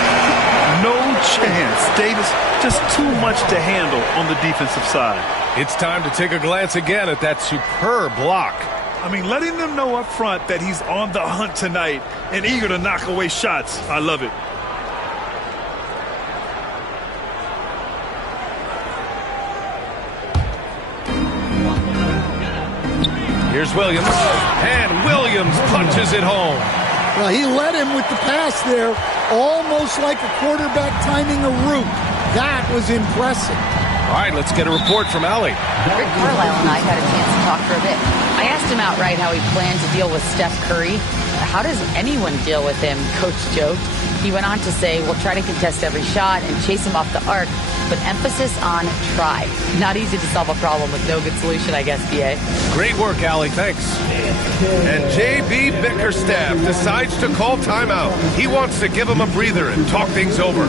No chance. Davis just too much to handle on the defensive side. It's time to take a glance again at that superb block. I mean, letting them know up front that he's on the hunt tonight and eager to knock away shots. I love it. Here's Williams. And Williams punches it home. Well, he led him with the pass there, almost like a quarterback timing a route. That was impressive. All right, let's get a report from Allie. Rick Carlisle and I had a chance to talk for a bit. I asked him outright how he planned to deal with Steph Curry. How does anyone deal with him? Coach joked. He went on to say, we'll try to contest every shot and chase him off the arc, but emphasis on try. Not easy to solve a problem with no good solution, I guess, BA. Great work, Allie. Thanks. And J.B. Bickerstaff decides to call timeout. He wants to give him a breather and talk things over.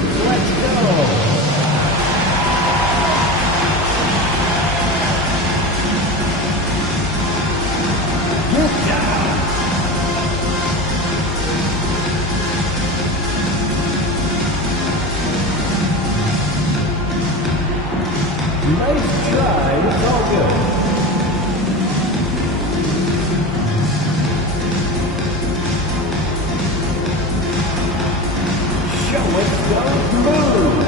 Nice try. It's all good. Show it, don't move.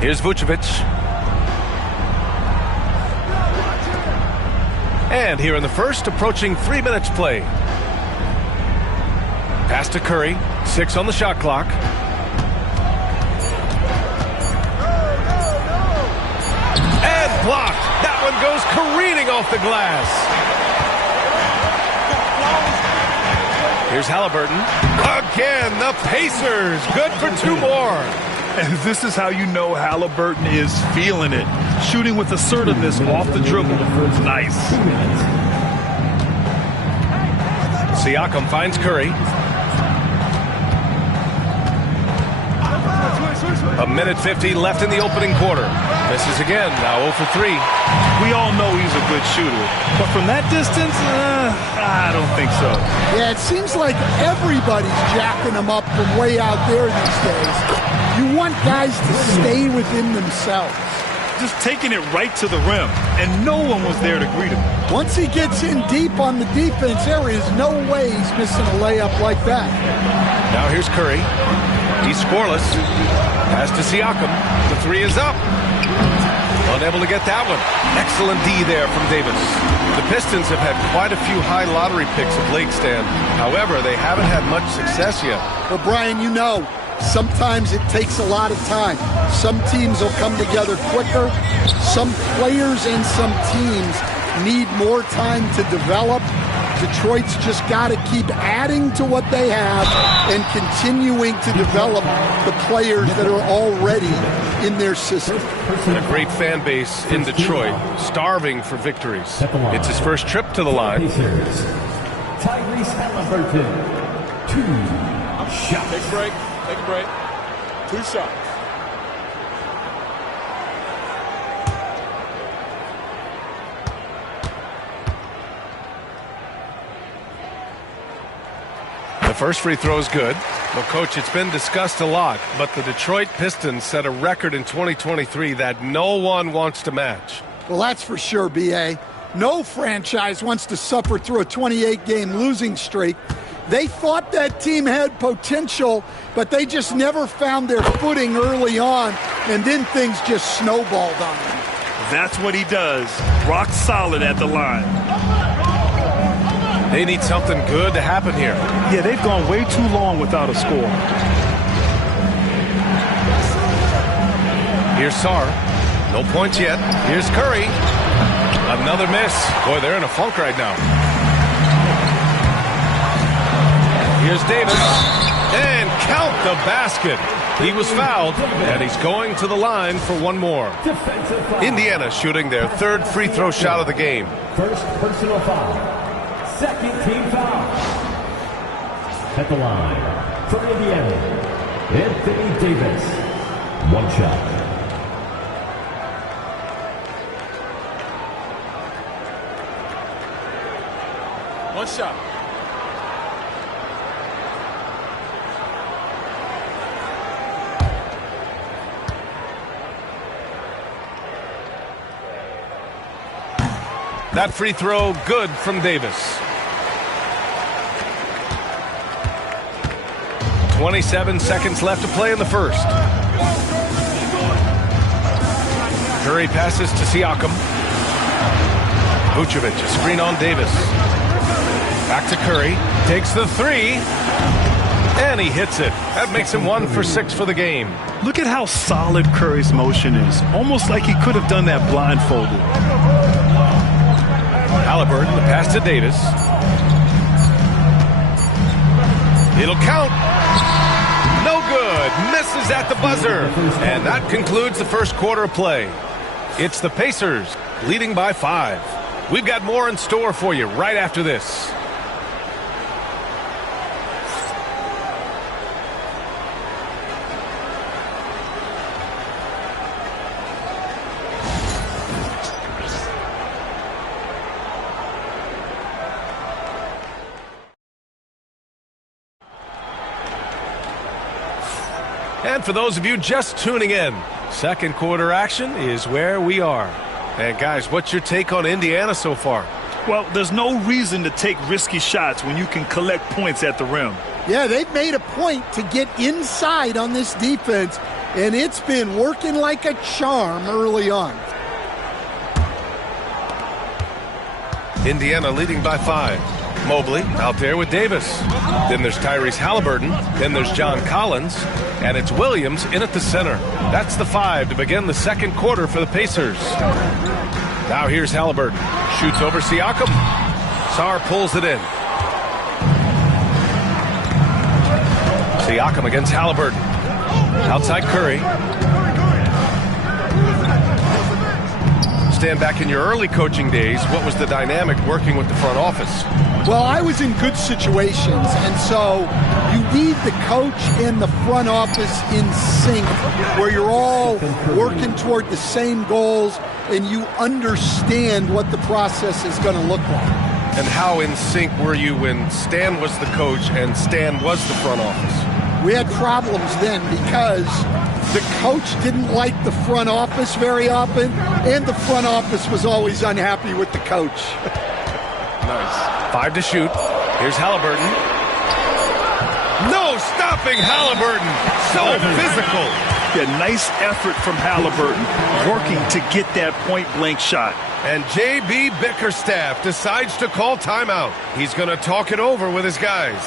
Here's Vucevic. And here in the first, approaching 3 minutes play. Pass to Curry. 6 on the shot clock. And blocked. That one goes careening off the glass. Here's Halliburton. again. The Pacers good for 2 more. And this is how you know Halliburton is feeling it. Shooting with assertiveness off the dribble. Nice. Siakam finds Curry. A minute 50 left in the opening quarter. Misses again, now 0 for 3. We all know he's a good shooter, but from that distance, I don't think so. Yeah, it seems like everybody's jacking him up from way out there these days. You want guys to stay within themselves. Just taking it right to the rim, and no one was there to greet him. Once he gets in deep on the defense, there is no way he's missing a layup like that. Now here's Curry. He's scoreless. Pass to Siakam. The 3 is up. Unable to get that one. Excellent D there from Davis. The Pistons have had quite a few high lottery picks of late, Stan. However, they haven't had much success yet. Well, Brian, you know, sometimes it takes a lot of time. Some teams will come together quicker. Some players and some teams need more time to develop. Detroit's just got to keep adding to what they have and continuing to develop the players that are already in their system. And a great fan base in Detroit, starving for victories. It's his first trip to the line. Tyrese Halliburton, 2 shots. Take a break. Take a break. 2 shots. The first free throw is good. Well, Coach, it's been discussed a lot, but the Detroit Pistons set a record in 2023 that no one wants to match. Well, that's for sure, B.A. No franchise wants to suffer through a 28-game losing streak. They thought that team had potential, but they just never found their footing early on, and then things just snowballed on them. That's what he does. Rock solid at the line. They need something good to happen here. Yeah, they've gone way too long without a score. Here's Sarr. No points yet. Here's Curry. Another miss. Boy, they're in a funk right now. Here's Davis. And count the basket. He was fouled, and he's going to the line for 1 more. Indiana shooting their 3rd free throw shot of the game. First personal foul. Second team foul. At the line, for Indiana, Anthony Davis. 1 shot. One shot. That free throw good from Davis. 27 seconds left to play in the first. Curry passes to Siakam. Vucevic, a screen on Davis. Back to Curry. Takes the 3. And he hits it. That makes him 1 for 6 for the game. Look at how solid Curry's motion is. Almost like he could have done that blindfolded. Halliburton, the pass to Davis. It'll count. No good. Misses at the buzzer. And that concludes the first quarter of play. It's the Pacers leading by 5. We've got more in store for you right after this. And for those of you just tuning in, second quarter action is where we are. And guys, what's your take on Indiana so far? Well, there's no reason to take risky shots when you can collect points at the rim. Yeah, they've made a point to get inside on this defense, and it's been working like a charm early on. Indiana leading by 5. Mobley out there with Davis. Then there's Tyrese Halliburton. Then there's John Collins. And it's Williams in at the center. That's the 5 to begin the second quarter for the Pacers. Now here's Halliburton. Shoots over Siakam. Sarr pulls it in. Siakam against Halliburton. Outside Curry. Stan, back in your early coaching days, what was the dynamic working with the front office? Well, I was in good situations, and so you need the coach and the front office in sync, where you're all working toward the same goals and you understand what the process is going to look like. And how in sync were you when Stan was the coach and Stan was the front office? We had problems then because the coach didn't like the front office very often, and the front office was always unhappy with the coach. Nice. 5 to shoot. Here's Halliburton. No stopping Halliburton. So physical. Yeah, nice effort from Halliburton, working to get that point-blank shot. And J.B. Bickerstaff decides to call timeout. He's going to talk it over with his guys.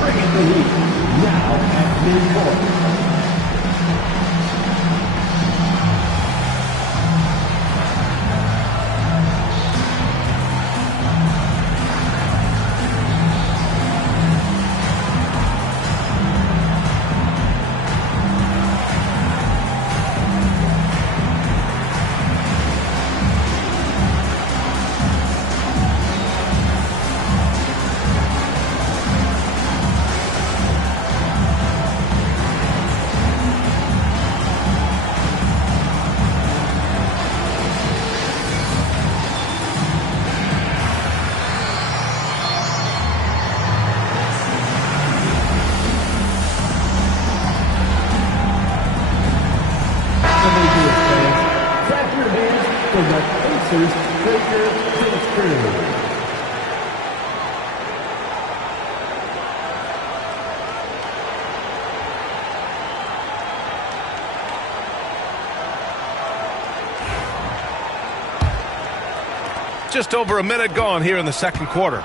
Bringing the lead now at midcourt. Just over a minute gone here in the second quarter.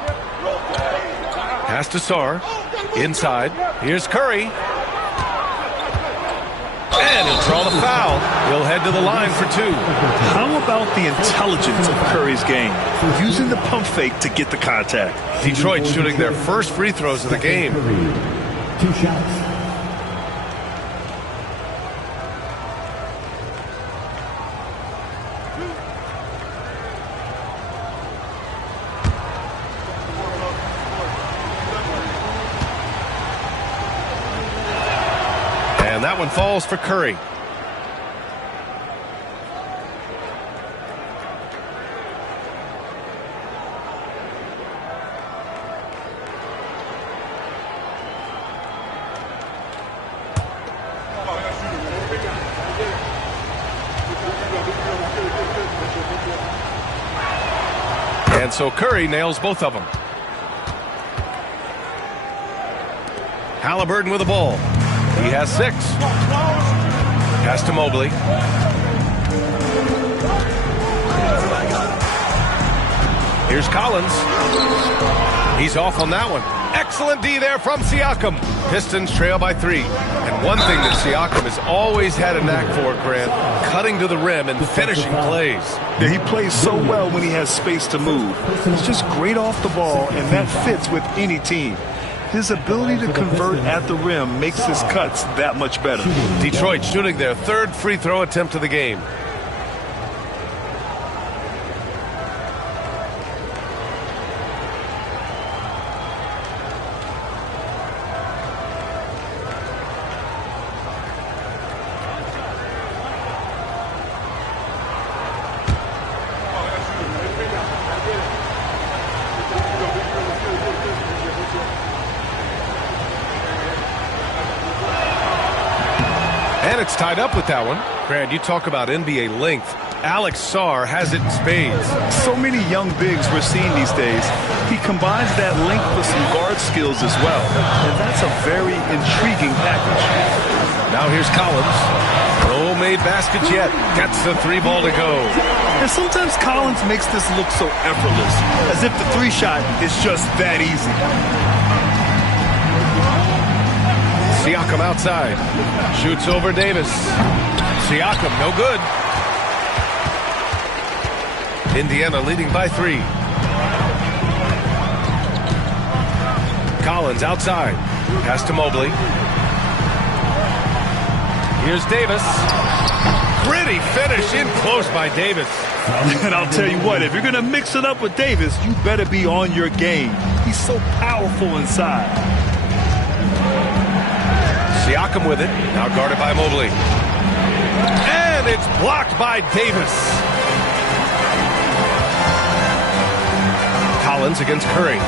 Pass to Sarr. Inside. Here's Curry. And he'll draw the foul. He'll head to the line for 2. How about the intelligence of Curry's game? Using the pump fake to get the contact. Detroit shooting their first free throws of the game. 2 shots. And that one falls for Curry. And so Curry nails both of them. Halliburton with the ball. He has 6. Pass to Mobley. Here's Collins. He's off on that one. Excellent D there from Siakam. Pistons trail by 3. And one thing that Siakam has always had a knack for, Grant, cutting to the rim and finishing plays. Yeah, he plays so well when he has space to move. He's just great off the ball, and that fits with any team. His ability to convert at the rim makes his cuts that much better. Detroit shooting their 3rd free throw attempt of the game. And it's tied up with that one. Grant, you talk about NBA length. Alex Sarr has it in spades. So many young bigs we're seeing these days. He combines that length with some guard skills as well. And that's a very intriguing package. Now here's Collins. No made baskets yet. Gets the 3 ball to go. And sometimes Collins makes this look so effortless, as if the 3 shot is just that easy. Siakam outside. Shoots over Davis. Siakam, no good. Indiana leading by 3. Collins outside. Pass to Mobley. Here's Davis. Gritty finish in close by Davis. And I'll tell you what, if you're going to mix it up with Davis, you better be on your game. He's so powerful inside. Siakam with it. Now guarded by Mobley. And it's blocked by Davis. Collins against Curry.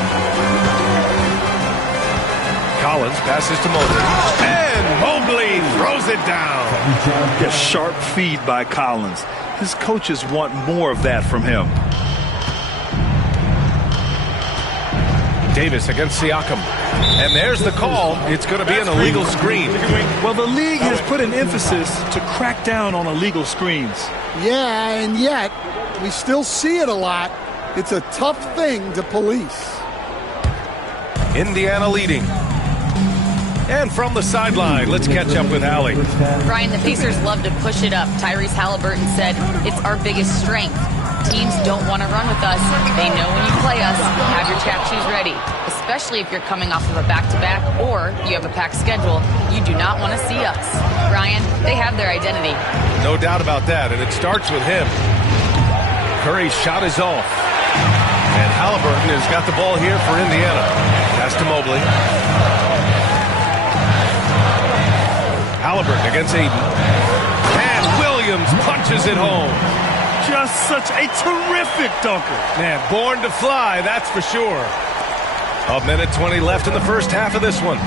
Collins passes to Mobley. And Mobley throws it down. A sharp feed by Collins. His coaches want more of that from him. Davis against Siakam. And there's the call. It's going to be an illegal screen. Well, the league has put an emphasis to crack down on illegal screens. Yeah, and yet we still see it a lot. It's a tough thing to police. Indiana leading. And from the sideline, let's catch up with Allie. Brian, the Pacers love to push it up. Tyrese Halliburton said, it's our biggest strength. Teams don't want to run with us. They know when you play us, have your trap shoes ready. Especially if you're coming off of a back-to-back or you have a packed schedule. You do not want to see us. Brian, they have their identity. No doubt about that, and it starts with him. Curry's shot is off. And Halliburton has got the ball here for Indiana. Pass to Mobley. Halliburton against Aiden. And Williams punches it home. Just such a terrific dunker. Man, born to fly, that's for sure. A minute 20 left in the first half of this one.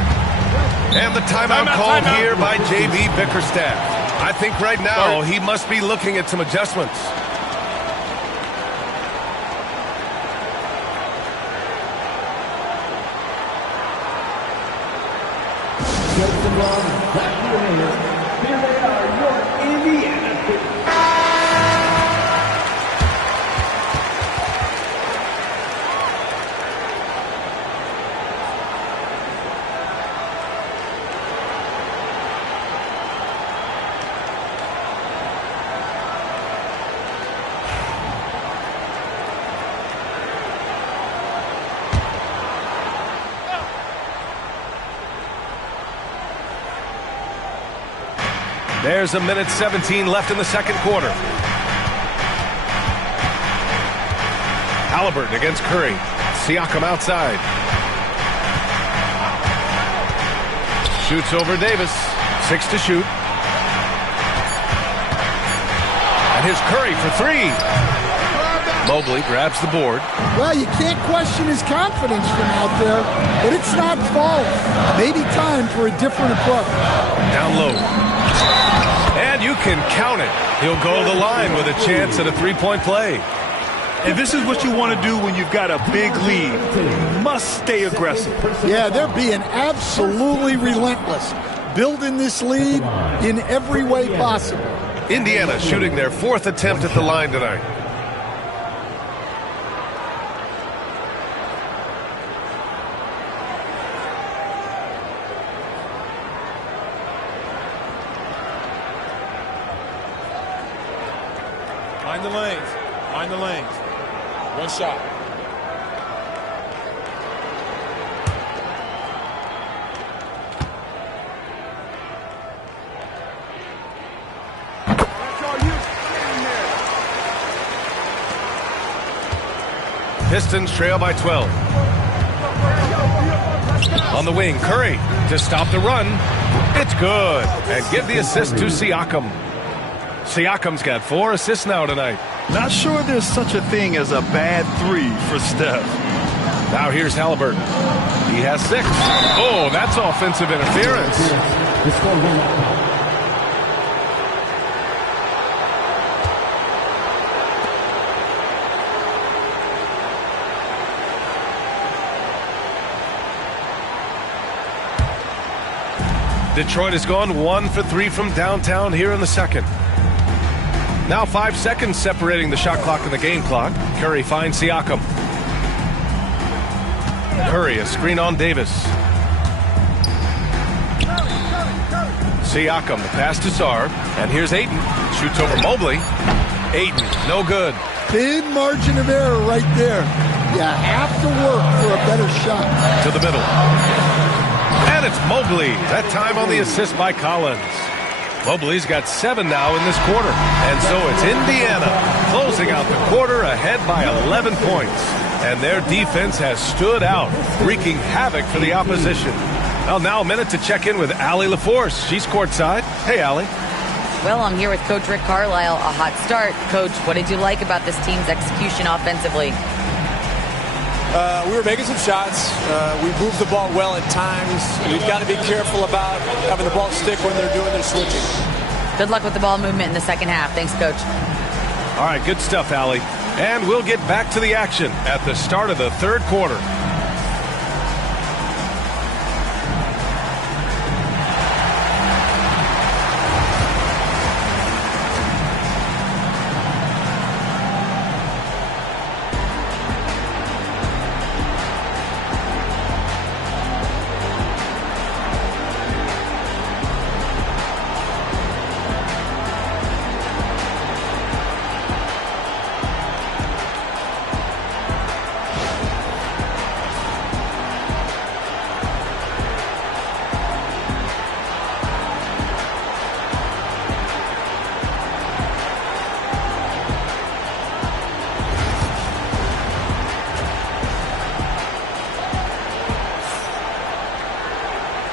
And the timeout called here by J.B. Bickerstaff. I think right now he must be looking at some adjustments. There's a minute 17 left in the second quarter. Halliburton against Curry. Siakam outside. Shoots over Davis. 6 to shoot. And here's Curry for 3. Mobley grabs the board. Well, you can't question his confidence from out there, but it's not false. Maybe time for a different approach. Down low. And you can count it. He'll go to the line with a chance at a three-point play. And this is what you want to do when you've got a big lead. You must stay aggressive. Yeah, they're being absolutely relentless, building this lead in every way possible. Indiana shooting their 4th attempt at the line tonight. Mind the lanes. Mind the lanes. One shot. Pistons trail by 12. On the wing, Curry to stop the run. It's good. And give the assist to Siakam. Siakam's got 4 assists now tonight. Not sure there's such a thing as a bad 3 for Steph. Now here's Halliburton. He has 6. Oh, that's offensive interference. Detroit has gone 1 for 3 from downtown here in the second. Now 5 seconds separating the shot clock and the game clock. Curry finds Siakam. Curry, a screen on Davis. Siakam, the pass to Sarr. And here's Ayton. Shoots over Mobley. Ayton, no good. Thin margin of error right there. You have to work for a better shot. To the middle. And it's Mobley. That time on the assist by Collins. Mobley's got 7 now in this quarter. And so it's Indiana closing out the quarter ahead by 11 points. And their defense has stood out, wreaking havoc for the opposition. Well, now a minute to check in with Allie LaForce. She's courtside. Hey, Allie. Well, I'm here with Coach Rick Carlisle. A hot start. Coach, what did you like about this team's execution offensively? We were making some shots. We moved the ball well at times. We've got to be careful about having the ball stick when they're doing their switching. Good luck with the ball movement in the second half. Thanks, Coach. All right, good stuff, Allie. And we'll get back to the action at the start of the third quarter.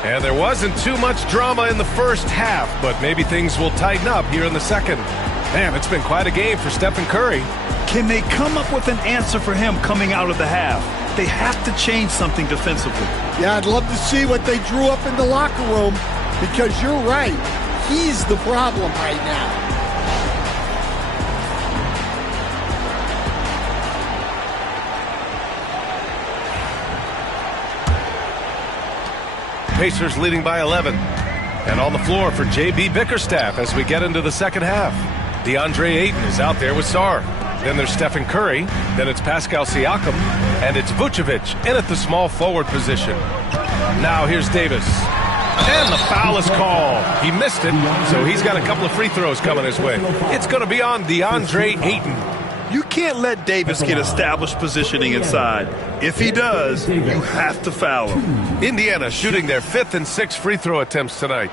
And there wasn't too much drama in the first half, but maybe things will tighten up here in the second. Man, it's been quite a game for Stephen Curry. Can they come up with an answer for him coming out of the half? They have to change something defensively. Yeah, I'd love to see what they drew up in the locker room, because you're right. He's the problem right now. Pacers leading by 11. And on the floor for J.B. Bickerstaff as we get into the second half. DeAndre Ayton is out there with Sarr. Then there's Stephen Curry. Then it's Pascal Siakam. And it's Vucevic in at the small forward position. Now here's Davis. And the foul is called. He missed it, so he's got a couple of free throws coming his way. It's going to be on DeAndre Ayton. You can't let Davis get established positioning inside. If he does, you have to foul him. Indiana shooting their 5th and 6th free throw attempts tonight.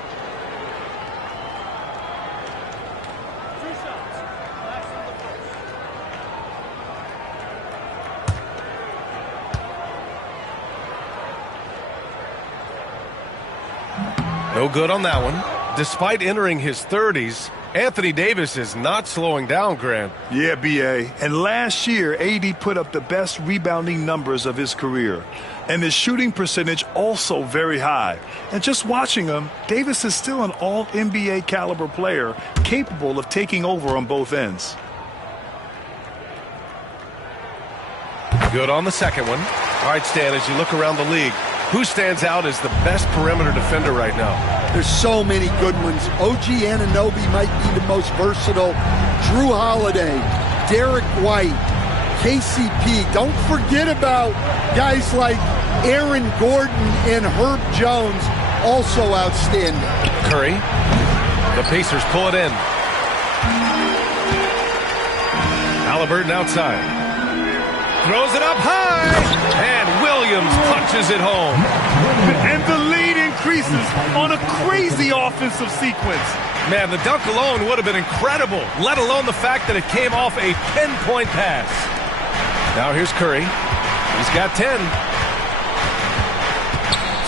No good on that one. Despite entering his 30s, Anthony Davis is not slowing down, Grant. Yeah, B.A. And last year, AD put up the best rebounding numbers of his career. And his shooting percentage also very high. And just watching him, Davis is still an all-NBA caliber player capable of taking over on both ends. Good on the second one. All right, Stan, as you look around the league, who stands out as the best perimeter defender right now? There's so many good ones. OG Anunoby might be the most versatile. Drew Holiday, Derek White, KCP. Don't forget about guys like Aaron Gordon and Herb Jones, also outstanding. Curry. The Pacers pull it in. Halliburton outside. Throws it up high, and Williams punches it home. And the lead increases on a crazy offensive sequence. Man, the dunk alone would have been incredible, let alone the fact that it came off a pinpoint pass. Now here's Curry. He's got 10.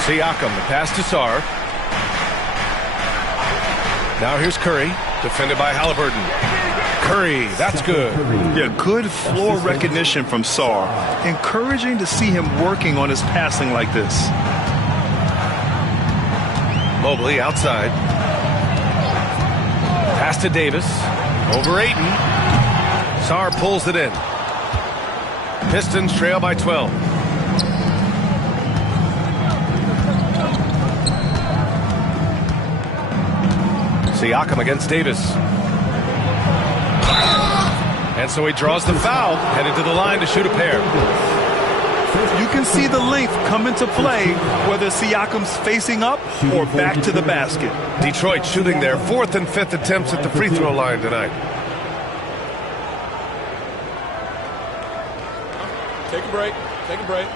Siakam, the pass to Sarr. Now here's Curry, defended by Halliburton. Curry, that's good. Yeah, good floor recognition from Sarr. Encouraging to see him working on his passing like this. Mobley outside. Pass to Davis. Over Ayton. Sarr pulls it in. Pistons trail by 12. Siakam against Davis. And so he draws the foul, headed to the line to shoot a pair. You can see the length come into play, whether Siakam's facing up or back to the basket. Detroit shooting their 4th and 5th attempts at the free throw line tonight. Take a break. Take a break.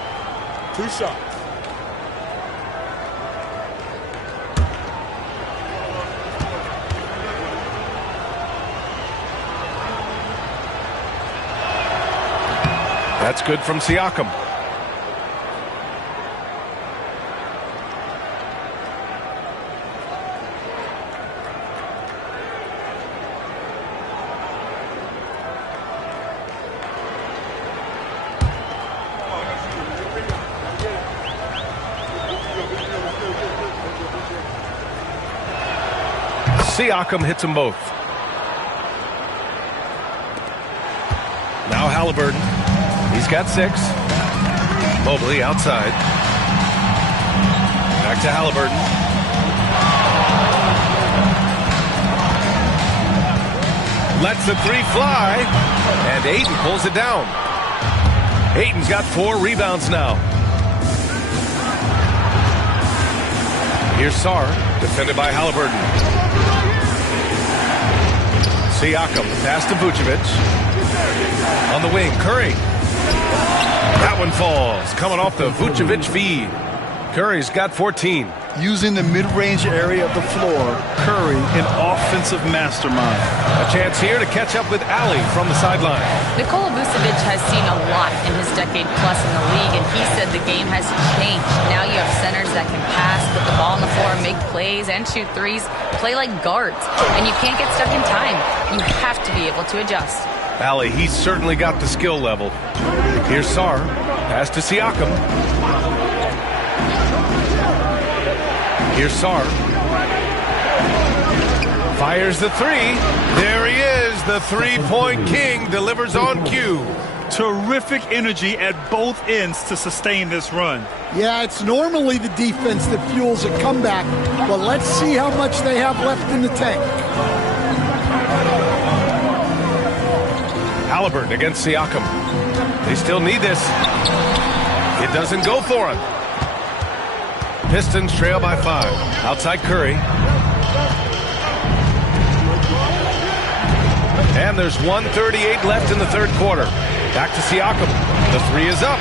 2 shots. That's good from Siakam. Siakam hits them both. Now Halliburton. He's got 6. Mobley outside. Back to Halliburton. Lets the 3 fly. And Ayton pulls it down. Ayton's got 4 rebounds now. Here's Sarr, defended by Halliburton. Siakam, pass to Vucevic. On the wing, Curry. That one falls, coming off the Vucevic feed. Curry's got 14. Using the mid-range area of the floor, Curry, an offensive mastermind. A chance here to catch up with Alli from the sideline. Nikola Vucevic has seen a lot in his decade plus in the league, and he said the game has changed. Now you have centers that can pass, put the ball on the floor, make plays, and shoot threes, play like guards. And you can't get stuck in time. You have to be able to adjust. Alli, he's certainly got the skill level. Here's Sarr, pass to Siakam. Here's Sarr. Fires the 3. There he is. The 3-point king delivers on cue. Terrific energy at both ends to sustain this run. Yeah, it's normally the defense that fuels a comeback, but let's see how much they have left in the tank. Halliburton against Siakam. They still need this. It doesn't go for him. Pistons trail by 5. Outside Curry. And there's 1:38 left in the third quarter. Back to Siakam. The 3 is up.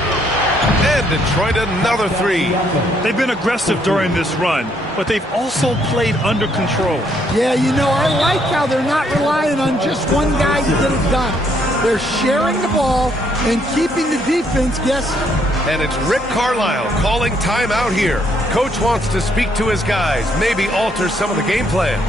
And Detroit another 3. They've been aggressive during this run, but they've also played under control. Yeah, you know, I like how they're not relying on just one guy to get it done. They're sharing the ball and keeping the defense guessing. And it's Rick Carlisle calling timeout here. Coach wants to speak to his guys, maybe alter some of the game plan.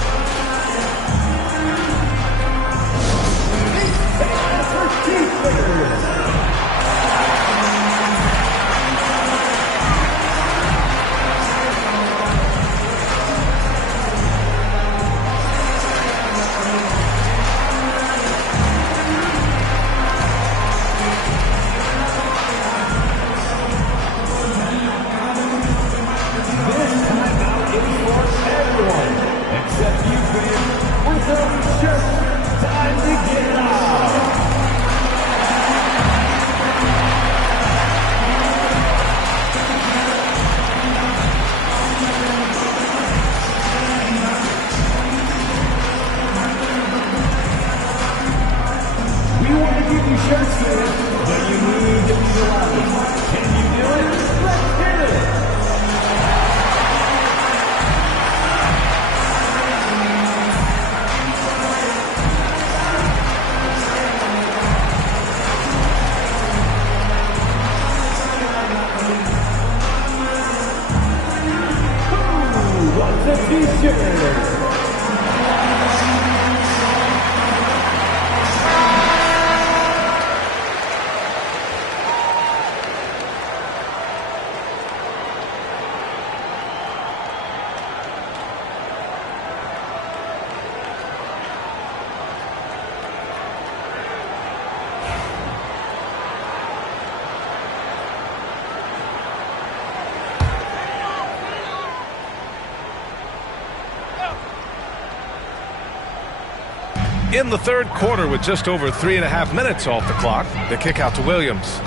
In the third quarter with just over 3.5 minutes off the clock, the kick out to Williams.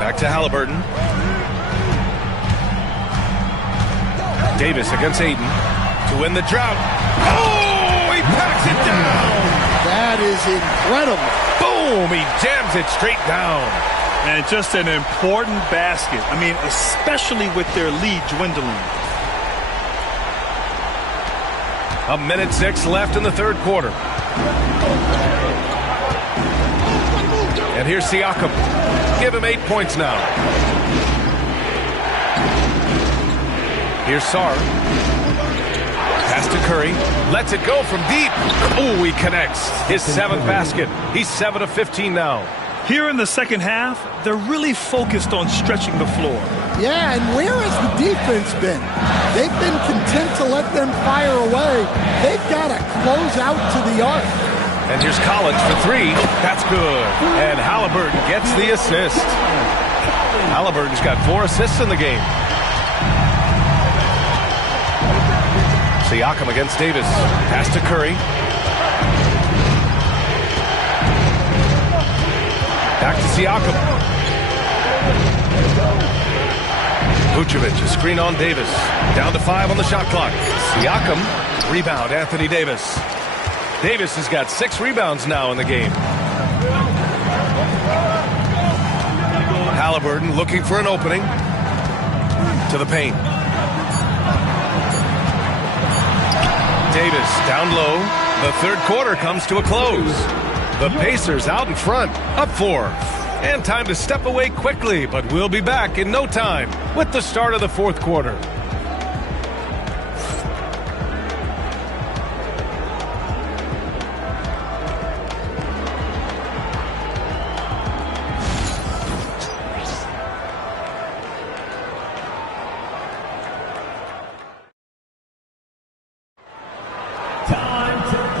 Back to Halliburton. Davis against Ayton to win the drought. Oh, he packs it down. That is incredible. Boom, he jams it straight down. And just an important basket. I mean, especially with their lead dwindling. 1:06 left in the third quarter. And here's Siakam. Give him 8 points now. Here's Sarr. Pass to Curry. Lets it go from deep. Oh, he connects. His 7th basket. He's 7 of 15 now. Here in the second half, they're really focused on stretching the floor. Yeah, and where has the defense been? They've been content to let them fire away. They've got to close out to the arc. And here's Collins for 3. That's good. And Halliburton gets the assist. Halliburton's got 4 assists in the game. Siakam against Davis. Pass to Curry. Back to Siakam. Vucevic, a screen on Davis. Down to 5 on the shot clock. Siakam, rebound, Anthony Davis. Davis has got 6 rebounds now in the game. Halliburton looking for an opening. To the paint. Davis down low. The third quarter comes to a close. The Pacers out in front, up 4. And time to step away quickly, but we'll be back in no time with the start of the fourth quarter.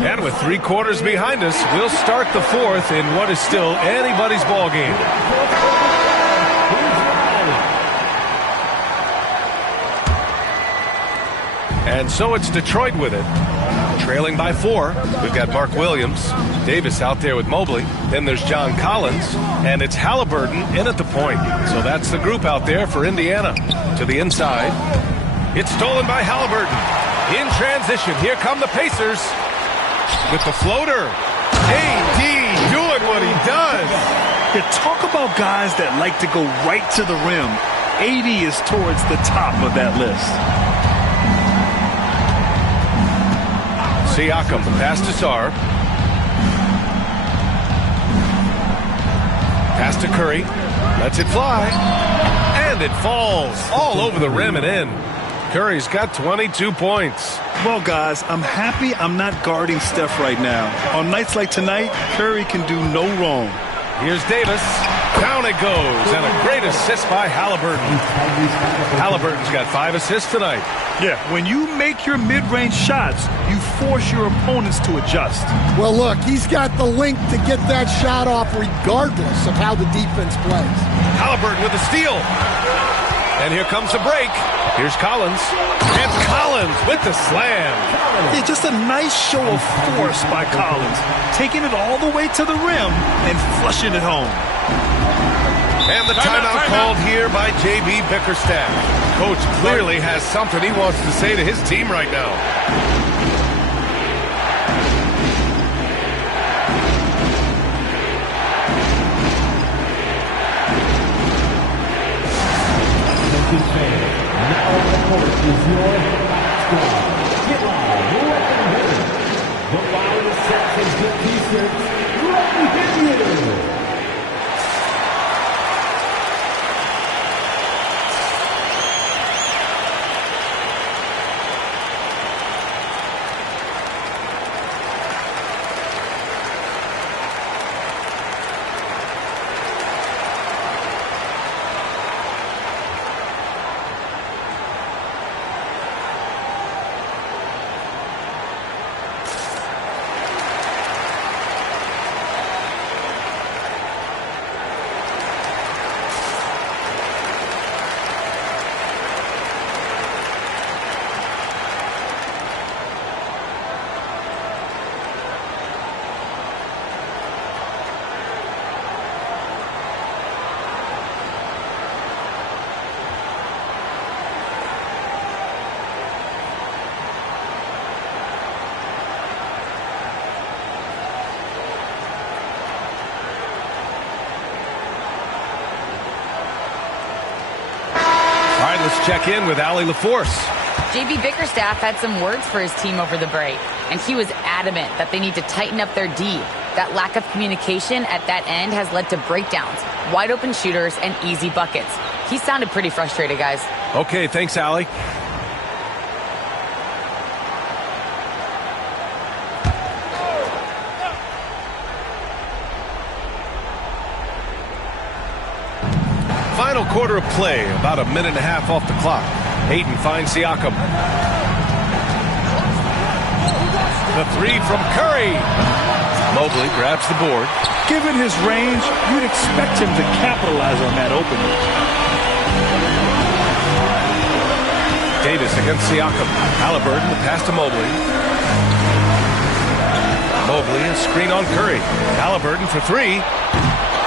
And with 3 quarters behind us, we'll start the fourth in what is still anybody's ball game. And so it's Detroit with it. Trailing by 4. We've got Mark Williams, Davis out there with Mobley. Then there's John Collins, and it's Halliburton in at the point. So that's the group out there for Indiana. To the inside. It's stolen by Halliburton. In transition, here come the Pacers. With the floater. AD doing what he does. You talk about guys that like to go right to the rim. AD is towards the top of that list. Siakam, pass to Sarr. Pass to Curry. Lets it fly. And it falls all over the rim and in. Curry's got 22 points. Well, guys, I'm happy I'm not guarding Steph right now. On nights like tonight, Curry can do no wrong. Here's Davis. Down it goes. And a great assist by Halliburton. Halliburton's got 5 assists tonight. Yeah, when you make your mid-range shots, you force your opponents to adjust. Well, look, he's got the length to get that shot off regardless of how the defense plays. Halliburton with a steal. And here comes the break. Here's Collins. And Collins with the slam. Yeah, just a nice show of force by Collins. Taking it all the way to the rim and flushing it home. And the timeout called here by J.B. Bickerstaff. Coach clearly has something he wants to say to his team right now. Now on the court is your squad. Get live, let them hit it. The line is set for good T-shirts. Let me hit you. Let's check in with Allie LaForce. JB Bickerstaff had some words for his team over the break, and he was adamant that they need to tighten up their D. That lack of communication at that end has led to breakdowns, wide open shooters, and easy buckets. He sounded pretty frustrated, guys. Okay, thanks, Allie. Final quarter of play, about a minute and a half off the clock. Ayton finds Siakam. The three from Curry. Mobley grabs the board. Given his range, you'd expect him to capitalize on that opening. Davis against Siakam. Halliburton, the pass to Mobley. Mobley, a screen on Curry. Halliburton for three.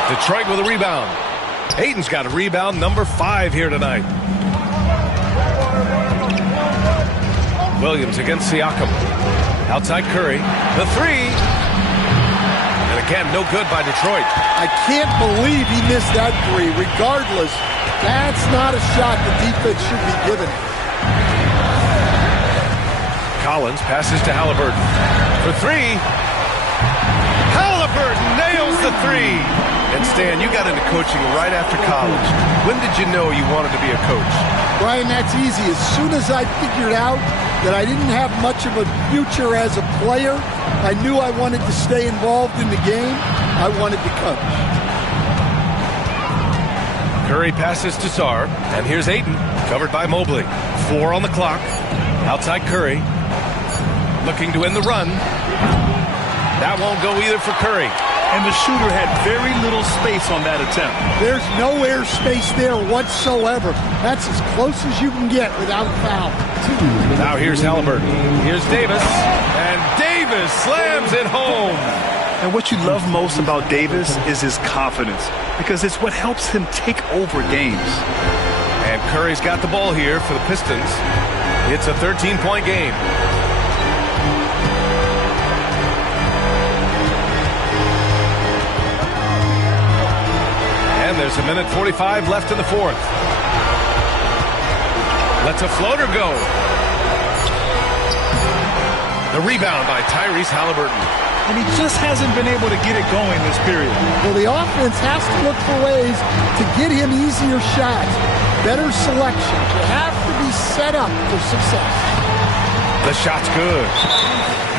Detroit with a rebound. Ayton's got a rebound, number 5 here tonight. Williams against Siakam. Outside Curry. The three. And again, no good by Detroit. I can't believe he missed that three. Regardless, that's not a shot the defense should be giving. Collins passes to Halliburton. For three. Halliburton nails the three. And Stan, you got into coaching right after college. When did you know you wanted to be a coach? Brian, that's easy. As soon as I figured out that I didn't have much of a future as a player, I knew I wanted to stay involved in the game. I wanted to coach. Curry passes to Sarr, and here's Ayton, covered by Mobley. 4 on the clock. Outside Curry, looking to end the run. That won't go either for Curry. And the shooter had very little space on that attempt. There's no air space there whatsoever. That's as close as you can get without a foul. Now here's Halliburton. Here's Davis. And Davis slams it home. And what you love most about Davis is his confidence, because it's what helps him take over games. And Curry's got the ball here for the Pistons. It's a 13-point game. And there's a minute 45 left in the fourth. Lets a floater go. The rebound by Tyrese Halliburton. And he just hasn't been able to get it going this period. Well, the offense has to look for ways to get him easier shots, better selection. You have to be set up for success. The shot's good.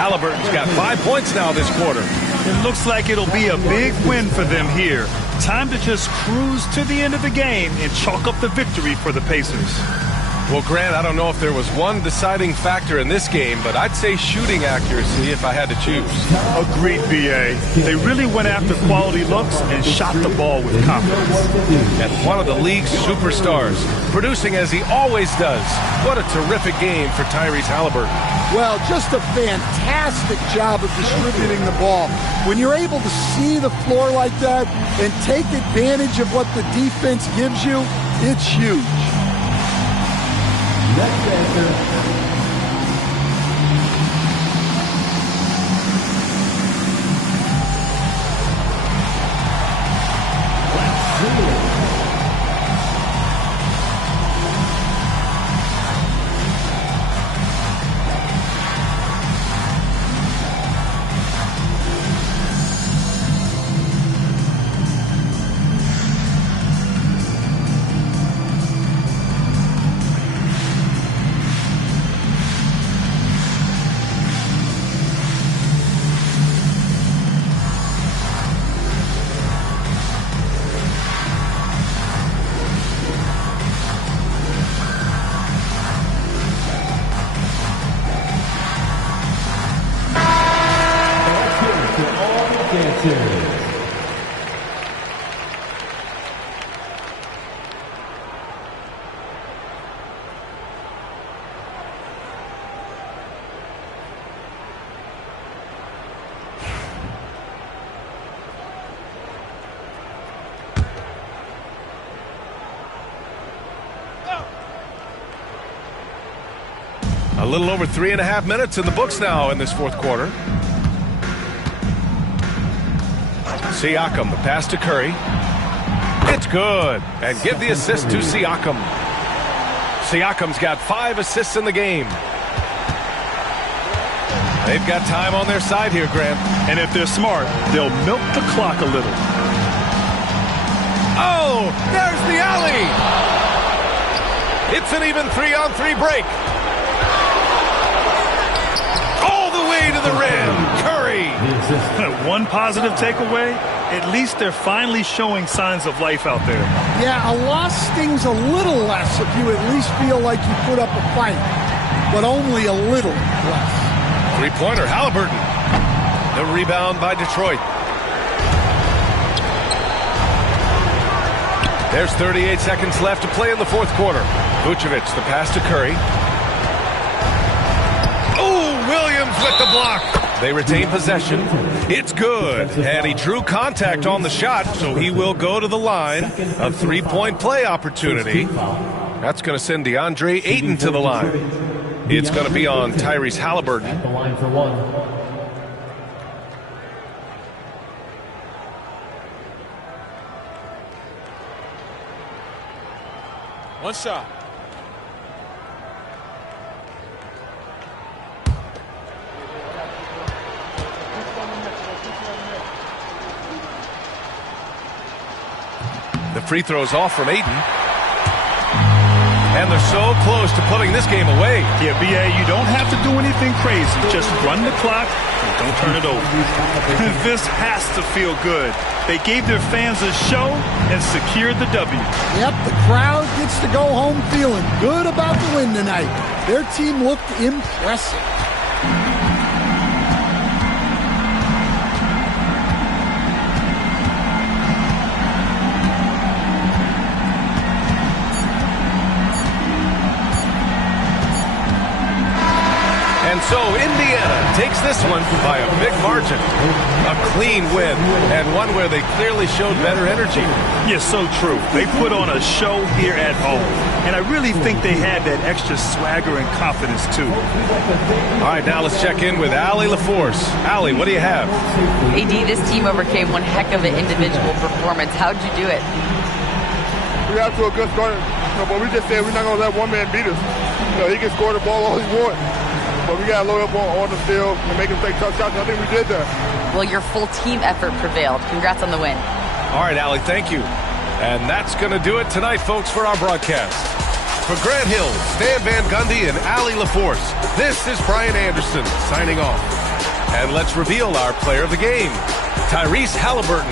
Halliburton's got 5 points now this quarter. It looks like it'll be a big win for them here. Time to just cruise to the end of the game and chalk up the victory for the Pacers. Well, Grant, I don't know if there was one deciding factor in this game, but I'd say shooting accuracy if I had to choose. Agreed, B.A. They really went after quality looks and shot the ball with confidence. And one of the league's superstars, producing as he always does. What a terrific game for Tyrese Halliburton. Well, just a fantastic job of distributing the ball. When you're able to see the floor like that and take advantage of what the defense gives you, it's huge. Next answer. A little over 3.5 minutes in the books now in this fourth quarter. Siakam, the pass to Curry. It's good. And give the assist to Siakam. Siakam's got 5 assists in the game. They've got time on their side here, Grant. And if they're smart, they'll milk the clock a little. Oh, there's the alley. It's an even 3-on-3 break. All the way to the rim. Curry. One positive takeaway, at least they're finally showing signs of life out there. Yeah, a loss stings a little less if you at least feel like you put up a fight, but only a little less. Three-pointer, Halliburton. The rebound by Detroit. There's 38 seconds left to play in the fourth quarter. Vucevic, the pass to Curry. Oh, Williams with the block. They retain possession. It's good. And he drew contact on the shot, so he will go to the line. A three-point play opportunity. That's going to send DeAndre Ayton to the line. It's going to be on Tyrese Halliburton. At the line for one. One shot. The free throw's off from Ayton. And they're so close to putting this game away. Yeah, B.A., you don't have to do anything crazy. Just run the clock and don't turn it over. This has to feel good. They gave their fans a show and secured the W. Yep, the crowd gets to go home feeling good about the win tonight. Their team looked impressive. And so Indiana takes this one by a big margin. A clean win, and one where they clearly showed better energy. Yeah, so true. They put on a show here at home. And I really think they had that extra swagger and confidence, too. All right, now let's check in with Allie LaForce. Allie, what do you have? AD, this team overcame one heck of an individual performance. How'd you do it? We got to a good start, but we just said we're not going to let one man beat us. He can score the ball all he wants. But we got to load up on the field and make him take tough shots. I think we did that. Well, your full team effort prevailed. Congrats on the win. All right, Allie, thank you. And that's going to do it tonight, folks, for our broadcast. For Grant Hill, Stan Van Gundy, and Allie LaForce, this is Brian Anderson signing off. And let's reveal our player of the game, Tyrese Halliburton.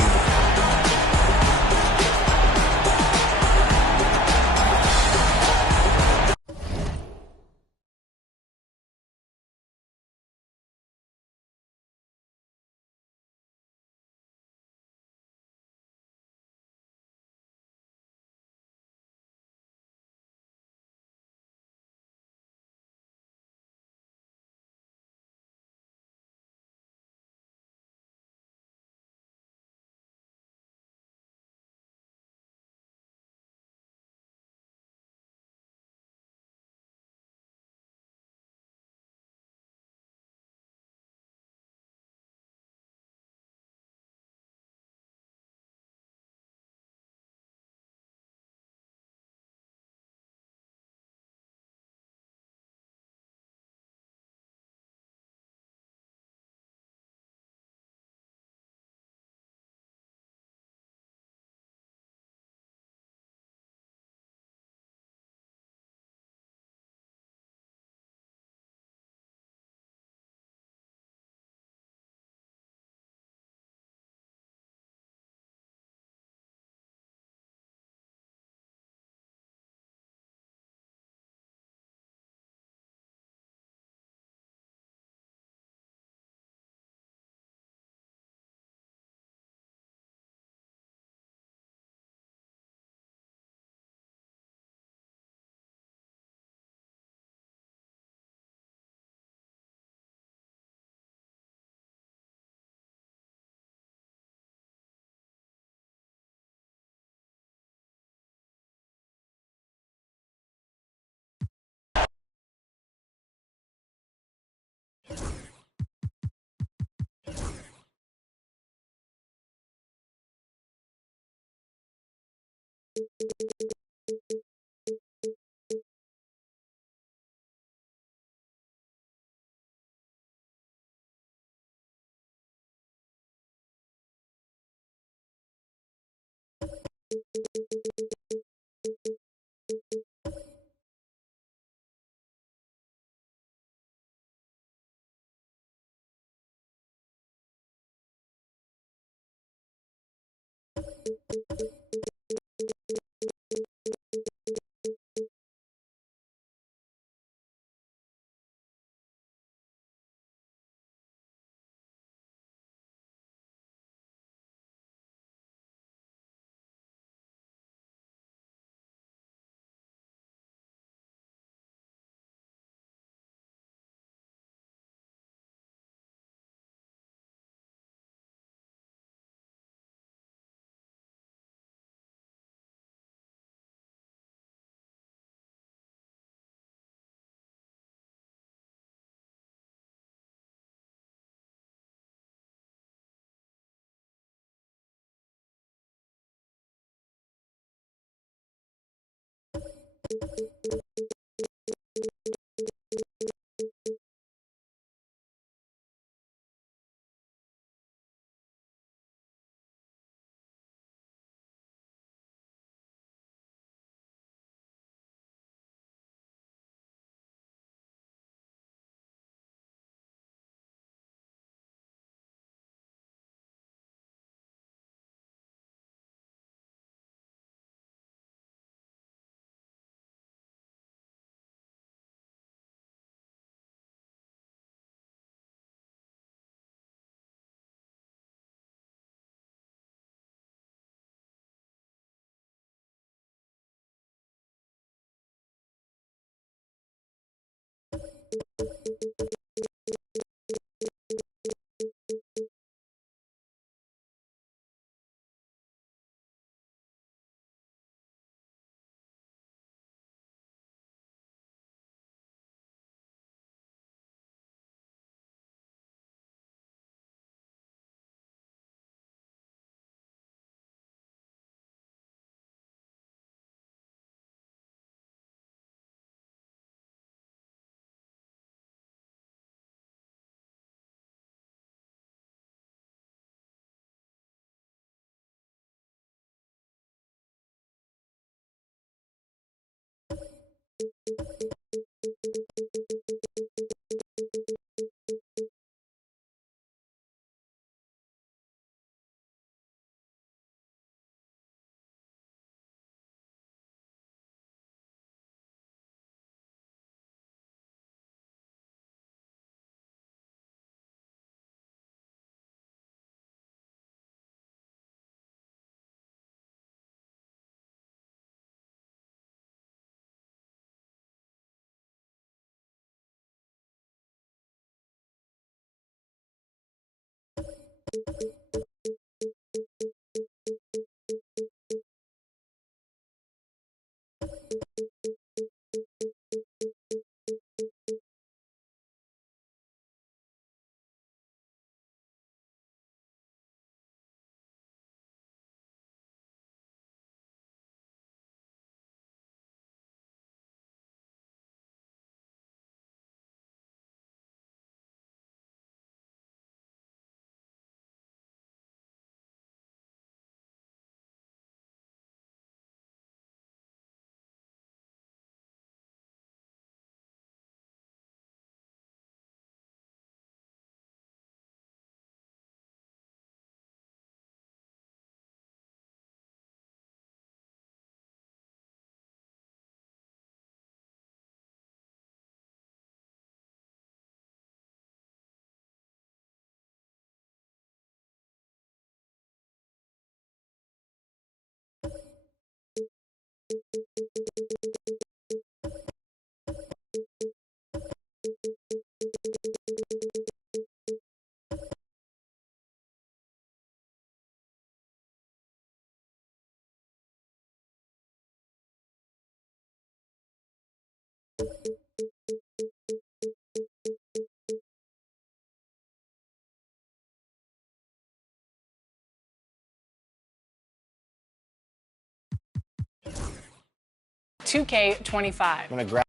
2K25. I'm gonna grab.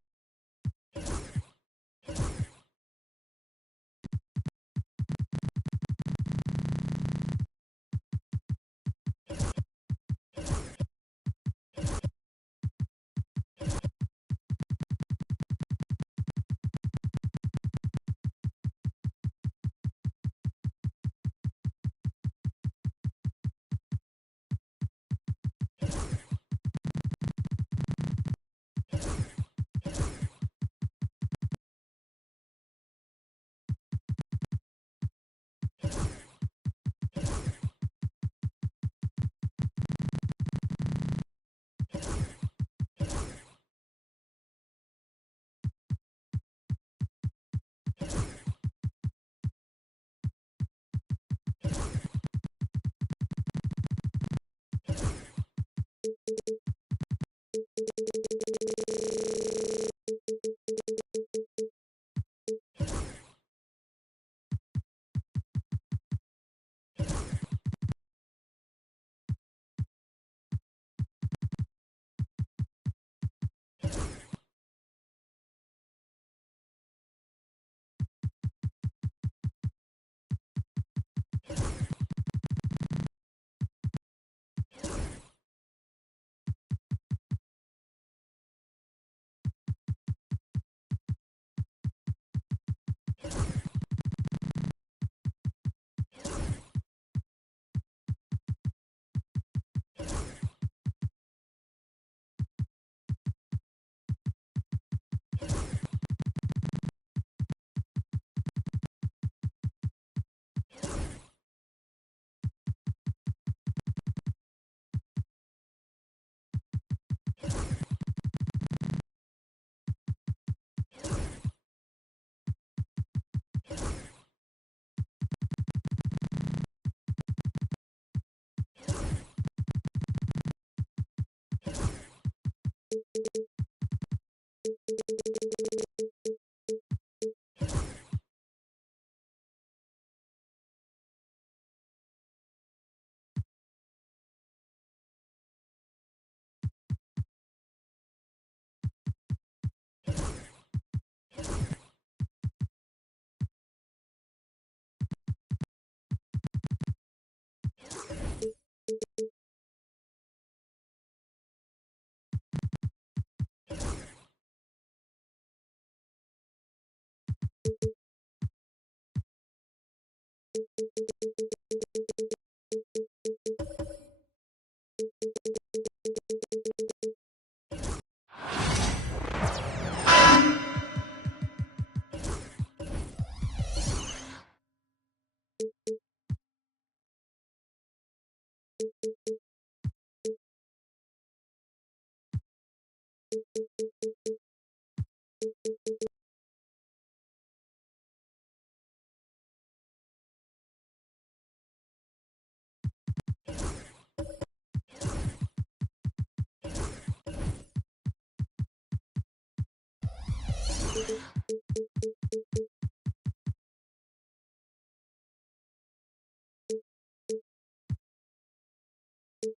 Greetings,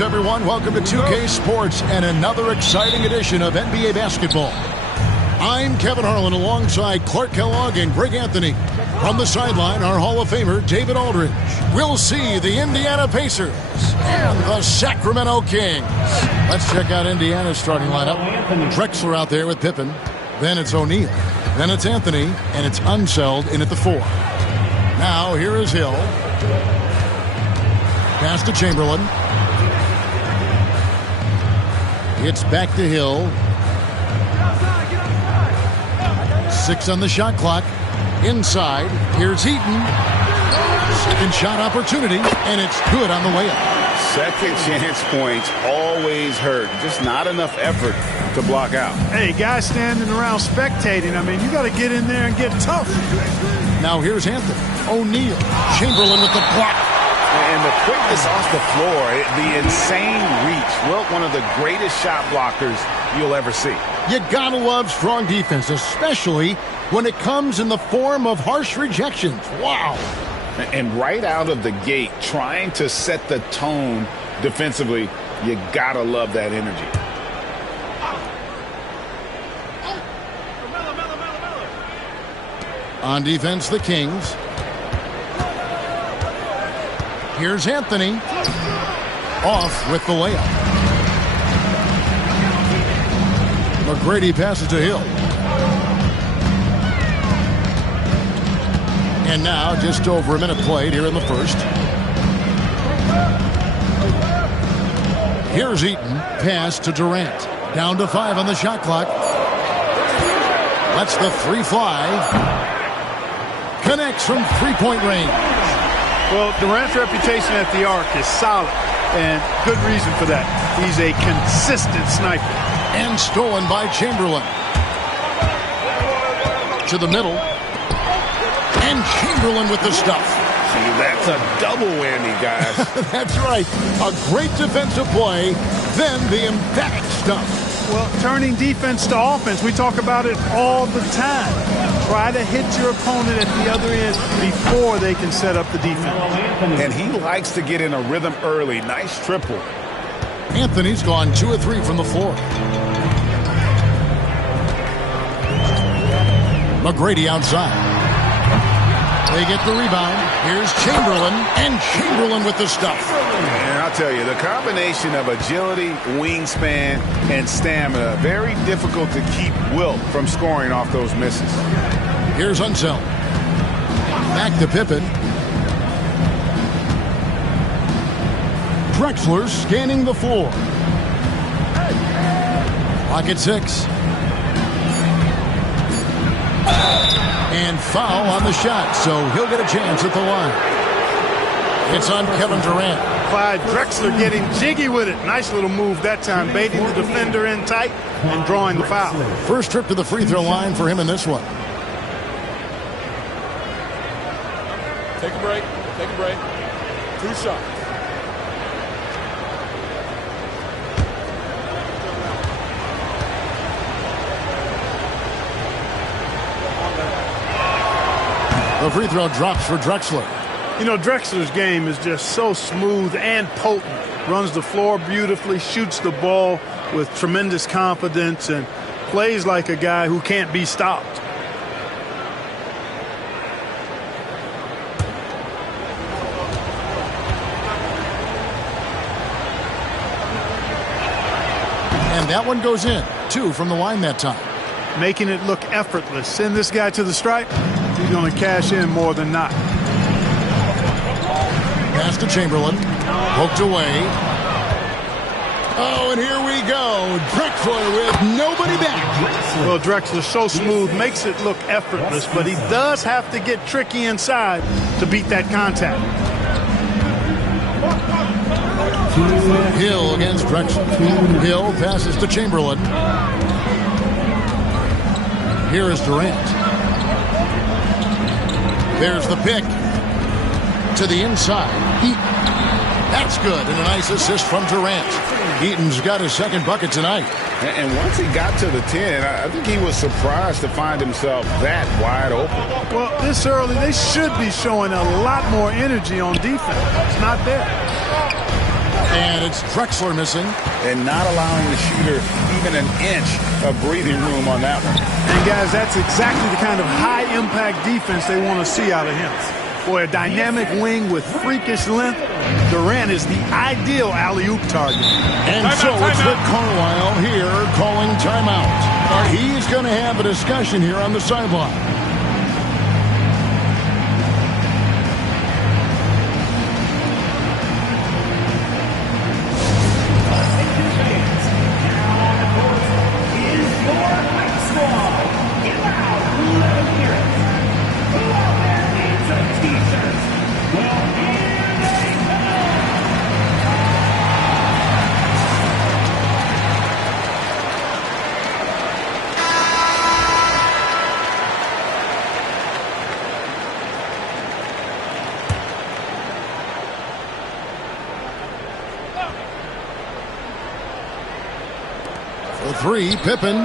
everyone. Welcome to 2K Sports and another exciting edition of NBA basketball. I'm Kevin Harlan alongside Clark Kellogg and Greg Anthony. From the sideline, our Hall of Famer, David Aldridge. We'll see the Indiana Pacers and the Sacramento Kings. Let's check out Indiana's starting lineup. Drexler out there with Pippen. Then it's O'Neal. Then it's Anthony, and it's Unseld in at the 4. Now, here is Hill. Pass to Chamberlain. It's back to Hill. 6 on the shot clock. Inside. Here's Eaton. Second shot opportunity, and it's good on the way up. Second chance points always hurt. Just not enough effort to block out. Hey, guys standing around spectating. I mean, you got to get in there and get tough. Now here's Anthony. O'Neal. Chamberlain with the block. And the quickness off the floor, the insane reach. Well, one of the greatest shot blockers you'll ever see. You gotta love strong defense, especially when it comes in the form of harsh rejections. Wow. And right out of the gate, trying to set the tone defensively, you gotta love that energy. On defense, the Kings. Here's Anthony. Off with the layup. McGrady passes to Hill. And now just over a minute played here in the first. Here's Eaton. Pass to Durant. Down to 5 on the shot clock. Lets the 3 fly. Connects from three-point range. Well, Durant's reputation at the arc is solid, and good reason for that. He's a consistent sniper. And stolen by Chamberlain. To the middle. And Chamberlain with the stuff. See, that's a double whammy, guys. That's right. A great defensive play, then the emphatic stuff. Well, turning defense to offense, we talk about it all the time. Try to hit your opponent at the other end before they can set up the defense. And he likes to get in a rhythm early. Nice triple. Anthony's gone 2 of 3 from the floor. McGrady outside. They get the rebound. Here's Chamberlain, and Chamberlain with the stuff. And I'll tell you, the combination of agility, wingspan, and stamina, very difficult to keep Wilt from scoring off those misses. Here's Unseld. Back to Pippen. Drexler scanning the floor. Clock at 6. And foul on the shot, so he'll get a chance at the line. It's on Kevin Durant. Clyde Drexler getting jiggy with it. Nice little move that time, baiting the defender in tight and drawing the foul. First trip to the free throw line for him in this one. Take a break. Take a break. 2 shots. The free throw drops for Drexler. You know, Drexler's game is just so smooth and potent. Runs the floor beautifully, shoots the ball with tremendous confidence, and plays like a guy who can't be stopped. And that one goes in. 2 from the line that time. Making it look effortless. Send this guy to the stripe. He's going to cash in more than not. Pass to Chamberlain. Poked away. Oh, and here we go. Drexler with nobody back. Well, Drexler's so smooth, makes it look effortless, but he does have to get tricky inside to beat that contact. Hill against Drexler. Hill passes to Chamberlain. Here is Durant. There's the pick. To the inside. Eaton. That's good. And a nice assist from Durant. Eaton's got his second bucket tonight. And once he got to the 10, I think he was surprised to find himself that wide open. Well, this early, they should be showing a lot more energy on defense. It's not there. And it's Drexler missing. And not allowing the shooter even an inch of breathing room on that one. And, guys, that's exactly the kind of high-impact defense they want to see out of him. Boy, a dynamic wing with freakish length. Durant is the ideal alley-oop target. And so it's Rick Carlisle here calling timeout. He's going to have a discussion here on the sideline. Three, Pippen.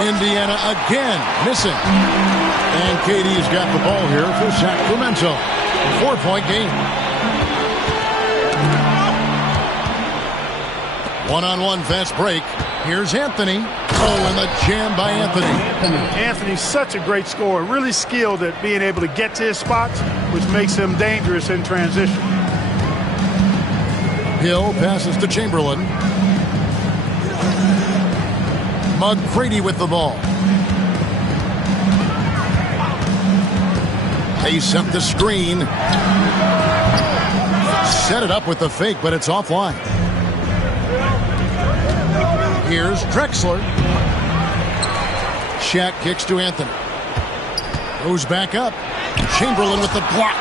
Indiana again missing. And KD's got the ball here for Sacramento. 4-point game. One-on-one fast break. Here's Anthony. Oh, and the jam by Anthony. Anthony's such a great scorer. Really skilled at being able to get to his spots, which makes him dangerous in transition. Hill passes to Chamberlain. McGrady with the ball. They set the screen. Set it up with the fake, but it's offline. Here's Drexler. Shaq kicks to Anthony. Goes back up. Chamberlain with the block.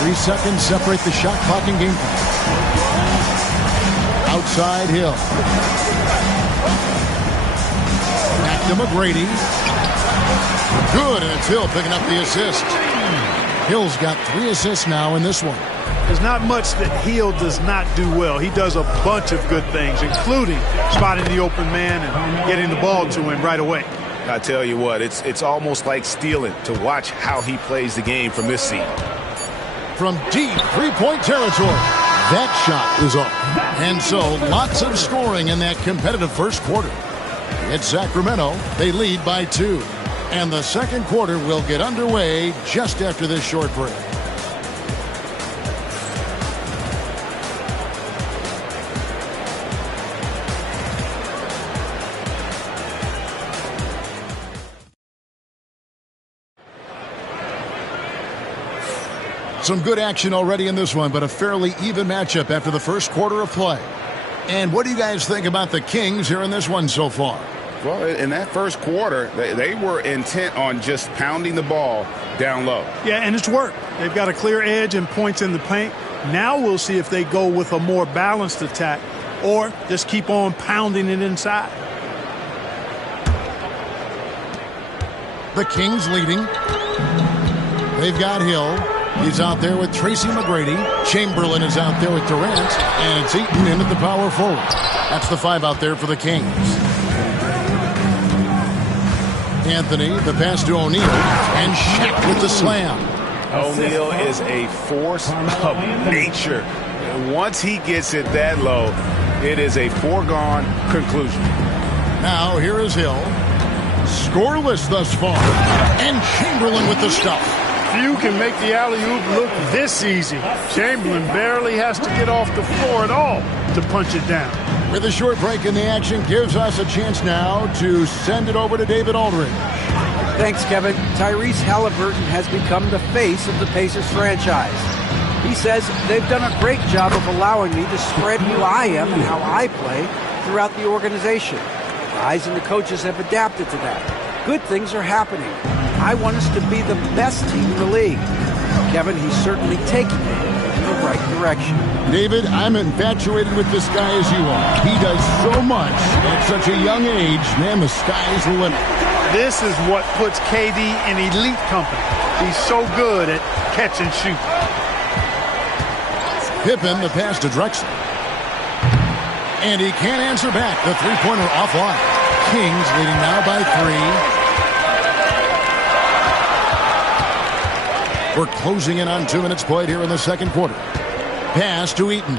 3 seconds separate the shot clock and game clock. Outside Hill. Back to McGrady. Good, and it's Hill picking up the assist. Hill's got 3 assists now in this one. There's not much that Hill does not do well. He does a bunch of good things, including spotting the open man and getting the ball to him right away. I tell you what, it's almost like stealing to watch how he plays the game from this seat. From deep 3-point territory. That shot is off. And so lots of scoring in that competitive first quarter. It's Sacramento. They lead by 2. And the second quarter will get underway just after this short break. Some good action already in this one, but a fairly even matchup after the first quarter of play. And what do you guys think about the Kings here in this one so far? Well, in that first quarter, they were intent on just pounding the ball down low. Yeah, and it's worked. They've got a clear edge and points in the paint. Now we'll see if they go with a more balanced attack or just keep on pounding it inside. The Kings leading. They've got Hill. He's out there with Tracy McGrady. Chamberlain is out there with Durant. And it's Eaton in at the power forward. That's the 5 out there for the Kings. Anthony, the pass to O'Neal. And Shaq with the slam. O'Neal is a force of nature. And once he gets it that low, it is a foregone conclusion. Now here is Hill. Scoreless thus far. And Chamberlain with the stuff. Few can make the alley-oop look this easy. Chamberlain barely has to get off the floor at all to punch it down. With a short break in the action, gives us a chance now to send it over to David Aldridge. Thanks, Kevin. Tyrese Halliburton has become the face of the Pacers franchise. He says they've done a great job of allowing me to spread who I am and how I play throughout the organization. The guys and the coaches have adapted to that. Good things are happening. I want us to be the best team in the league. Kevin, he's certainly taking it in the right direction. David, I'm infatuated with this guy as you are. He does so much at such a young age. Man, the sky's the limit. This is what puts KD in elite company. He's so good at catch and shoot. Pippen, the pass to Drexler. And he can't answer back. The three-pointer offline. Kings leading now by 3. We're closing in on 2 minutes played here in the second quarter. Pass to Eaton.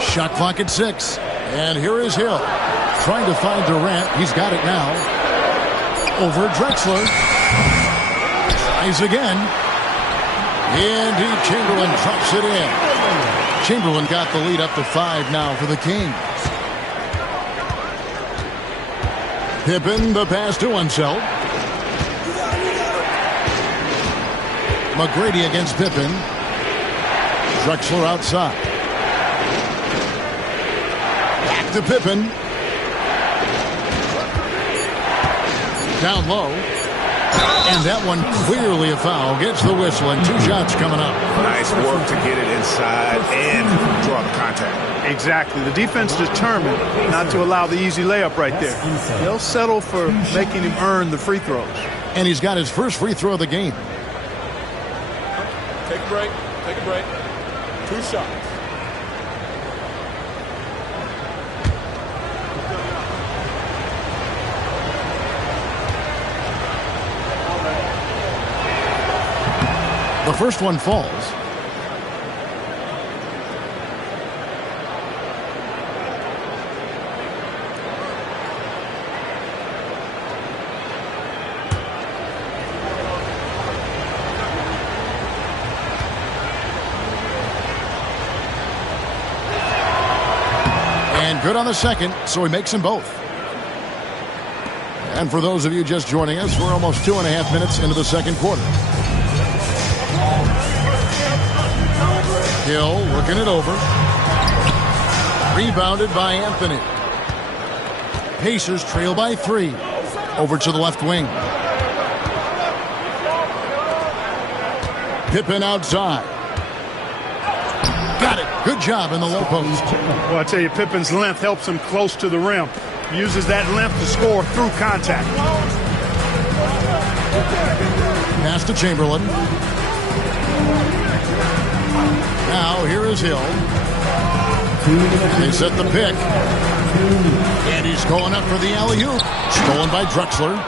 Shot clock at 6. And here is Hill. Trying to find Durant. He's got it now. Over Drexler. Tries again. Indeed, Chamberlain drops it in. Chamberlain got the lead up to 5 now for the Kings. Pippen, the pass to Unseld. McGrady against Pippen. Drexler outside. Back to Pippen. Down low. And that one clearly a foul. Gets the whistle and 2 shots coming up. Nice work to get it inside and draw the contact. Exactly. The defense determined not to allow the easy layup right there. They'll settle for making him earn the free throws. And he's got his first free throw of the game. Take a break. Take a break. 2 shots. The first one falls. And good on the second, so he makes them both. And for those of you just joining us, we're almost 2.5 minutes into the second quarter. Hill working it over. Rebounded by Anthony. Pacers trail by 3. Over to the left wing. Pippen outside. Got it. Good job in the low post. Well, I tell you, Pippen's length helps him close to the rim. Uses that length to score through contact. Pass to Chamberlain. Now, here is Hill. They set the pick. And he's going up for the alley-oop. Stolen by Drexler.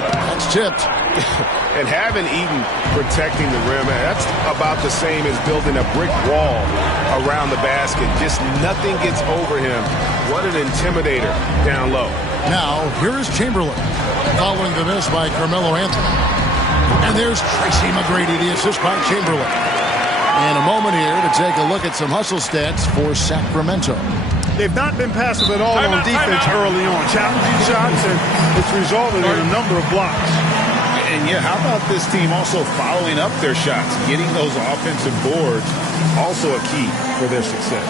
That's tipped. And having Eaton protecting the rim, that's about the same as building a brick wall around the basket. Just nothing gets over him. What an intimidator down low. Now, here is Chamberlain. Following the miss by Carmelo Anthony. And there's Tracy McGrady, the assist by Chamberlain. And a moment here to take a look at some hustle stats for Sacramento. They've not been passive at all on defense early on. Challenging shots, and it's resulted in a number of blocks. And yeah, how about this team also following up their shots, getting those offensive boards, also a key for their success.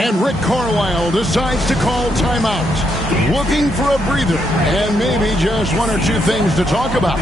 And Rick Carlisle decides to call timeout, looking for a breather, and maybe just 1 or 2 things to talk about.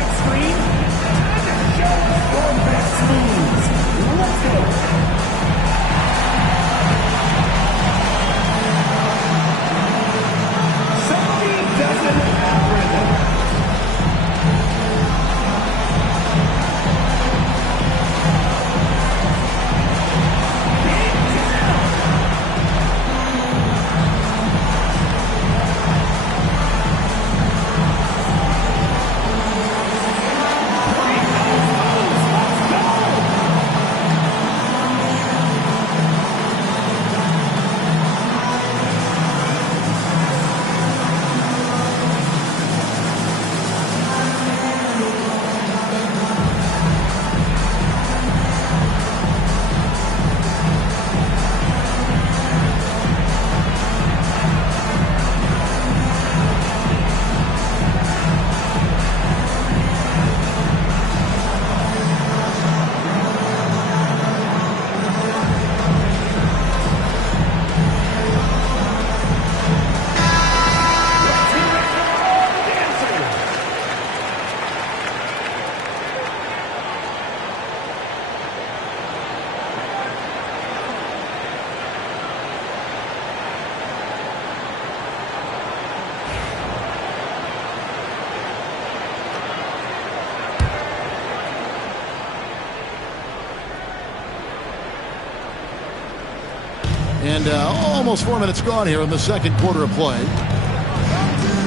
And almost 4 minutes gone here in the second quarter of play.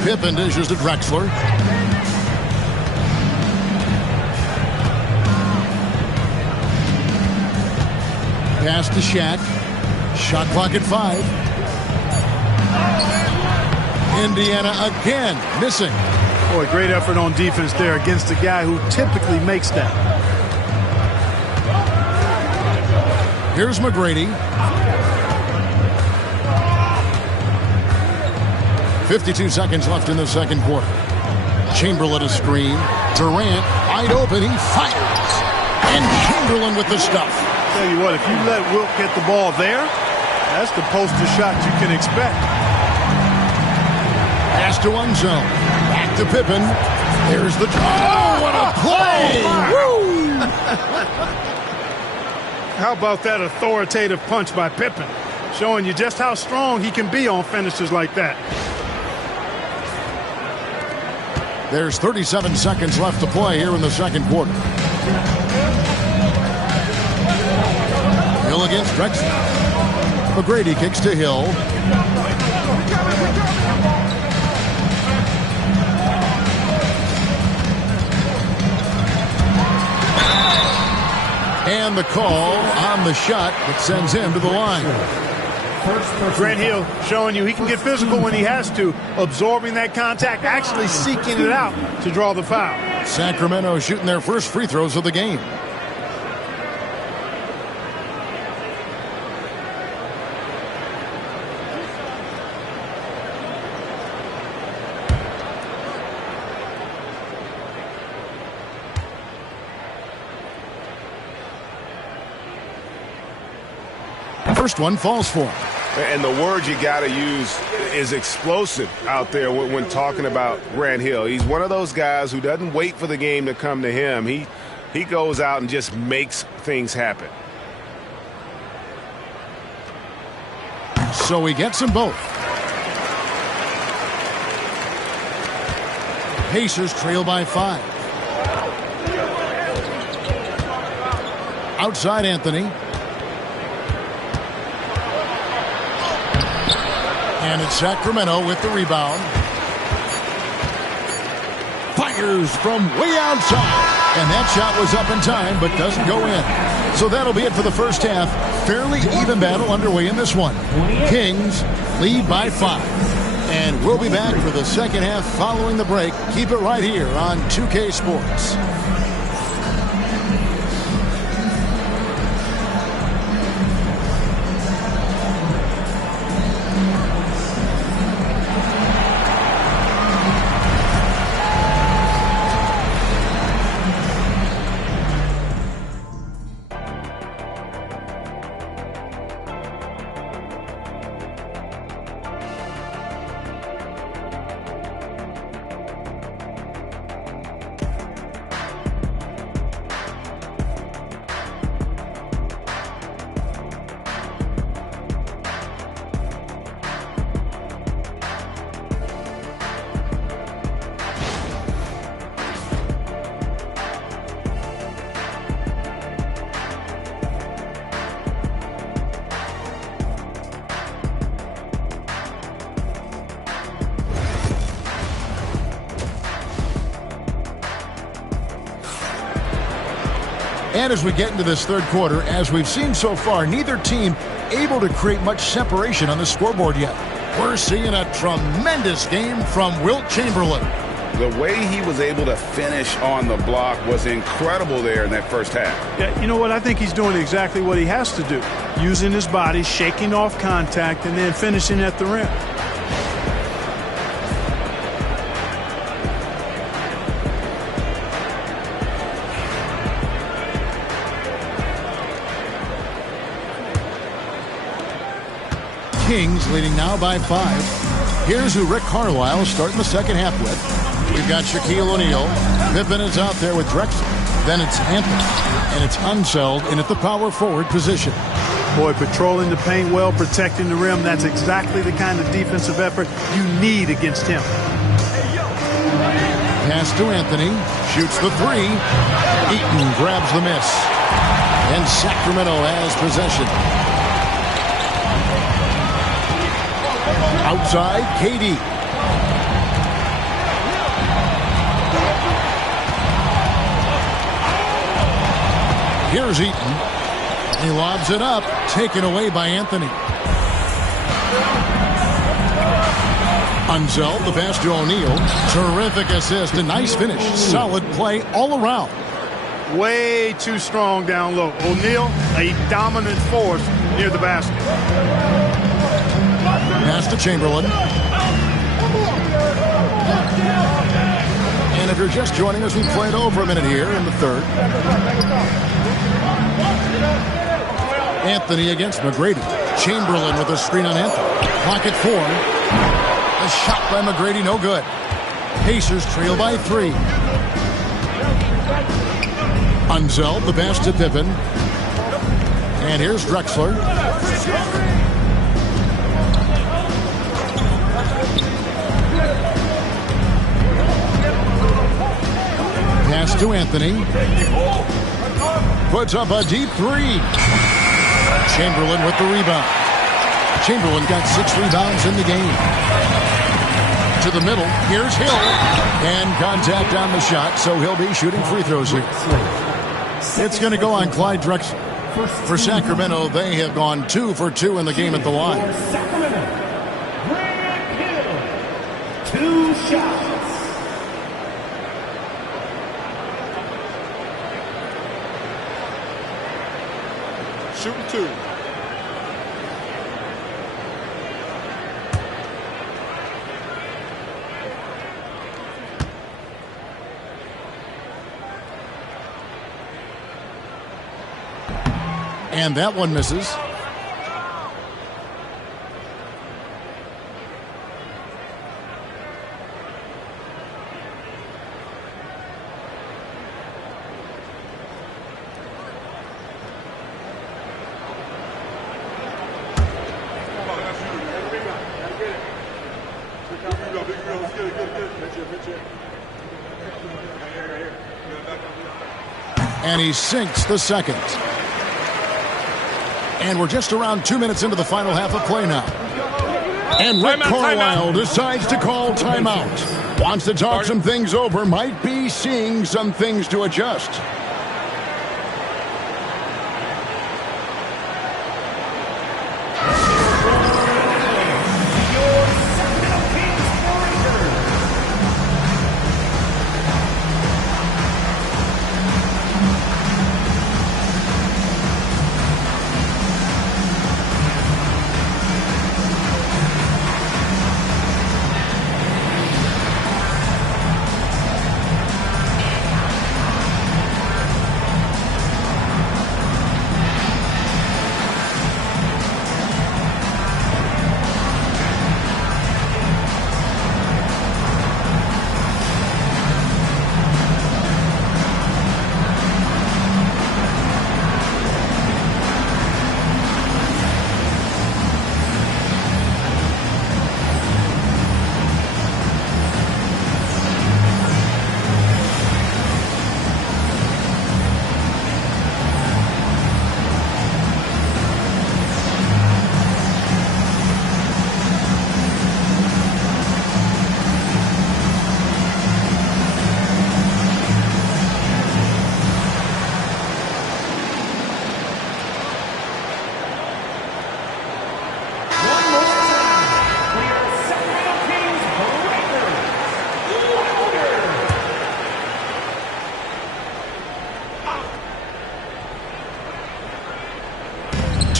Pippen dishes to Drexler. Pass to Shaq. Shot clock at 5. Indiana again missing. Boy, great effort on defense there against a guy who typically makes that. Here's McGrady. 52 seconds left in the second quarter. Chamberlain a screen. Durant wide open. He fires. And Chamberlain with the stuff. Tell you what, if you let Wilt get the ball there, that's the poster shot you can expect. Pass to one zone. Back to Pippen. There's the... Oh, what a play! Woo! How about that authoritative punch by Pippen? Showing you just how strong he can be on finishes like that. There's 37 seconds left to play here in the second quarter. Hill against Drexler. McGrady kicks to Hill. And the call on the shot that sends him to the line. Grant Hill showing you he can get physical when he has to, absorbing that contact, actually seeking it out to draw the foul. Sacramento shooting their first free throws of the game. First one falls for him. And the word you got to use is explosive out there when talking about Grant Hill. He's one of those guys who doesn't wait for the game to come to him. He goes out and just makes things happen. So he gets them both. Pacers trail by 5. Outside Anthony. And it's Sacramento with the rebound. Fires from way outside. And that shot was up in time, but doesn't go in. So that'll be it for the first half. Fairly even battle underway in this one. Kings lead by 5. And we'll be back for the second half following the break. Keep it right here on 2K Sports. And as we get into this third quarter, as we've seen so far, neither team able to create much separation on the scoreboard yet. We're seeing a tremendous game from Wilt Chamberlain. The way he was able to finish on the block was incredible there in that first half. Yeah, you know what? I think he's doing exactly what he has to do. Using his body, shaking off contact, and then finishing at the rim. Kings leading now by 5. Here's who Rick Carlisle is starting the second half with. We've got Shaquille O'Neal. Pippen is out there with Drexler. Then it's Anthony. And it's Unseld in at the power forward position. Boy, patrolling the paint well, protecting the rim. That's exactly the kind of defensive effort you need against him. Pass to Anthony. Shoots the 3. Eaton grabs the miss. And Sacramento has possession. Outside, KD. Here's Eaton. He lobs it up, taken away by Anthony. Unzel, the pass to O'Neal. Terrific assist, a nice finish. Solid play all around. Way too strong down low. O'Neal, a dominant force near the basket. Pass to Chamberlain. And if you're just joining us, we played over a minute here in the third. Anthony against McGrady. Chamberlain with a screen on Anthony. Pocket 4. A shot by McGrady, no good. Pacers trail by 3. Unzel, the pass to Pippen. And here's Drexler. Pass to Anthony. Puts up a deep 3. Chamberlain with the rebound. Chamberlain got 6 rebounds in the game. To the middle. Here's Hill. And contact on the shot, so he'll be shooting free throws here. It's going to go on Clyde Drexler. For Sacramento, they have gone 2 for 2 in the game at the line. Grant Hill, 2 shots. Shooting 2. And that one misses. And he sinks the second. And we're just around 2 minutes into the final half of play now. And Rick Carlisle decides to call timeout. Wants to talk some things over. Might be seeing some things to adjust.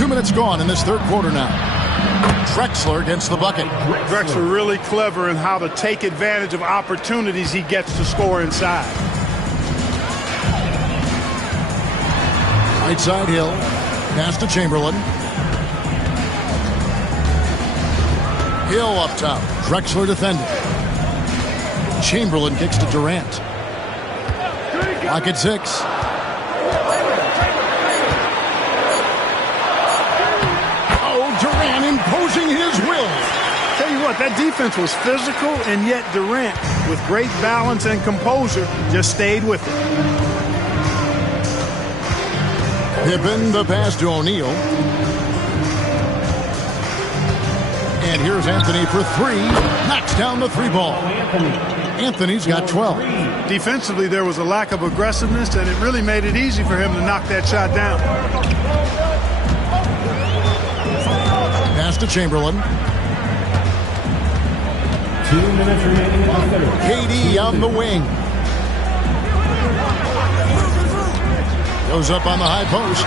Minutes gone in this third quarter now. Drexler against the bucket. Drexler really clever in how to take advantage of opportunities he gets to score inside. Right side Hill. Pass to Chamberlain. Hill up top. Drexler defending. Chamberlain kicks to Durant. Clock at 6. Imposing his will. Tell you what, that defense was physical, and yet Durant, with great balance and composure, just stayed with it. Pippen, the pass to O'Neal. And here's Anthony for three. Knocks down the three ball. Anthony's got 12. Defensively, there was a lack of aggressiveness, and it really made it easy for him to knock that shot down. Pass to Chamberlain. 2 minutes remaining in the third. KD on the wing. Goes up on the high post.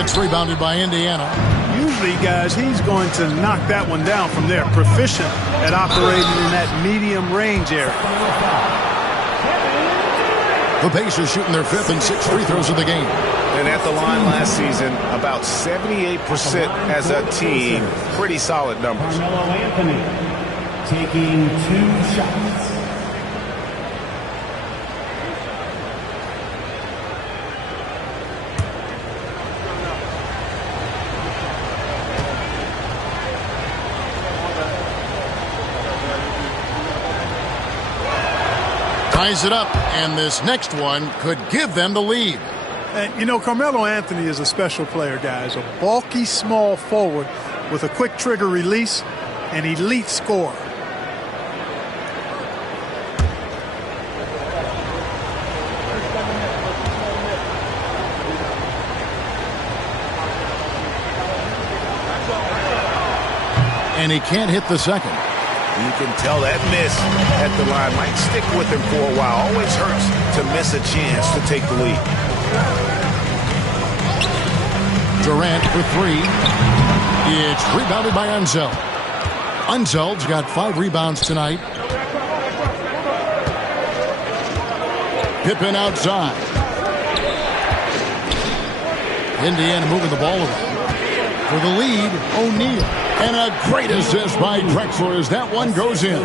It's rebounded by Indiana. Usually, guys, he's going to knock that one down from there. Proficient at operating in that medium range area. The Pacers shooting their fifth and sixth free throws of the game. And at the line last season, about 78% as a team. Pretty solid numbers. Carmelo Anthony taking 2 shots. Ties it up, and this next one could give them the lead. And, you know, Carmelo Anthony is a special player, guys. A bulky, small forward with a quick trigger release, an elite scorer. And he can't hit the second. You can tell that miss at the line might stick with him for a while. Always hurts to miss a chance to take the lead. Durant for three. It's rebounded by Unseld. Unseld's got 5 rebounds tonight. Pippen outside. Indiana moving the ball around. For the lead, O'Neal. And a great assist by Drexler as that one goes in.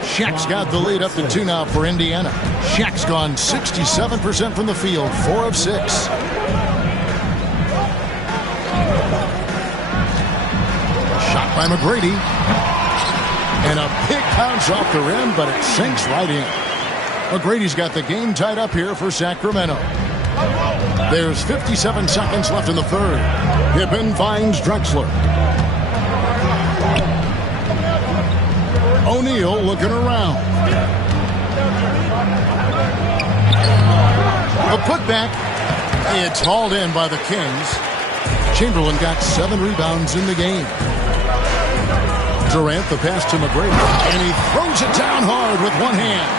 Shaq's got the lead up to 2 now for Indiana. Shaq's gone 67% from the field, 4 of 6. Shot by McGrady. And a big bounce off the rim, but it sinks right in. McGrady's got the game tied up here for Sacramento. There's 57 seconds left in the third. Pippen finds Drexler. O'Neal looking around. A putback. It's hauled in by the Kings. Chamberlain got 7 rebounds in the game. Durant the pass to McGrady. And he throws it down hard with one hand.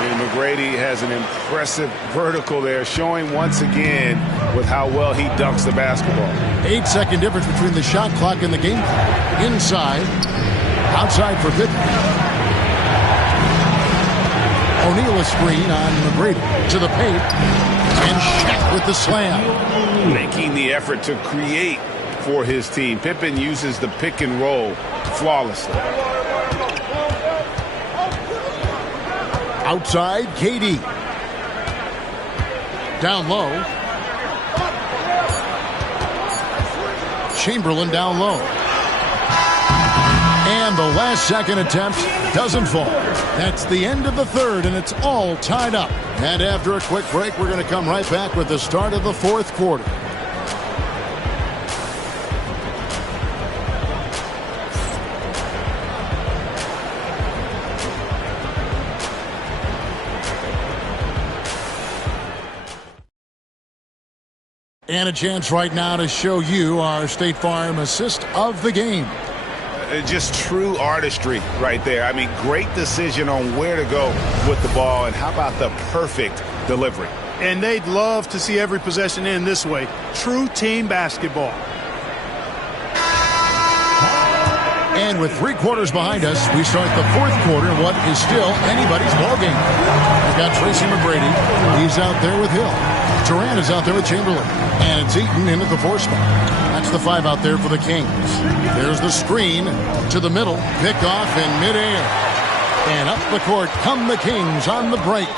And McGrady has an impressive vertical there, showing once again with how well he dunks the basketball. 8-second difference between the shot clock and the game clock. Inside. Outside for Pippen. O'Neal a screen on McGrady to the paint. And Shaq with the slam. Making the effort to create for his team. Pippen uses the pick and roll flawlessly. Outside, KD. Down low. Chamberlain down low. And the last second attempt doesn't fall. That's the end of the third, and it's all tied up. And after a quick break, we're going to come right back with the start of the fourth quarter. And a chance right now to show you our State Farm assist of the game. Just true artistry right there. I mean, great decision on where to go with the ball, and how about the perfect delivery? And they'd love to see every possession end this way. True team basketball. And with 3 quarters behind us, we start the fourth quarter in what is still anybody's ballgame. We've got Tracy McGrady. He's out there with Hill. Durant is out there with Chamberlain. And it's Eaton in at the 4 spot. That's the 5 out there for the Kings. There's the screen to the middle. Pick off in midair. And up the court come the Kings on the break.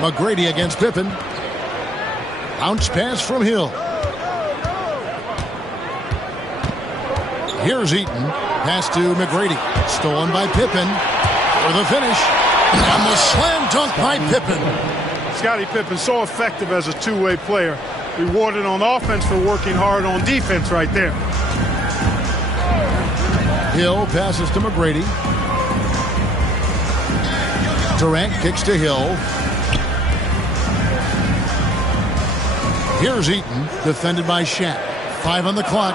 McGrady against Pippen. Bounce pass from Hill. Here's Eaton. Pass to McGrady. Stolen by Pippen. For the finish. And the slam dunk by Pippen. Scottie Pippen so effective as a two-way player. rewarded on offense for working hard on defense right there. Hill passes to McGrady. Durant kicks to Hill. Here's Eaton, defended by Shaq. 5 on the clock.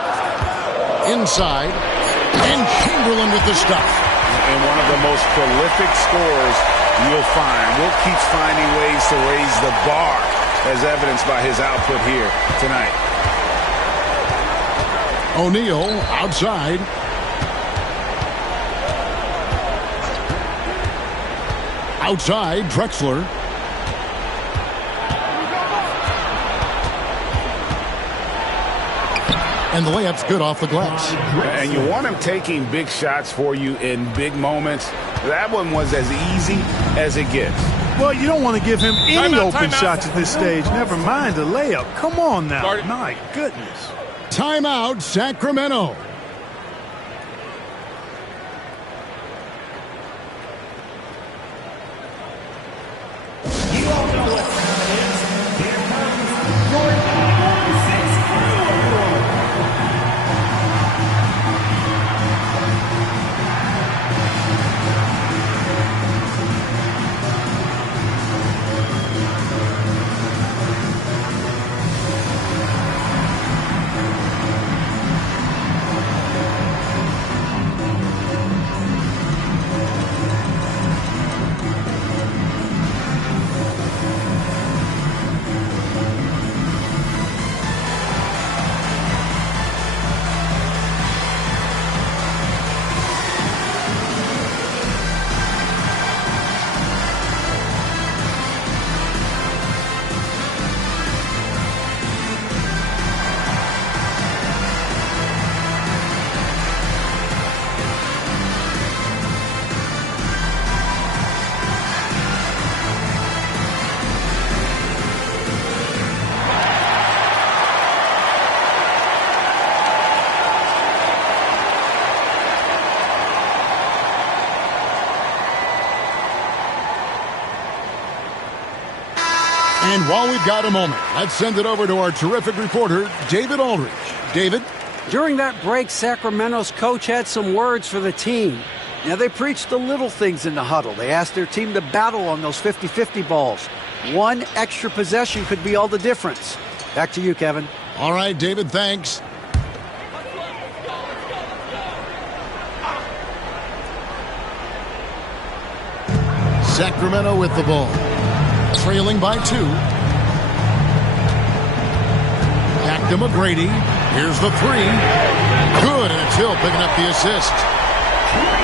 Inside. And Chamberlain with the stuff. And one of the most prolific scorers you'll find. Wilt keeps finding ways to raise the bar, as evidenced by his output here tonight. O'Neal outside. Outside, Drexler. And the layup's good off the glass. And you want him taking big shots for you in big moments. That one was as easy as it gets. Well, you don't want to give him any open shots at this stage. Never mind a layup. Come on now. My goodness. Timeout, Sacramento. And while we've got a moment, let's send it over to our terrific reporter, David Aldridge. David? During that break, Sacramento's coach had some words for the team. Now, they preached the little things in the huddle. They asked their team to battle on those 50-50 balls. One extra possession could be all the difference. Back to you, Kevin. All right, David, thanks. Sacramento with the ball. Trailing by 2. Back to McGrady. Here's the 3. Good, and it's Hill picking up the assist.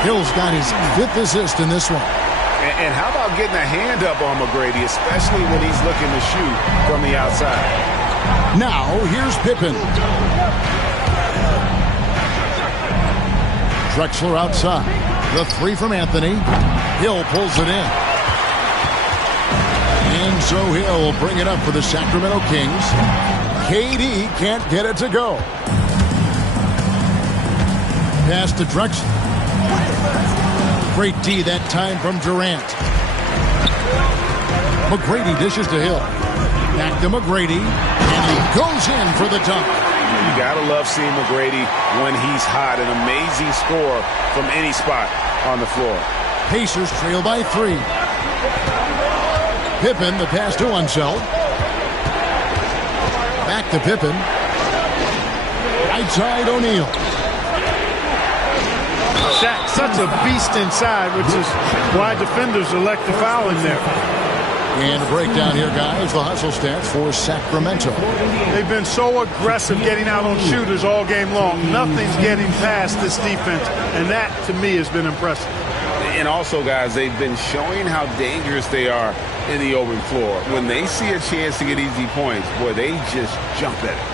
Hill's got his 5th assist in this one. And how about getting a hand up on McGrady, especially when he's looking to shoot from the outside? Now, here's Pippen. Drexler outside. The 3 from Anthony. Hill pulls it in. And so Hill will bring it up for the Sacramento Kings. KD can't get it to go. Pass to Drexler. Great D that time from Durant. McGrady dishes to Hill. Back to McGrady. And he goes in for the dunk. You gotta love seeing McGrady when he's hot. An amazing score from any spot on the floor. Pacers trail by 3. Pippen, the pass to Unseld. Back to Pippen. Right side, O'Neal. Shaq, such a beast inside, which is why defenders elect to foul him there. And a breakdown here, guys. The hustle stats for Sacramento. They've been so aggressive getting out on shooters all game long. Nothing's getting past this defense, and that, to me, has been impressive. And also, guys, they've been showing how dangerous they are in the open floor. When they see a chance to get easy points, boy, they just jump at it.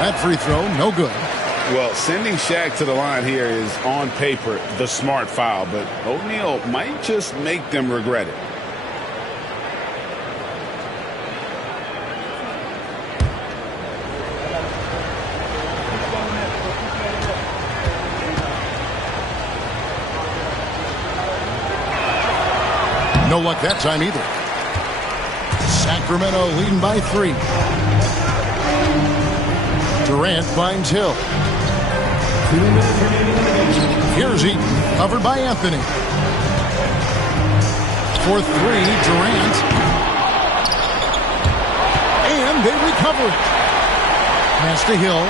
That free throw, no good. Well, sending Shaq to the line here is, on paper, the smart foul, but O'Neal might just make them regret it. No luck that time either. Sacramento leading by 3. Durant finds Hill. Here's Eaton, covered by Anthony. For 3, Durant. And they recover it. Pass to Hill.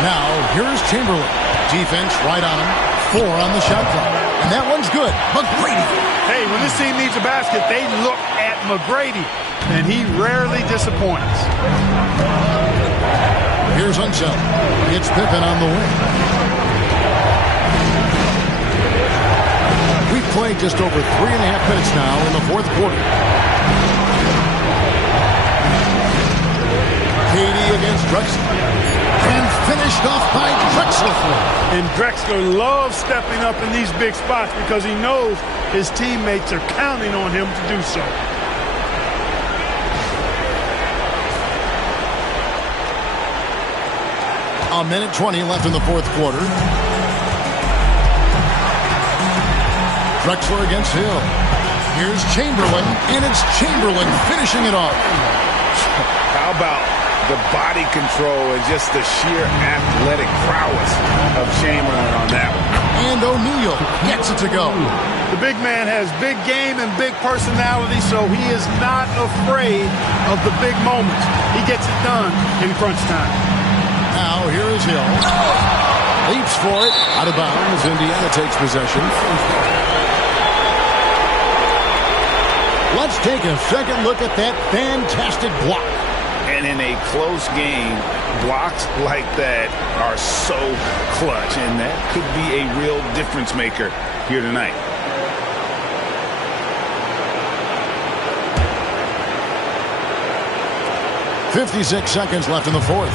Now, here's Chamberlain. Defense right on him. 4 on the shot clock. And that one's good. McGrady. Hey, when this team needs a basket, they look at McGrady. And he rarely disappoints. Here's Unseld. It's Pippen on the wing. We've played just over 3.5 minutes now in the fourth quarter. KD against Drexler. And finished off by Drexler. And Drexler loves stepping up in these big spots because he knows his teammates are counting on him to do so. A minute 20 left in the fourth quarter. Drexler against Hill. Here's Chamberlain, and it's Chamberlain finishing it off. How about the body control and just the sheer athletic prowess of Chamberlain on that one. And O'Neal gets it to go. The big man has big game and big personality, so he is not afraid of the big moments. He gets it done in crunch time. Now here is Hill. Leaps for it. Out of bounds. Indiana takes possession. Let's take a second look at that fantastic block. And in a close game, blocks like that are so clutch, and that could be a real difference maker here tonight. .56 seconds left in the fourth.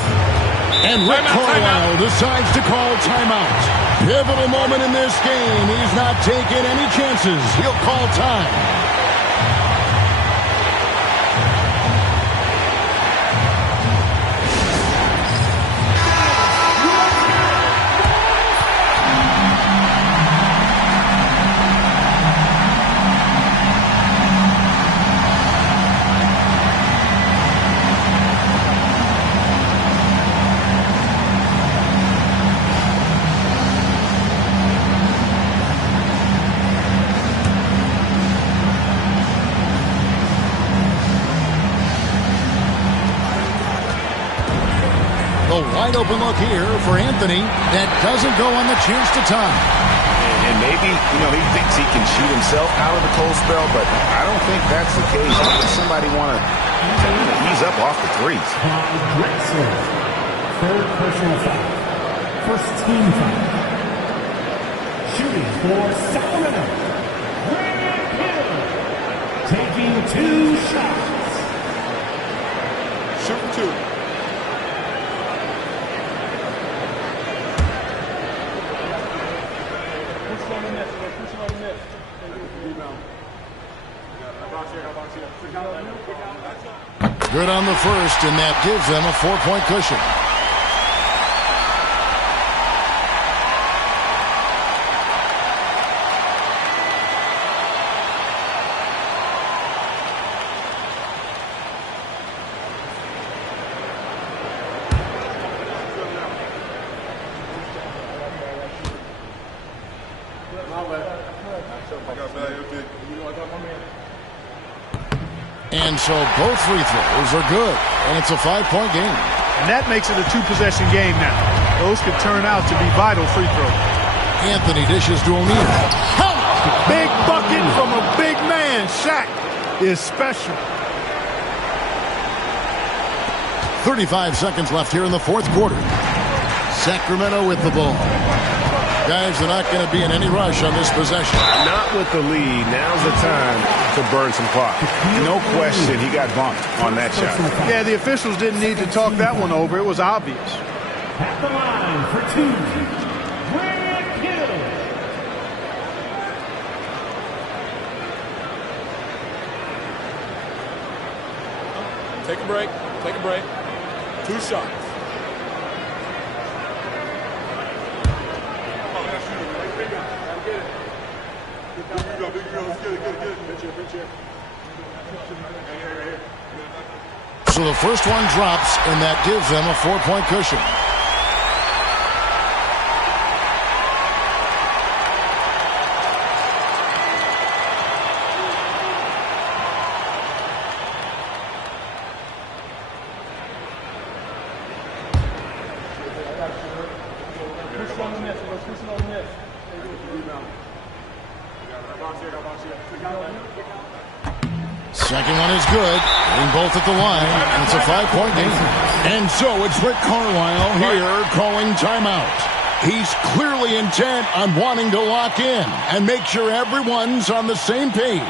And Rick Carlisle decides to call timeout. Pivotal moment in this game. He's not taking any chances. He'll call time. Wide open look here for Anthony. That doesn't go on the chance to tie. And maybe, he thinks he can shoot himself out of the cold spell, but I don't think that's the case. I think somebody want to ease up off the threes. Drexler, third personal foul. First team foul. Shooting for Sacramento. Grant Hill taking 2 shots. Shoot for 2. Good on the first, and that gives them a 4-point cushion. And so both free throws are good, and it's a 5-point game. And that makes it a 2-possession game now. Those could turn out to be vital free throws. Anthony dishes to O'Neal. Big bucket from a big man. Shaq is special. 35 seconds left here in the fourth quarter. Sacramento with the ball. Guys, they're not going to be in any rush on this possession. Not with the lead. Now's the time to burn some clock. No question he got bumped on that shot. Yeah, the officials didn't need to talk that one over. It was obvious. At the line for 2, Grant Hill. Take a break. Take a break. 2 shots. So the first one drops, and that gives them a 4-point cushion. Second one is good. Getting both at the line. And it's a 5-point game. And so it's Rick Carlisle here calling timeout. He's clearly intent on wanting to lock in and make sure everyone's on the same page.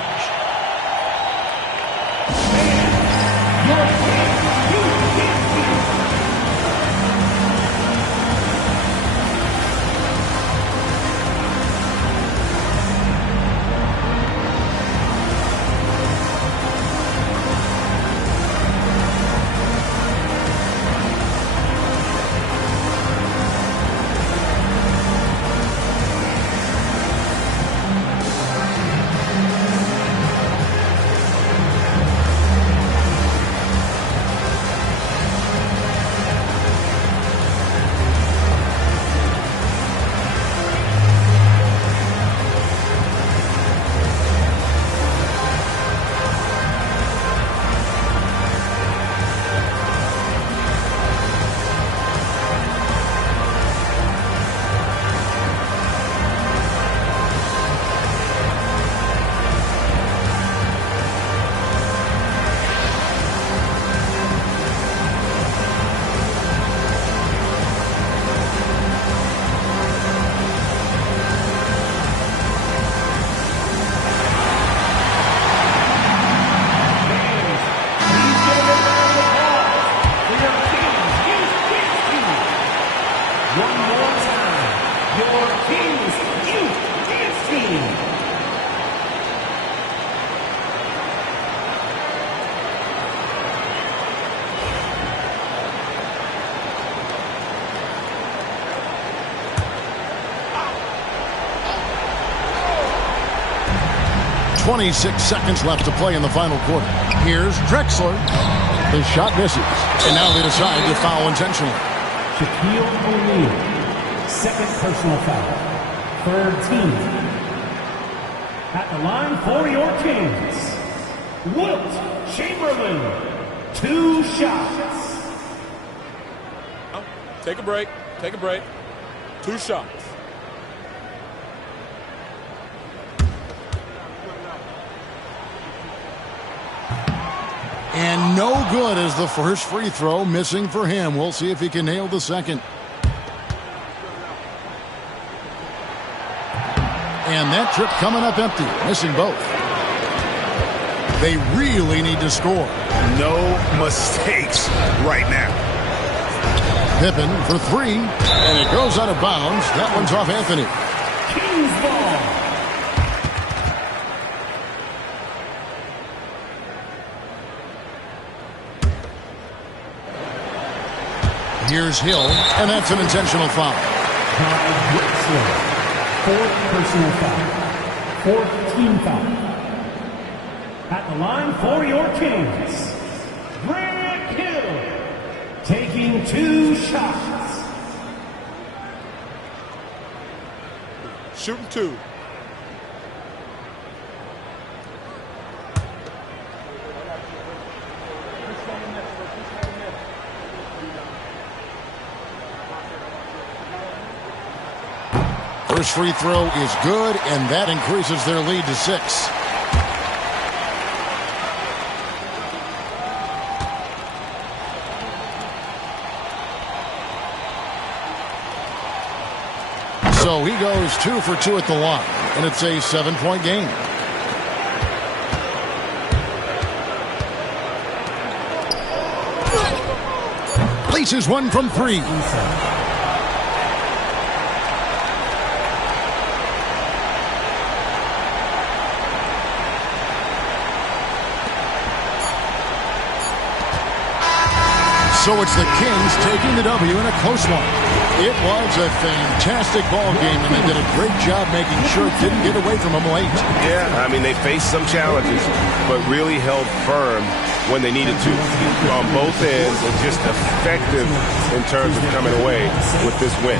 .26 seconds left to play in the final quarter. Here's Drexler. The shot misses. And now they decide to foul intentionally. Shaquille O'Neal, second personal foul. Third team. At the line for your Kings, Wilt Chamberlain. 2 shots. Take a break. Take a break. 2 shots. And no good as the first free throw, missing for him. We'll see if he can nail the second. And that trip coming up empty, missing both. They really need to score. No mistakes right now. Pippen for 3, and it goes out of bounds. That one's off Anthony. Kings ball. Here's Hill, and that's an intentional foul. Kyle Drexler, 4th personal foul. 4th team foul. At the line for your Kings, Rick Hill, taking 2 shots. Shooting 2. First free throw is good, and that increases their lead to 6. So he goes 2 for 2 at the line, and it's a 7-point game. Places one from 3. So it's the Kings taking the W in a close one. It was a fantastic ball game, and they did a great job making sure it didn't get away from them late. Yeah, I mean, they faced some challenges, but really held firm when they needed to on both ends, and just effective in terms of coming away with this win.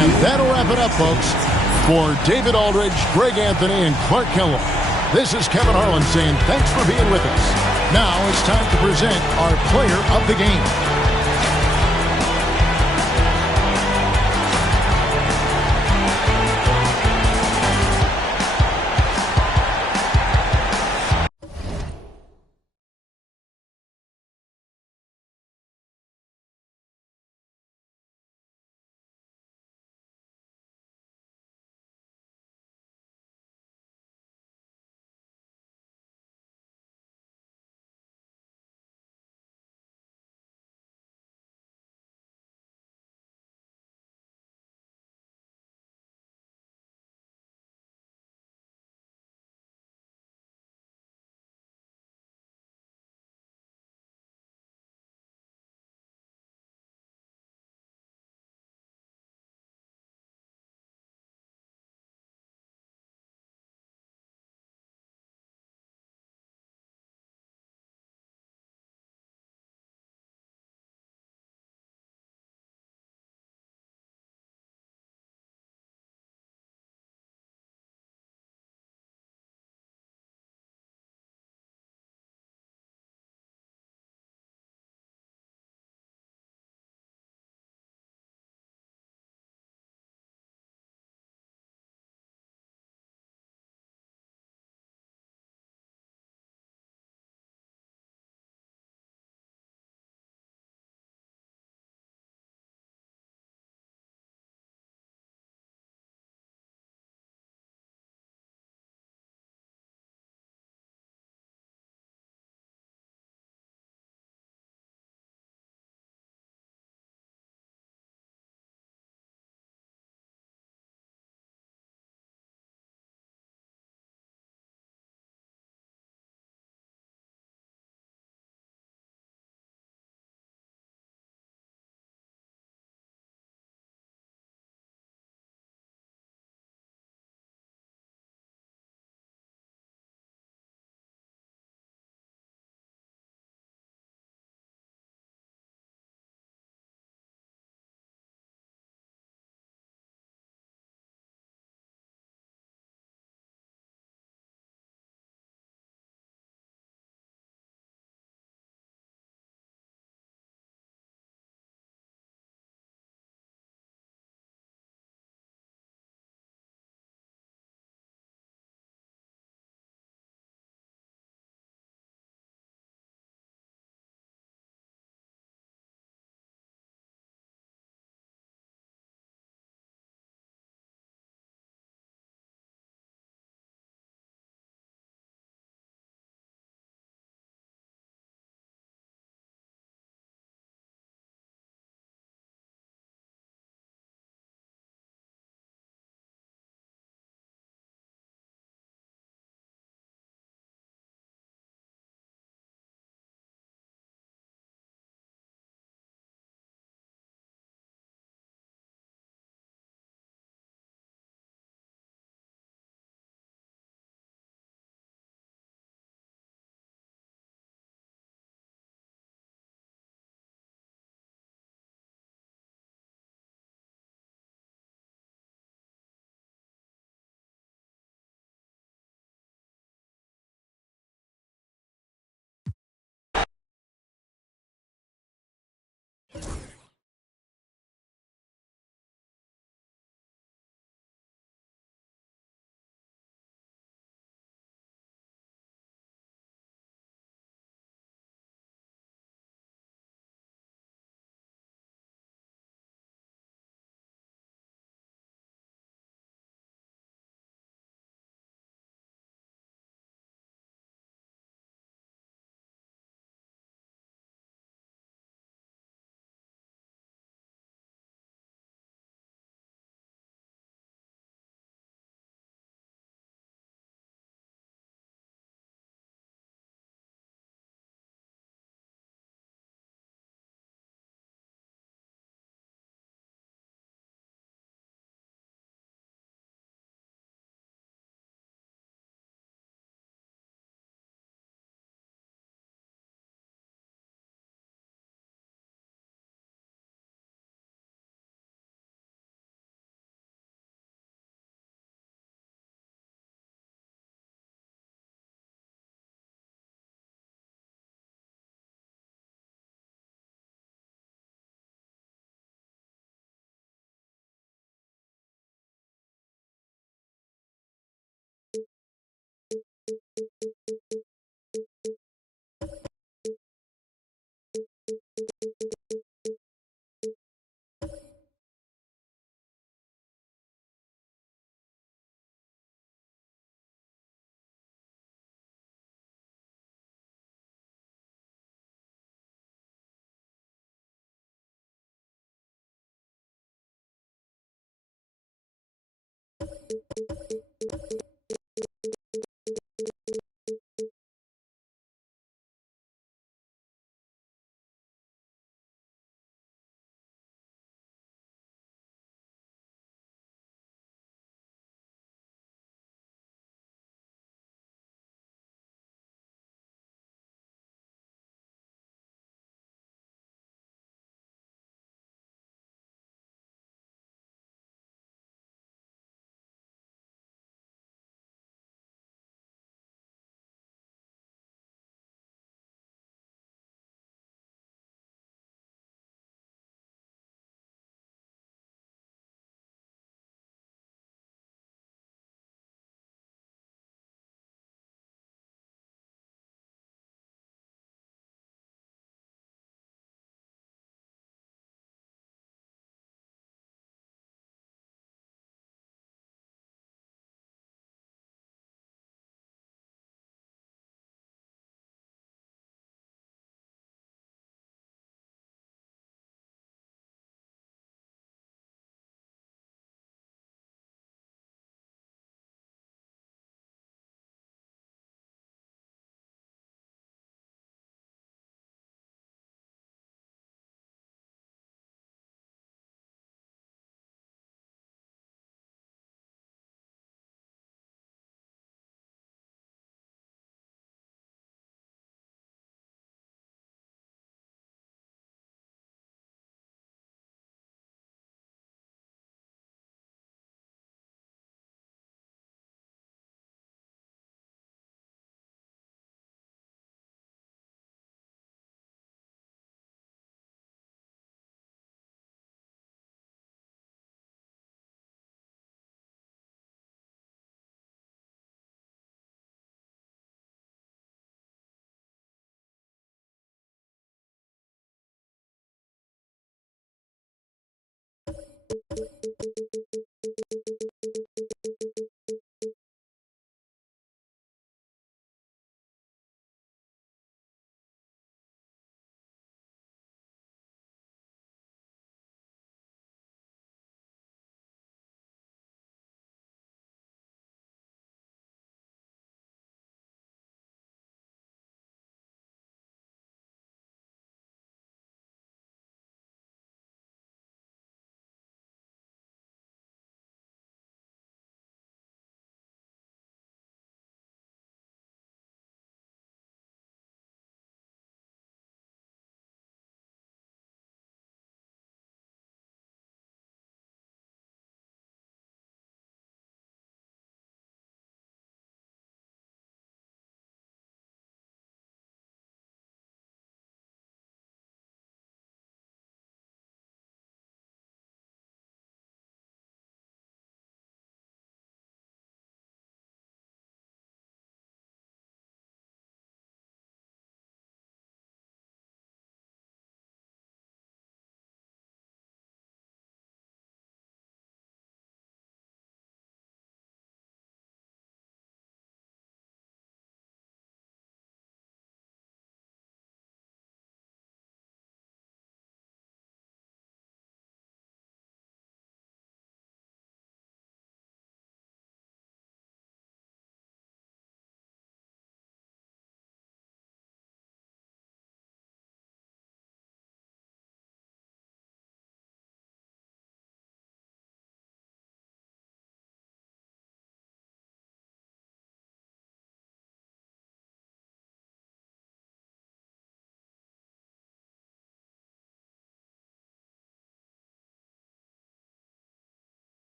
And that'll wrap it up, folks. For David Aldridge, Greg Anthony, and Clark Kellogg, this is Kevin Harlan saying thanks for being with us. Now it's time to present our player of the game.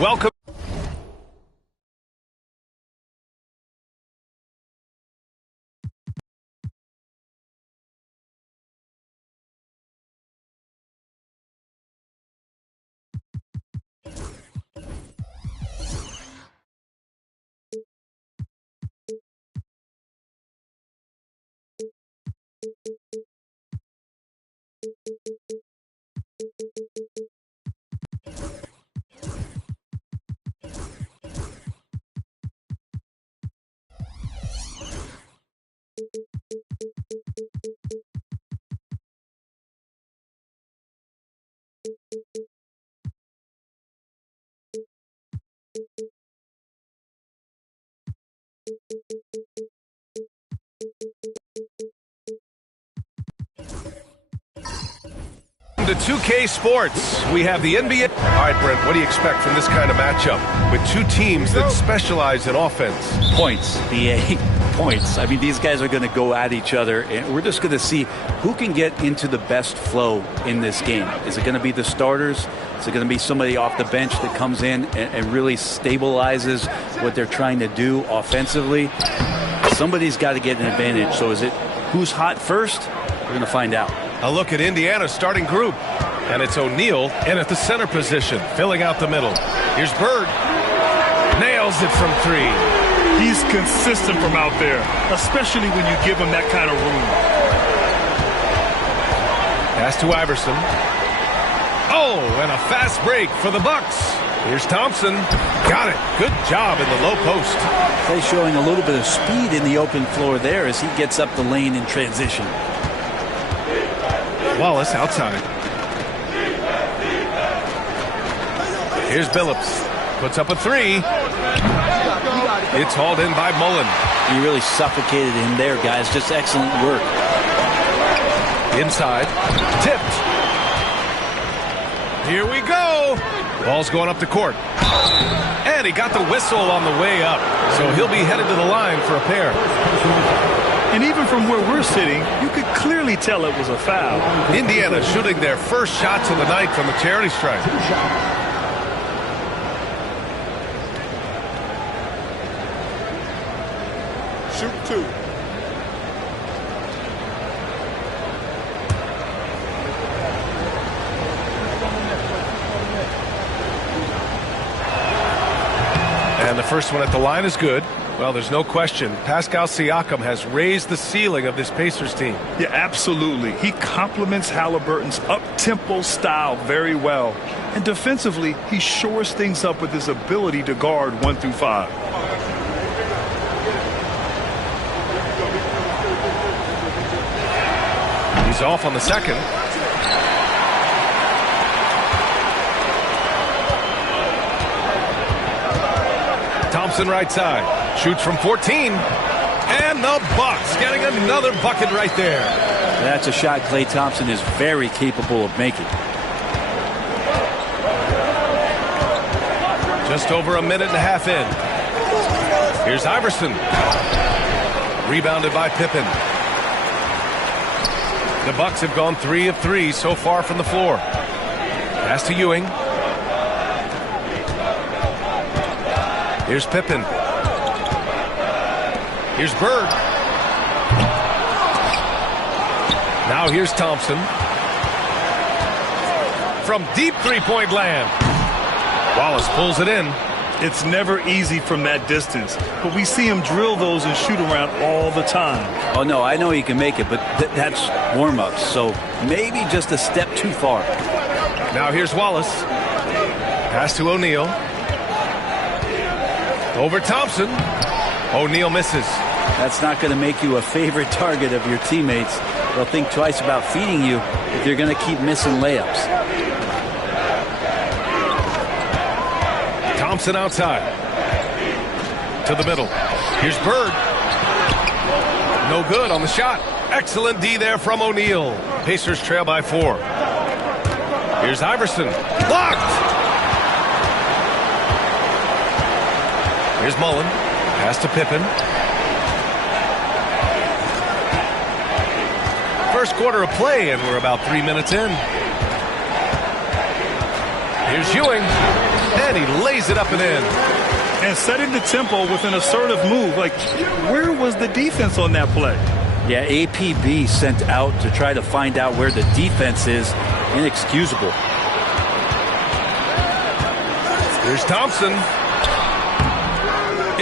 Welcome. To 2K Sports, we have the NBA. All right, Brent, what do you expect from this kind of matchup with two teams that specialize in offense? Points, BA, points. I mean, these guys are going to go at each other, and we're just going to see who can get into the best flow in this game. Is it going to be the starters? Is it going to be somebody off the bench that comes in and really stabilizes what they're trying to do offensively? Somebody's got to get an advantage. So is it who's hot first? We're going to find out. A look at Indiana's starting group. And it's O'Neal in at the center position, filling out the middle. Here's Bird. Nails it from three. He's consistent from out there, especially when you give him that kind of room. Pass to Iverson. Oh, and a fast break for the Bucks. Here's Thompson. Got it. Good job in the low post. He's showing a little bit of speed in the open floor there as he gets up the lane in transition. Wallace outside. Here's Billups. Puts up a three. It's hauled in by Mullen. He really suffocated him there, guys. Just excellent work. Inside. Tipped. Here we go. Ball's going up the court. And he got the whistle on the way up. So he'll be headed to the line for a pair. And even from where we're sitting, you could clearly tell it was a foul. Indiana shooting their first shots of the night from the charity stripe. Shoot two. And the first one at the line is good. Well, there's no question. Pascal Siakam has raised the ceiling of this Pacers team. Yeah, absolutely. He complements Halliburton's up-tempo style very well. And defensively, he shores things up with his ability to guard 1 through 5. He's off on the second. Thompson right side. Shoots from 14. And the Bucks getting another bucket right there. That's a shot Klay Thompson is very capable of making. Just over a minute and a half in. Here's Iverson. Rebounded by Pippen. The Bucks have gone 3 of 3 so far from the floor. Pass to Ewing. Here's Pippen. Here's Bird. Now here's Thompson. From deep three-point land. Wallace pulls it in. It's never easy from that distance, but we see him drill those and shoot around all the time. Oh, no, I know he can make it, but that's warm-ups, so maybe just a step too far. Now here's Wallace. Pass to O'Neal. Over Thompson. O'Neal misses. That's not going to make you a favorite target of your teammates. They'll think twice about feeding you if you're going to keep missing layups. Thompson outside. To the middle. Here's Bird. No good on the shot. Excellent D there from O'Neal. Pacers trail by 4. Here's Iverson. Blocked! Here's Mullen. Pass to Pippen. First quarter of play, and we're about 3 minutes in. Here's Ewing, and he lays it up and in. And setting the tempo with an assertive move. Like, where was the defense on that play? Yeah, APB sent out to try to find out where the defense is. Inexcusable. Here's Thompson.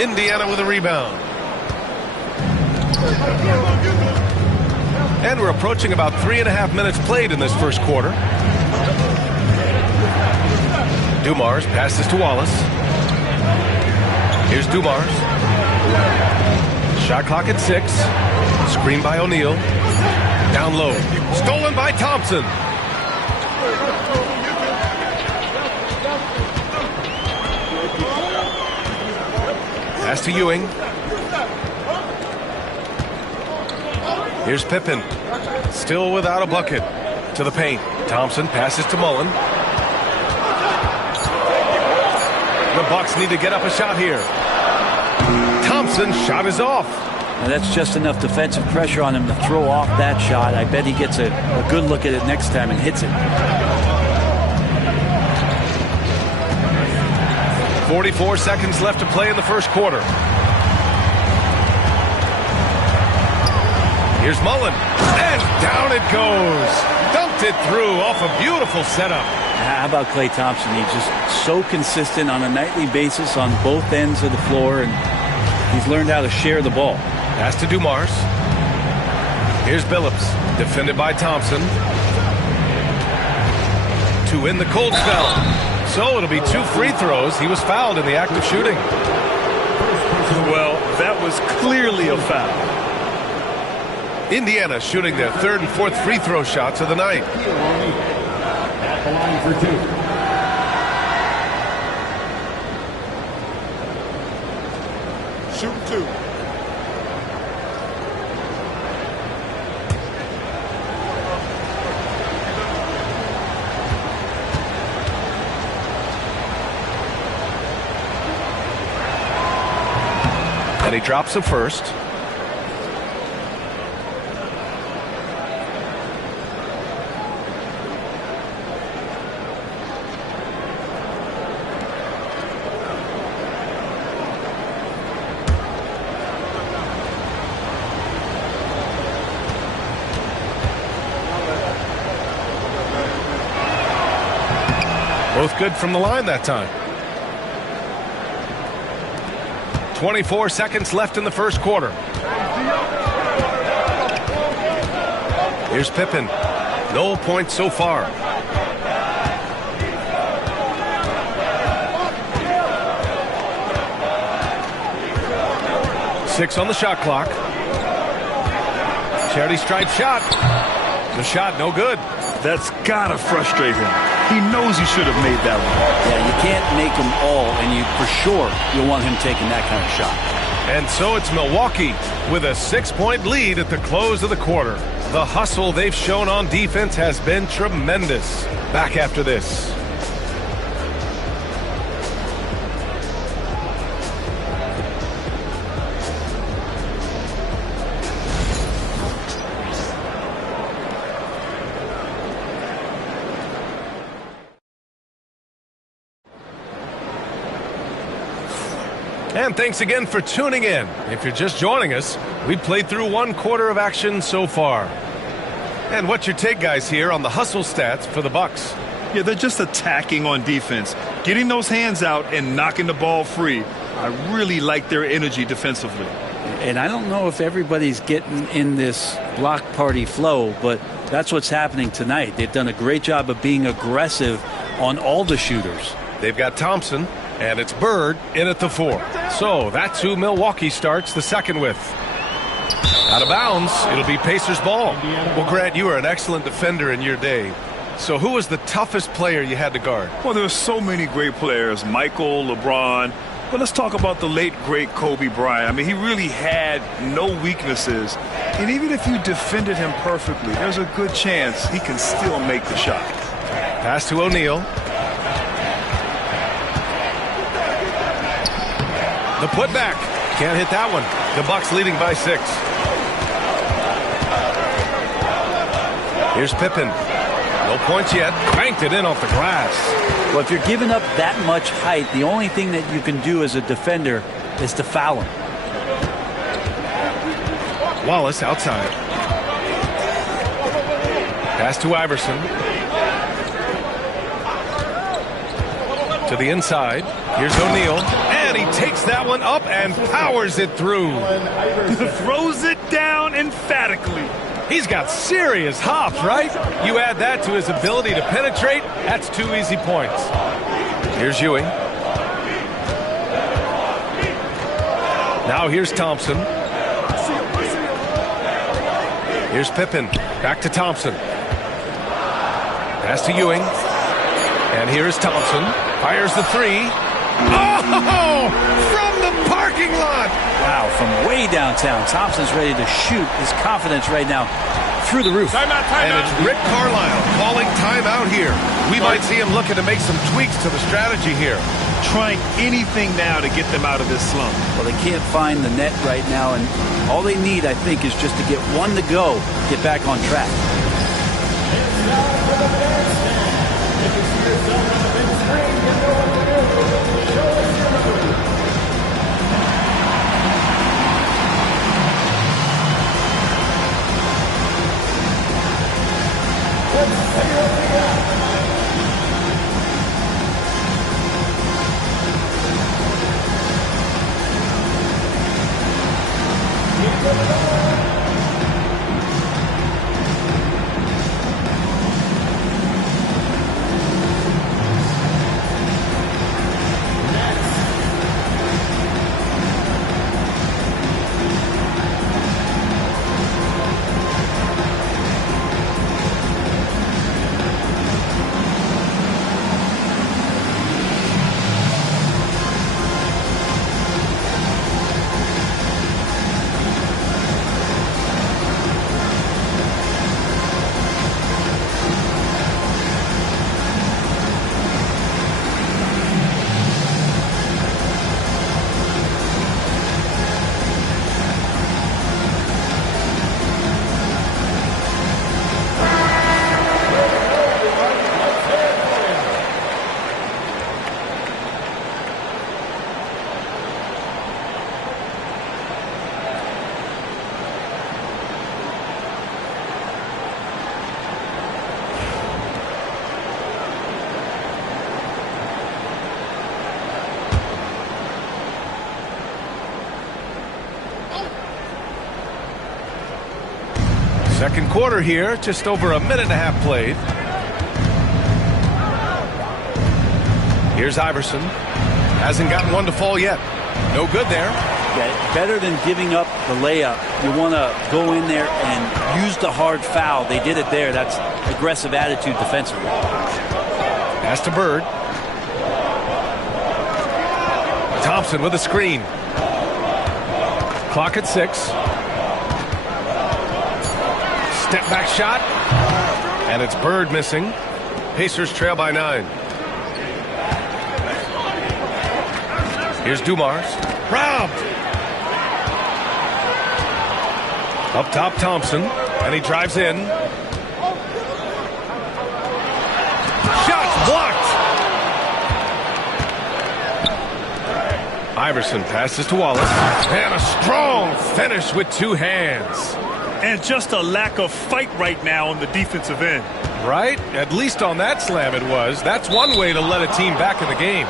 Indiana with a rebound. And we're approaching about 3.5 minutes played in this first quarter. Dumars passes to Wallace. Here's Dumars. Shot clock at 6. Screen by O'Neal. Down low. Stolen by Thompson. Pass to Ewing. Here's Pippen. Still without a bucket. To the paint. Thompson passes to Mullen. The Bucks need to get up a shot here. Thompson's shot is off. And that's just enough defensive pressure on him to throw off that shot. I bet he gets a good look at it next time and hits it. 44 seconds left to play in the first quarter. Here's Mullen. And down it goes. Dumped it through off a beautiful setup. How about Klay Thompson? He's just so consistent on a nightly basis on both ends of the floor, and he's learned how to share the ball. Pass to Dumars. Here's Billups, defended by Thompson. To end the cold spell. So it'll be 2 free throws. He was fouled in the act of shooting. Well, that was clearly a foul. Indiana shooting their 3rd and 4th free throw shots of the night. At the line for 2. Shoot 2. And he drops the first. Both good from the line that time. 24 seconds left in the first quarter. Here's Pippen. No points so far. Six on the shot clock. Charity stripe shot. The shot no good. That's gotta frustrate him. He knows he should have made that one. Yeah, you can't make them all, and you for sure you'll want him taking that kind of shot. And so it's Milwaukee with a 6-point lead at the close of the quarter. The hustle they've shown on defense has been tremendous. Back after this. And thanks again for tuning in. If you're just joining us, we played through 1 quarter of action so far. And what's your take, guys, here on the hustle stats for the Bucks? Yeah, they're just attacking on defense, getting those hands out and knocking the ball free. I really like their energy defensively. And I don't know if everybody's getting in this block party flow, but that's what's happening tonight. They've done a great job of being aggressive on all the shooters. They've got Thompson, and it's Bird in at the 4. So that's who Milwaukee starts the second with. Out of bounds, it'll be Pacers ball. Well, Grant, you were an excellent defender in your day. So who was the toughest player you had to guard? Well, there were so many great players, Michael, LeBron. But let's talk about the late, great Kobe Bryant. I mean, he really had no weaknesses. And even if you defended him perfectly, there's a good chance he can still make the shot. Pass to O'Neal. The putback. Can't hit that one. The Bucks leading by 6. Here's Pippen. No points yet. Banked it in off the glass. Well, if you're giving up that much height, the only thing that you can do as a defender is to foul him. Wallace outside. Pass to Iverson. To the inside. Here's O'Neal. And he takes that one up and powers it through. Throws it down emphatically. He's got serious hops, right? You add that to his ability to penetrate, that's 2 easy points. Here's Ewing. Now here's Thompson. Here's Pippen. Back to Thompson. Pass to Ewing. And here's Thompson. Fires the 3. Oh! From the parking lot! Wow, from way downtown. Thompson's ready to shoot. His confidence right now through the roof. And it's Rick Carlisle calling timeout here. We might see him looking to make some tweaks to the strategy here. Trying anything now to get them out of this slump. Well, they can't find the net right now, and all they need, I think, is just to get one to go, get back on track. Second quarter here, just over a minute and a half played. Here's Iverson. Hasn't gotten one to fall yet. No good there. Yeah, better than giving up the layup. You want to go in there and use the hard foul. They did it there. That's aggressive attitude defensively. Pass to Bird. Thompson with a screen. Clock at 6. Step back shot. And it's Bird missing. Pacers trail by 9. Here's Dumars. Robbed. Up top, Thompson. And he drives in. Shots blocked. Iverson passes to Wallace. And a strong finish with 2 hands. And just a lack of fight right now on the defensive end. Right? At least on that slam it was. That's one way to let a team back in the game.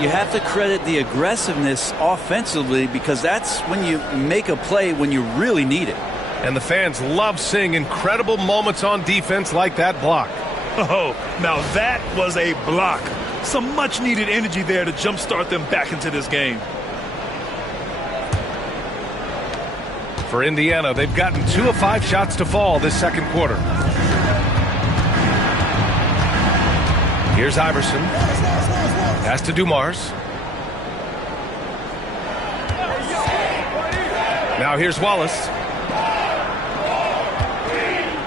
You have to credit the aggressiveness offensively, because that's when you make a play when you really need it. And the fans love seeing incredible moments on defense like that block. Oh, now that was a block. Some much needed energy there to jumpstart them back into this game. For Indiana, they've gotten 2 of 5 shots to fall this second quarter. Here's Iverson. Pass to Dumars. Now here's Wallace.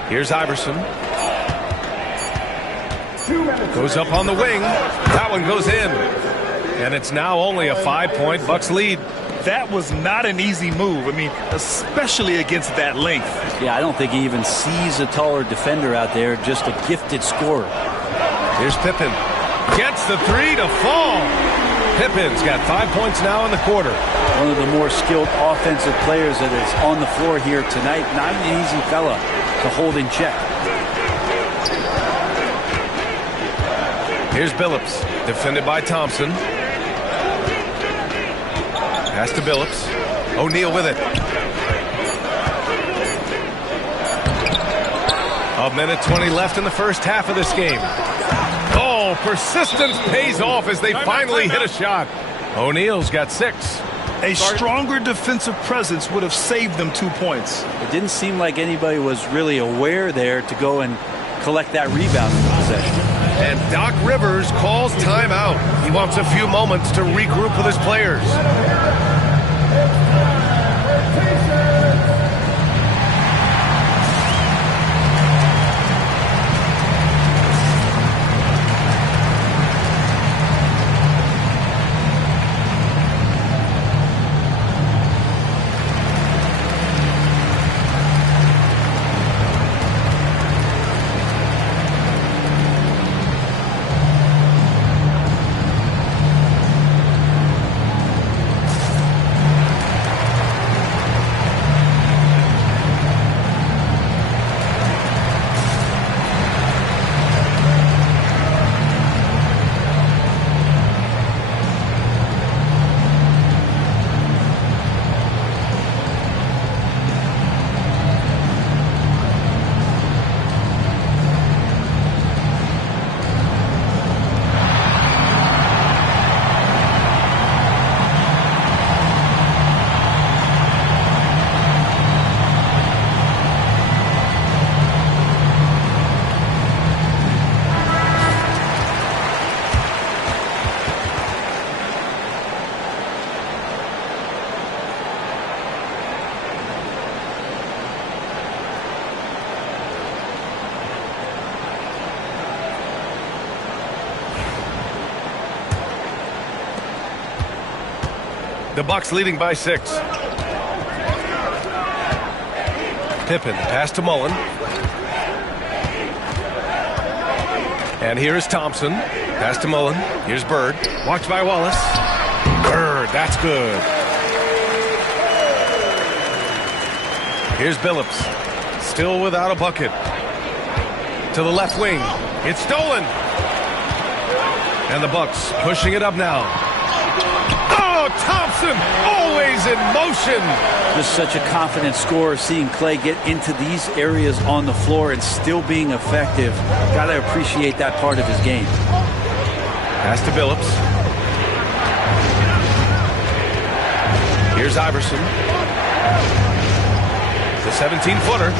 Here's Iverson. Goes up on the wing. That one goes in. And it's now only a 5-point Bucks lead. That was not an easy move. I mean, especially against that length. Yeah, I don't think he even sees a taller defender out there, just a gifted scorer. Here's Pippen. Gets the three to fall. Pippen's got 5 points now in the quarter. One of the more skilled offensive players that is on the floor here tonight. Not an easy fella to hold in check. Here's Billups, defended by Thompson. Pass to Billups. O'Neal with it. A minute 20 left in the first half of this game. Oh, persistence pays off as they finally hit a shot. O'Neal's got 6. A stronger defensive presence would have saved them 2 points. It didn't seem like anybody was really aware there to go and collect that rebound in the possession. And Doc Rivers calls timeout. He wants a few moments to regroup with his players. The Bucks leading by 6. Pippen, pass to Mullen. And here is Thompson. Pass to Mullen. Here's Bird. Watched by Wallace. Bird, that's good. Here's Billups. Still without a bucket. To the left wing. It's stolen. And the Bucks pushing it up now. Thompson always in motion. Just such a confident scorer, seeing Clay get into these areas on the floor and still being effective. Got to appreciate that part of his game. Pass to Billups. Here's Iverson. The 17-footer.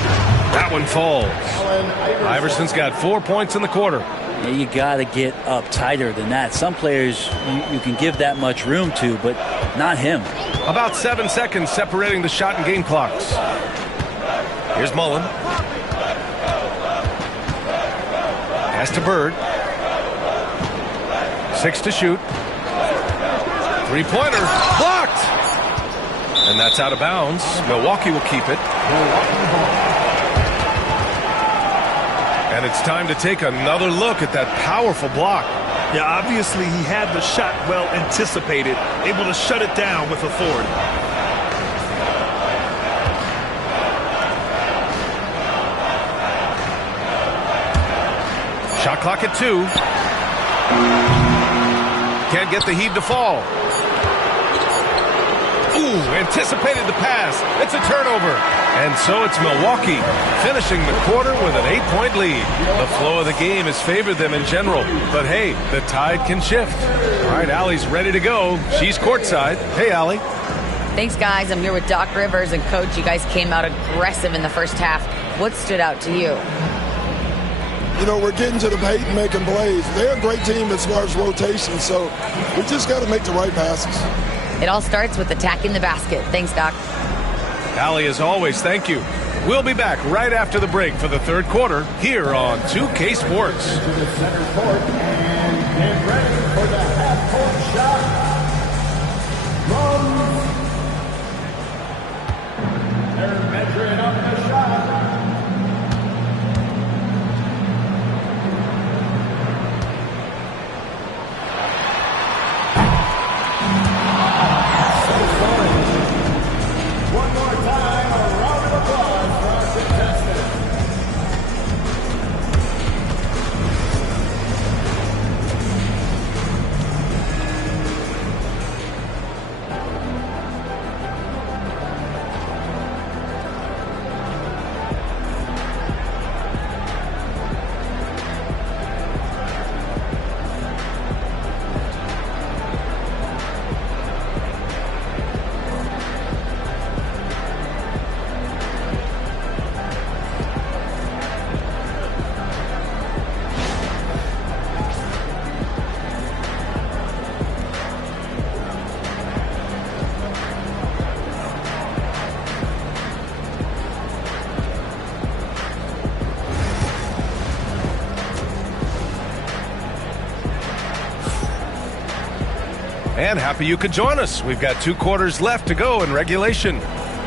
That one falls. Iverson's got 4 points in the quarter. Yeah, you got to get up tighter than that. Some players you can give that much room to, but not him. About 7 seconds separating the shot and game clocks. Here's Mullen. Pass to Bird. 6 to shoot. Three-pointer. Blocked! And that's out of bounds. Milwaukee will keep it. And it's time to take another look at that powerful block. Yeah, obviously he had the shot well anticipated, able to shut it down with authority. Shot clock at 2. Can't get the heave to fall. Ooh, anticipated the pass. It's a turnover. And so it's Milwaukee finishing the quarter with an 8-point lead. The flow of the game has favored them in general. But hey, the tide can shift. All right, Allie's ready to go. She's courtside. Hey, Allie. Thanks, guys. I'm here with Doc Rivers. And, Coach, you guys came out aggressive in the first half. What stood out to you? You know, we're getting to the paint and making plays. They're a great team as far as rotation, so we just got to make the right passes. It all starts with attacking the basket. Thanks, Doc. Allie, as always, thank you. We'll be back right after the break for the third quarter here on 2K Sports. To the center court and get ready for the half-court shot from they're measuring up the shot. One more time, a round of applause for our contestants. And happy you could join us. We've got 2 quarters left to go in regulation.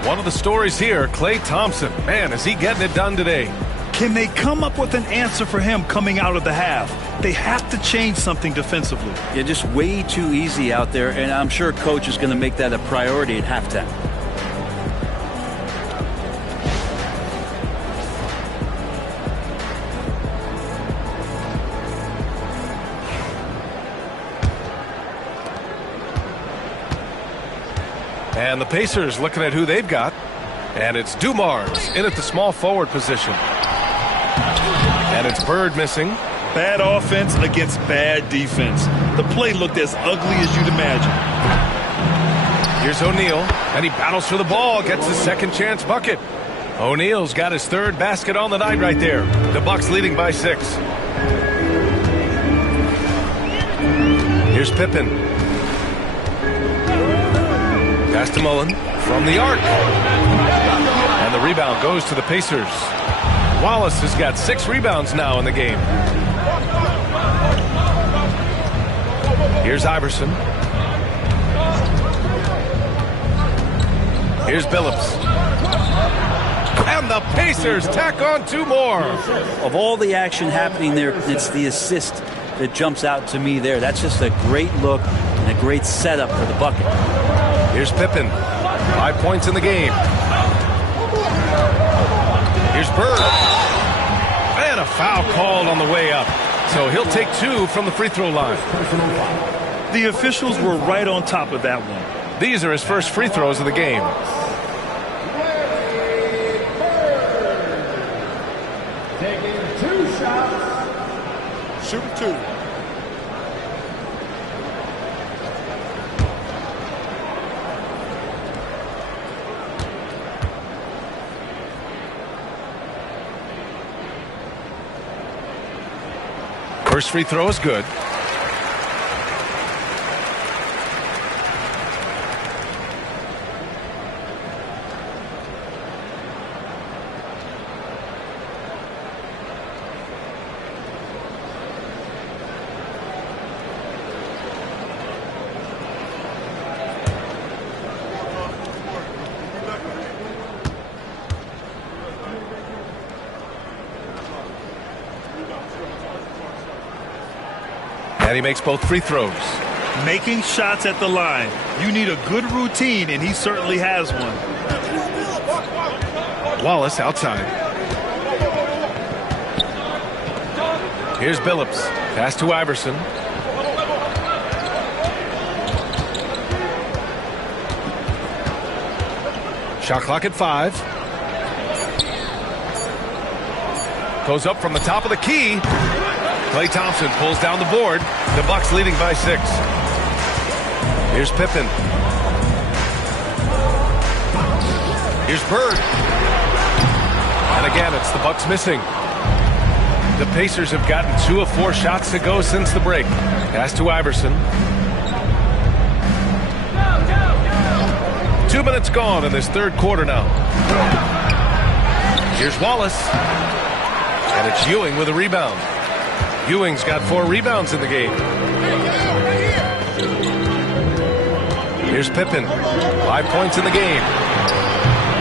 One of the stories here, Klay Thompson. Man, is he getting it done today. Can they come up with an answer for him coming out of the half? They have to change something defensively. Yeah, just way too easy out there, and I'm sure coach is going to make that a priority at halftime. And the Pacers looking at who they've got. And it's Dumars in at the small forward position. And it's Bird missing. Bad offense against bad defense. The play looked as ugly as you'd imagine. Here's O'Neal, and he battles for the ball, gets his second chance bucket. O'Neal's got his third basket on the night right there. The Bucks leading by 6. Here's Pippen. Pass to Mullen from the arc. And the rebound goes to the Pacers. Wallace has got 6 rebounds now in the game. Here's Iverson. Here's Billups. And the Pacers tack on 2 more. Of all the action happening there, it's the assist that jumps out to me there. That's just a great look and a great setup for the bucket. Here's Pippen. 5 points in the game. Here's Bird. And a foul called on the way up. So he'll take 2 from the free throw line. The officials were right on top of that one. These are his first free throws of the game. Taking 2 shots. Shoot 2. First free throw is good. And he makes both free throws. Making shots at the line. You need a good routine, and he certainly has one. Wallace outside. Here's Billups. Pass to Iverson. Shot clock at 5. Goes up from the top of the key. Klay Thompson pulls down the board. The Bucks leading by 6. Here's Pippen. Here's Bird. And again, it's the Bucks missing. The Pacers have gotten 2 of 4 shots to go since the break. Pass to Iverson. 2 minutes gone in this third quarter now. Here's Wallace. And it's Ewing with a rebound. Ewing's got 4 rebounds in the game. Here's Pippen. 5 points in the game.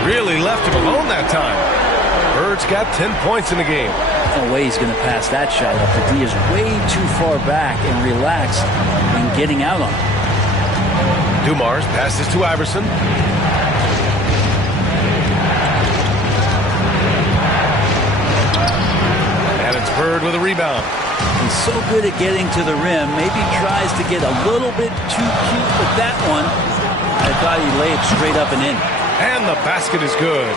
Really left him alone that time. Bird's got 10 points in the game. No way he's going to pass that shot up. The D is way too far back and relaxed when getting out on it. Dumars passes to Iverson. And it's Bird with a rebound. He's so good at getting to the rim. Maybe tries to get a little bit too cute with that one. I thought he'd lay it straight up and in. And the basket is good.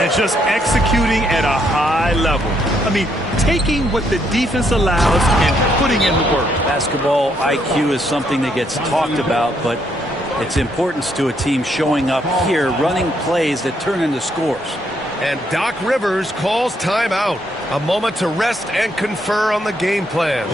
And just executing at a high level. I mean, taking what the defense allows and putting in the work. Basketball IQ is something that gets talked about, but its importance to a team showing up here, running plays that turn into scores. And Doc Rivers calls timeout. A moment to rest and confer on the game plan.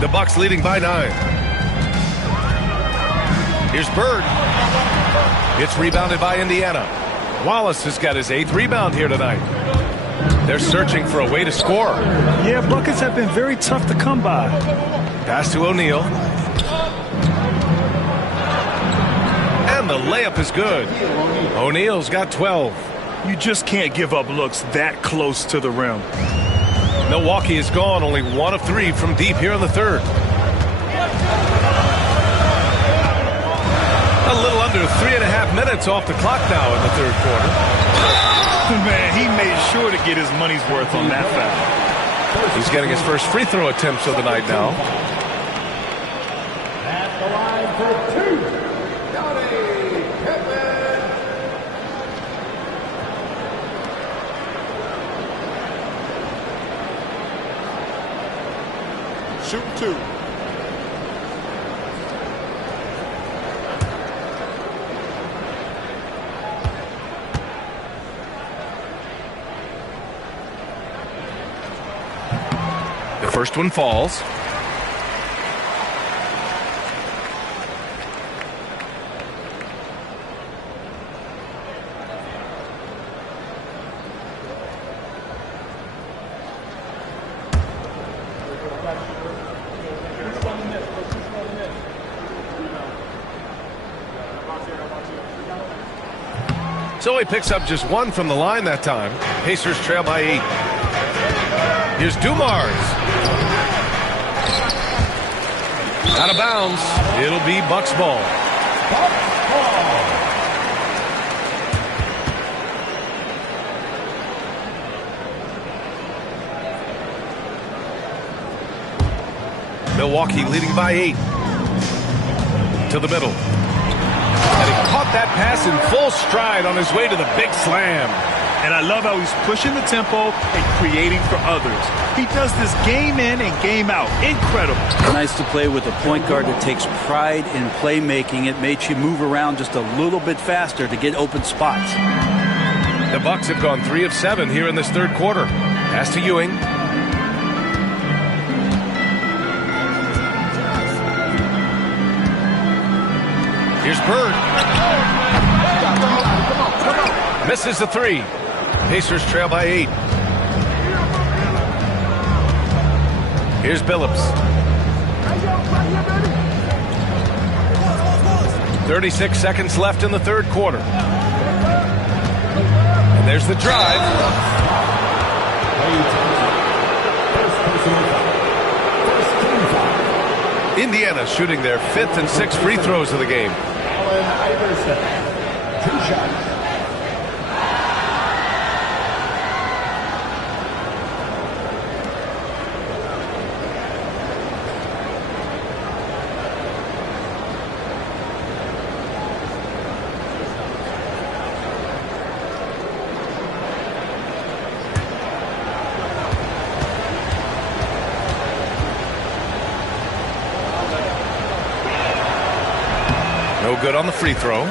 The Bucks leading by 9. Here's Bird. It's rebounded by Indiana. Wallace has got his 8th rebound here tonight. They're searching for a way to score. Yeah, buckets have been very tough to come by. Pass to O'Neal. And the layup is good. O'Neal's got 12. You just can't give up looks that close to the rim. Milwaukee is gone, only 1 of 3 from deep here in the third. A little under 3.5 minutes off the clock now in the third quarter. Man, he made sure to get his money's worth on that foul. He's getting his first free throw attempts of the night now. At the line for 2, Scottie Pippen. Shooting 2. The first one falls. So he picks up just 1 from the line that time. Pacers trail by 8. Here's Dumars. Out of bounds. It'll be Bucks ball. Milwaukee leading by 8. To the middle. And he caught that pass in full stride on his way to the big slam. And I love how he's pushing the tempo and creating for others. He does this game in and game out. Incredible. Nice to play with a point guard that takes pride in playmaking. It makes you move around just a little bit faster to get open spots. The Bucks have gone 3 of 7 here in this third quarter. Pass to Ewing. Here's Bird. Misses the 3. Pacers trail by 8. Here's Billups. 36 seconds left in the third quarter. And there's the drive. Indiana shooting their 5th and 6th free throws of the game. Iverson, 2 shots. No good on the free throw.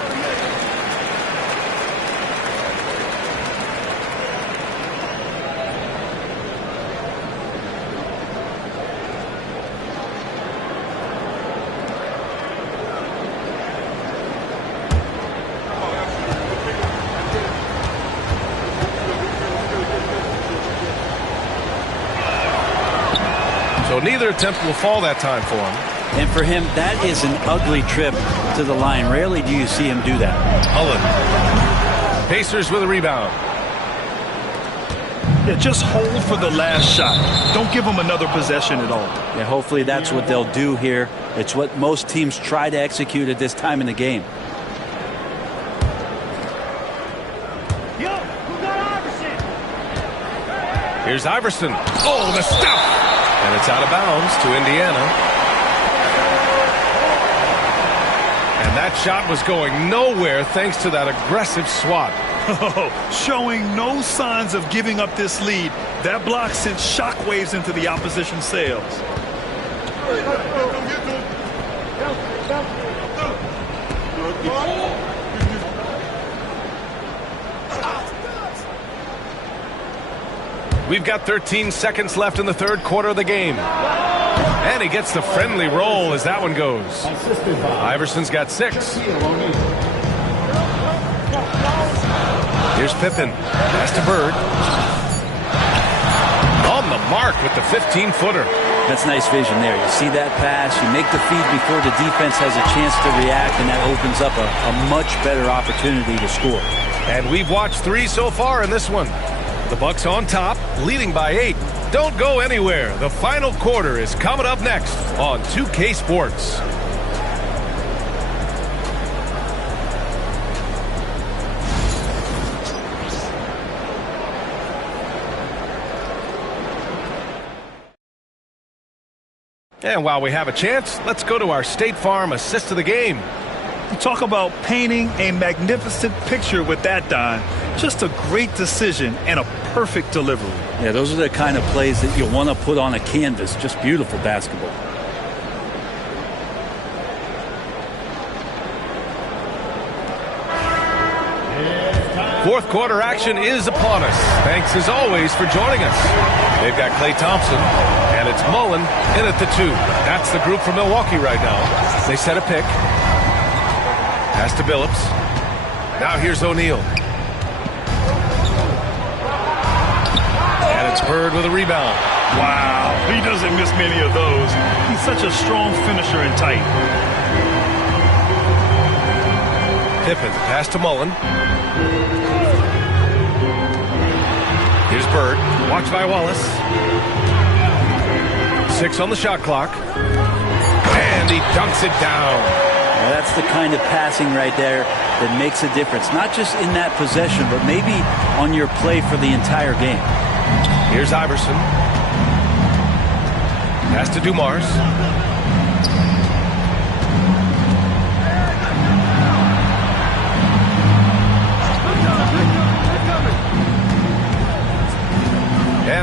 So neither attempt will fall that time for him. And for him, that is an ugly trip to the line. Rarely do you see him do that. Mullen. Pacers with a rebound. Yeah, just hold for the last shot. Don't give them another possession at all. Yeah, hopefully that's what they'll do here. It's what most teams try to execute at this time in the game. Yo, who got Iverson? Here's Iverson. Oh, the stuff! And it's out of bounds to Indiana. And that shot was going nowhere thanks to that aggressive swat. Oh, showing no signs of giving up this lead. That block sent shockwaves into the opposition sails. We've got 13 seconds left in the third quarter of the game. And he gets the friendly roll as that one goes. Iverson's got 6. Here's Pippen. Pass to Bird. On the mark with the 15-footer. That's nice vision there. You see that pass, you make the feed before the defense has a chance to react, and that opens up a much better opportunity to score. And we've watched 3 so far in this one. The Bucks on top, leading by 8. Don't go anywhere. The final quarter is coming up next on 2K Sports. And while we have a chance, let's go to our State Farm assist of the game. You talk about painting a magnificent picture with that, Don. Just a great decision and a perfect delivery. Yeah, those are the kind of plays that you want to put on a canvas. Just beautiful basketball. Fourth quarter action is upon us. Thanks as always for joining us. They've got Klay Thompson, and it's Mullen in at the 2. That's the group from Milwaukee right now. They set a pick. Pass to Billups. Now here's O'Neal. And it's Bird with a rebound. Wow, he doesn't miss many of those. He's such a strong finisher and tight. Pippen, pass to Mullen. Here's Bird. Watched by Wallace. 6 on the shot clock. And he dunks it down. Now that's the kind of passing right there that makes a difference. Not just in that possession, but maybe on your play for the entire game. Here's Iverson. Pass to Dumars.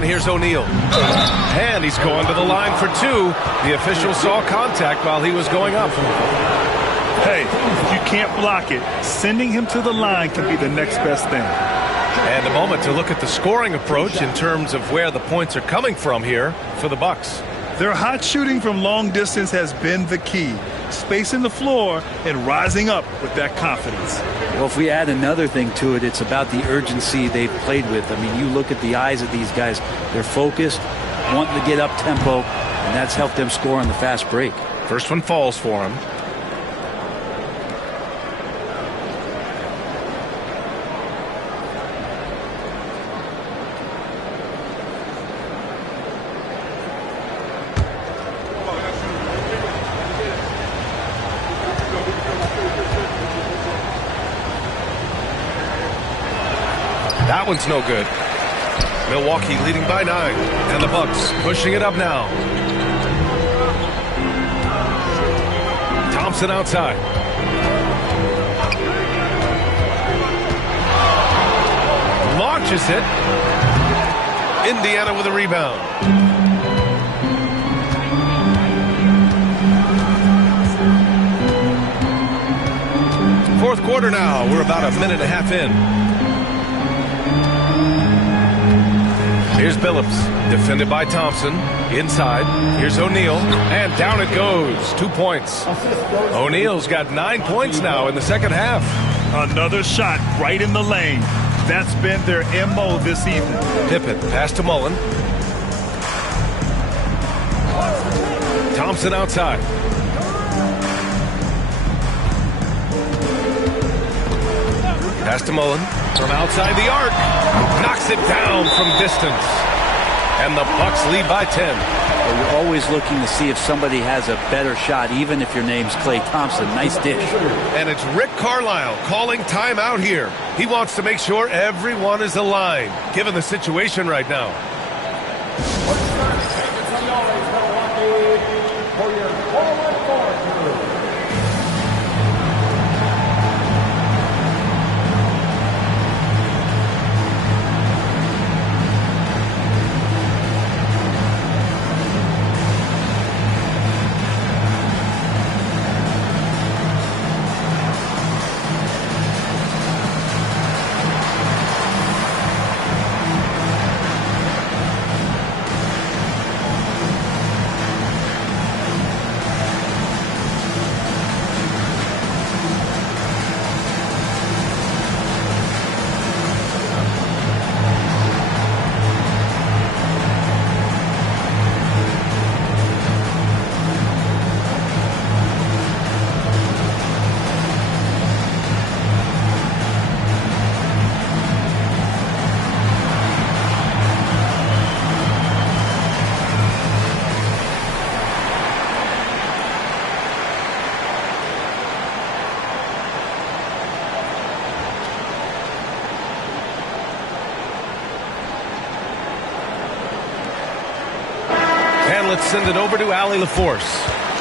here's O'Neal. And he's going to the line for two. The official saw contact while he was going up. Hey, if you can't block it, sending him to the line can be the next best thing. And a moment to look at the scoring approach in terms of where the points are coming from here for the Bucks. Their hot shooting from long distance has been the key. Spacing the floor and rising up with that confidence. Well, if we add another thing to it, it's about the urgency they've played with. I mean, you look at the eyes of these guys. They're focused, wanting to get up tempo, and that's helped them score on the fast break. First one falls for him. That one's no good. Milwaukee leading by 9, and the Bucks pushing it up now. Thompson outside. Launches it. Indiana with a rebound. Fourth quarter now. We're about a minute and a half in. Here's Billups, defended by Thompson. Inside, here's O'Neal, and down it goes. 2 points. O'Neal's got 9 points now in the second half. Another shot right in the lane. That's been their MO this evening. Pippen, pass to Mullen. Thompson outside. Pass to Mullen from outside the arc. Knocks it down from distance. And the Bucks lead by 10. Well, you're always looking to see if somebody has a better shot, even if your name's Klay Thompson. Nice dish. And it's Rick Carlisle calling timeout here. He wants to make sure everyone is aligned, given the situation right now. Let's send it over to Allie LaForce.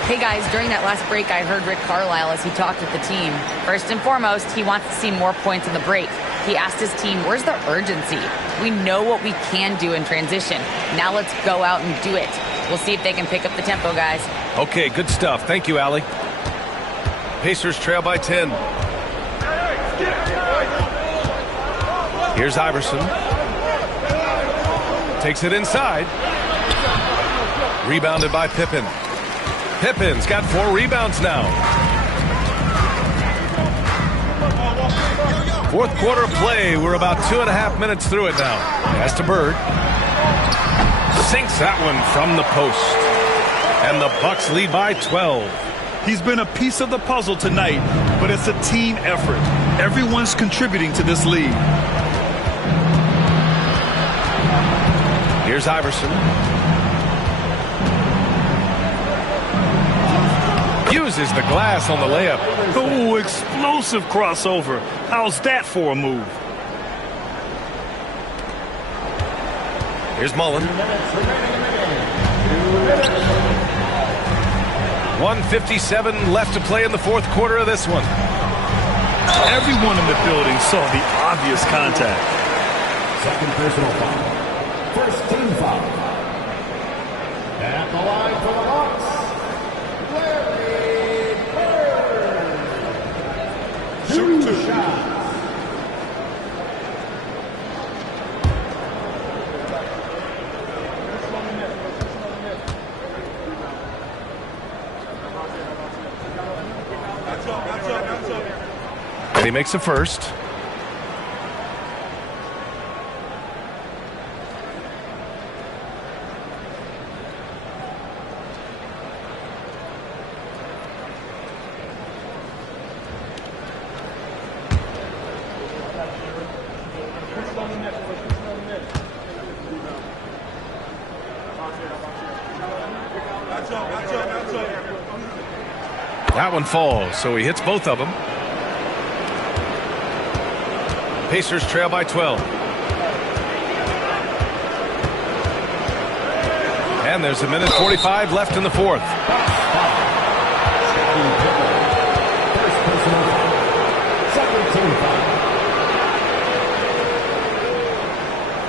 Hey guys, during that last break, I heard Rick Carlisle as he talked with the team. First and foremost, he wants to see more points in the break. He asked his team, where's the urgency? We know what we can do in transition. Now let's go out and do it. We'll see if they can pick up the tempo, guys. Okay, good stuff. Thank you, Allie. Pacers trail by 10. Here's Iverson. Takes it inside. Rebounded by Pippen. Pippen's got 4 rebounds now. Fourth quarter of play. We're about 2.5 minutes through it now. Pass to Bird. Sinks that one from the post. And the Bucks lead by 12. He's been a piece of the puzzle tonight, but it's a team effort. Everyone's contributing to this lead. Here's Iverson. Uses the glass on the layup. Oh, explosive crossover. How's that for a move? Here's Mullen. 1:57 left to play in the fourth quarter of this one. Everyone in the building saw the obvious contact. Second personal foul. First team foul. At the line for the Bucks, Larry Bird. Shoot two. Shots. He makes a first. That one falls, so he hits both of them. Pacers trail by 12. And there's a minute 45 left in the fourth. First personal foul. Second team foul.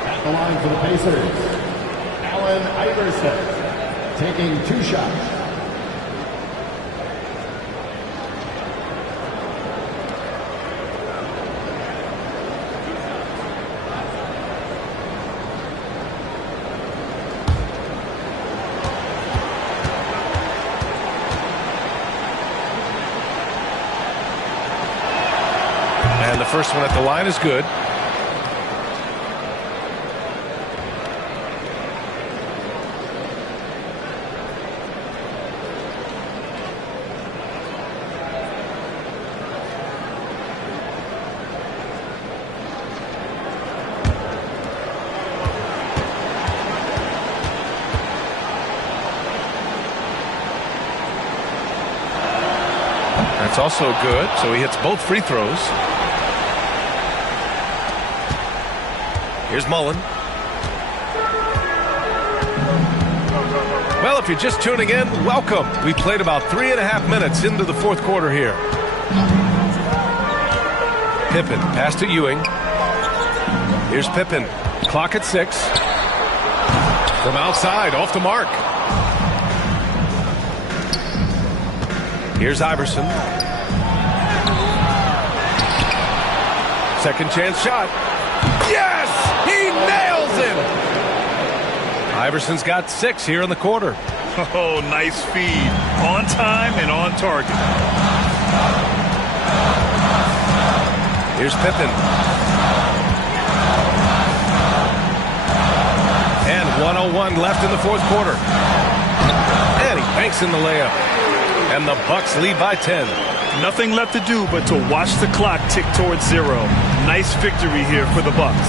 At the line for the Pacers, Allen Iverson taking 2 shots. And the first one at the line is good. That's also good, so he hits both free throws. Here's Mullen. Well, if you're just tuning in, welcome. We played about 3.5 minutes into the fourth quarter here. Pippen, pass to Ewing. Here's Pippen. Clock at 6. From outside, off the mark. Here's Iverson. Second chance shot. Yes! He nails it! Iverson's got 6 here in the quarter. Oh, nice feed. On time and on target. Here's Pippen. And 1:01 left in the fourth quarter. And he banks in the layup. And the Bucks lead by 10. Nothing left to do but to watch the clock tick towards 0. Nice victory here for the Bucks.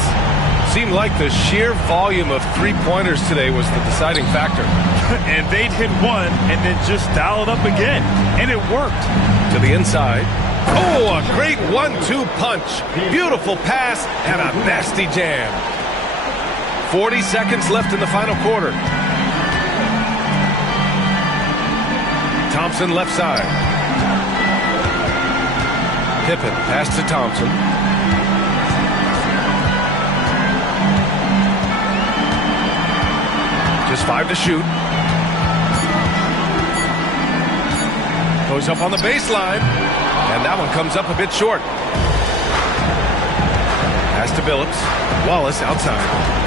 Seemed like the sheer volume of three-pointers today was the deciding factor. And they'd hit one and then just dial it up again. And it worked. To the inside. Oh, a great 1-2 punch. Beautiful pass and a nasty jam. 40 seconds left in the final quarter. Thompson left side. Pippen pass to Thompson. Just 5 to shoot. Goes up on the baseline. And that one comes up a bit short. Pass to Billups. Wallace outside.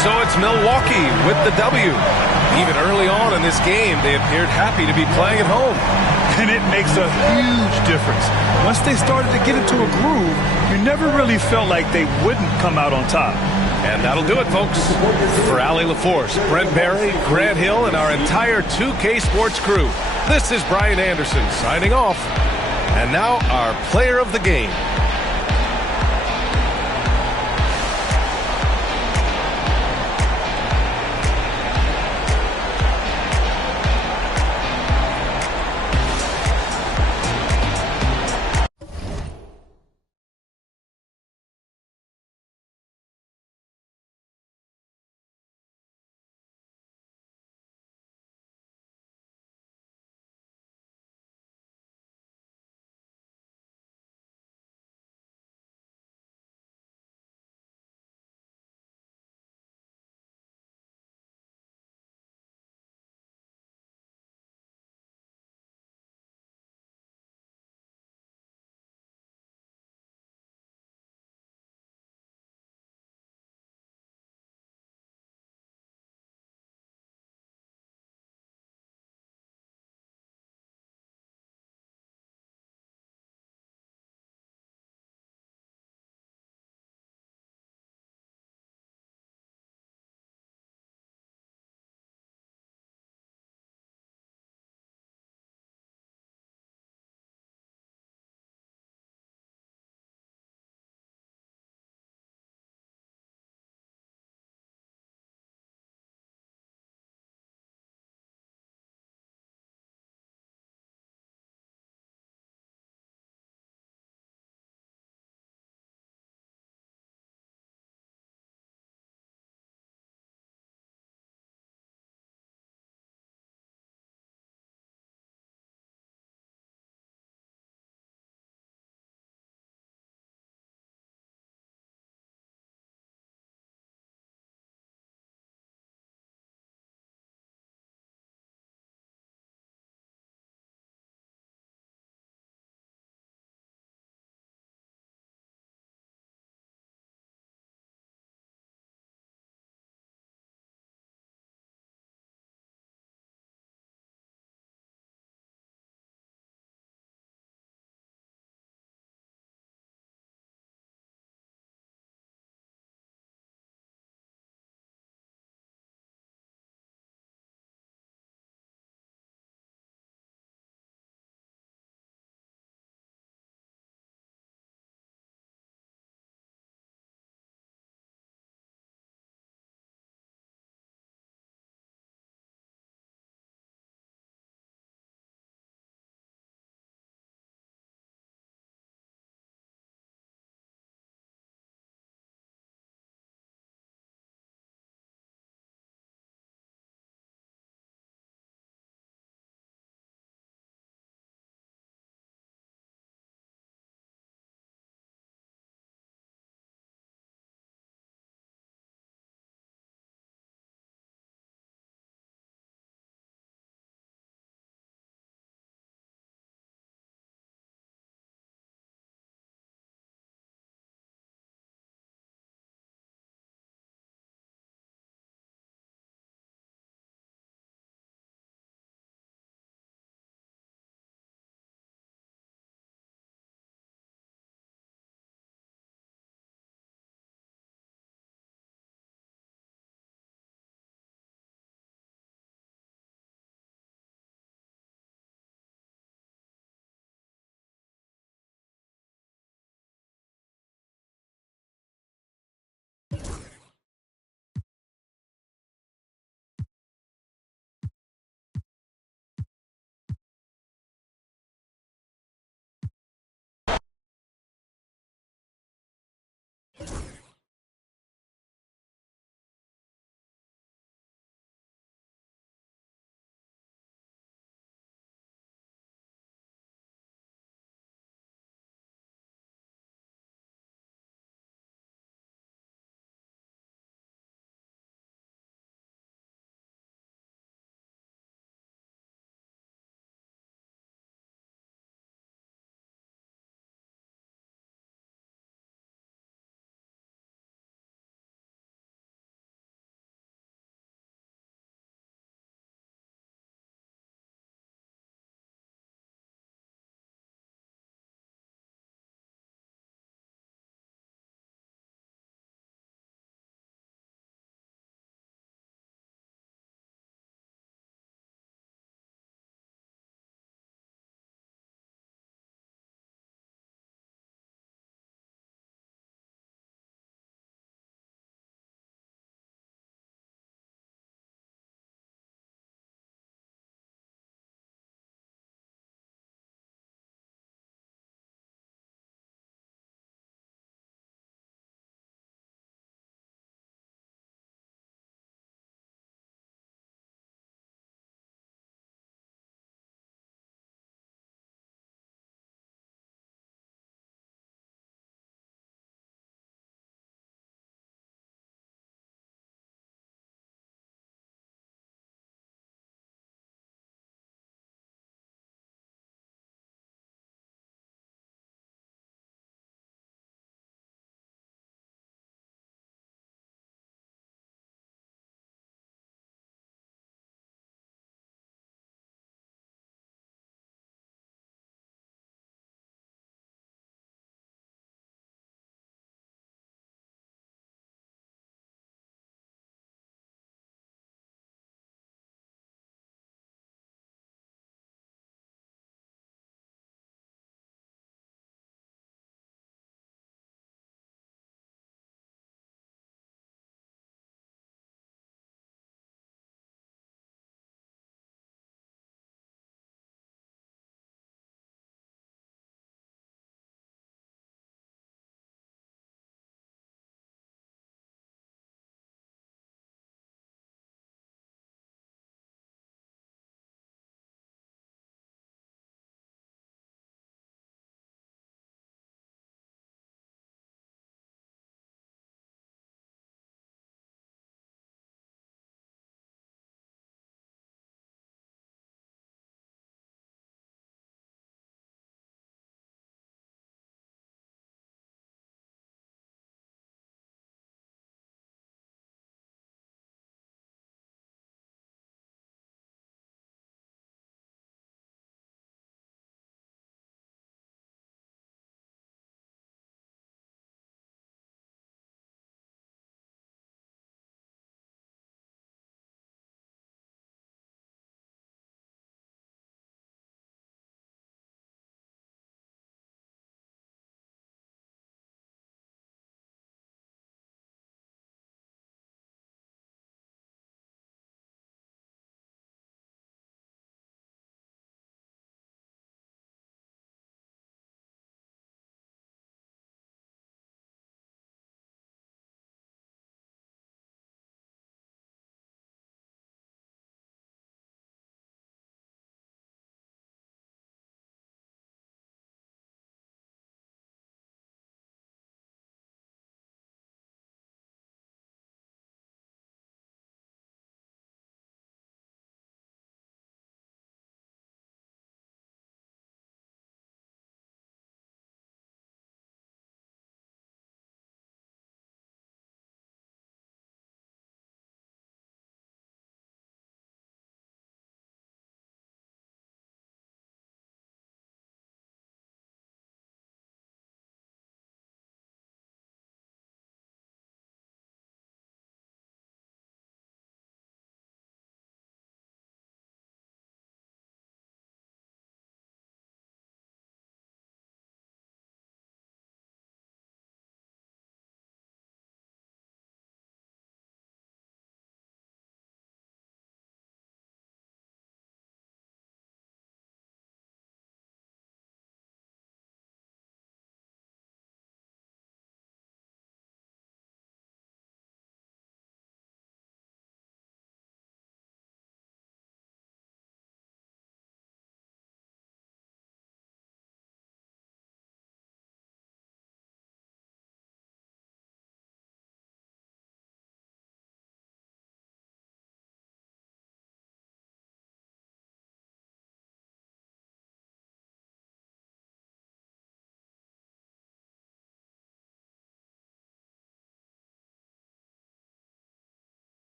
So it's Milwaukee with the W. Even early on in this game, they appeared happy to be playing at home. And it makes a huge difference. Once they started to get into a groove, you never really felt like they wouldn't come out on top. And that'll do it, folks. For Allie LaForce, Brent Barry, Grant Hill, and our entire 2K Sports crew, this is Brian Anderson signing off. And now our player of the game.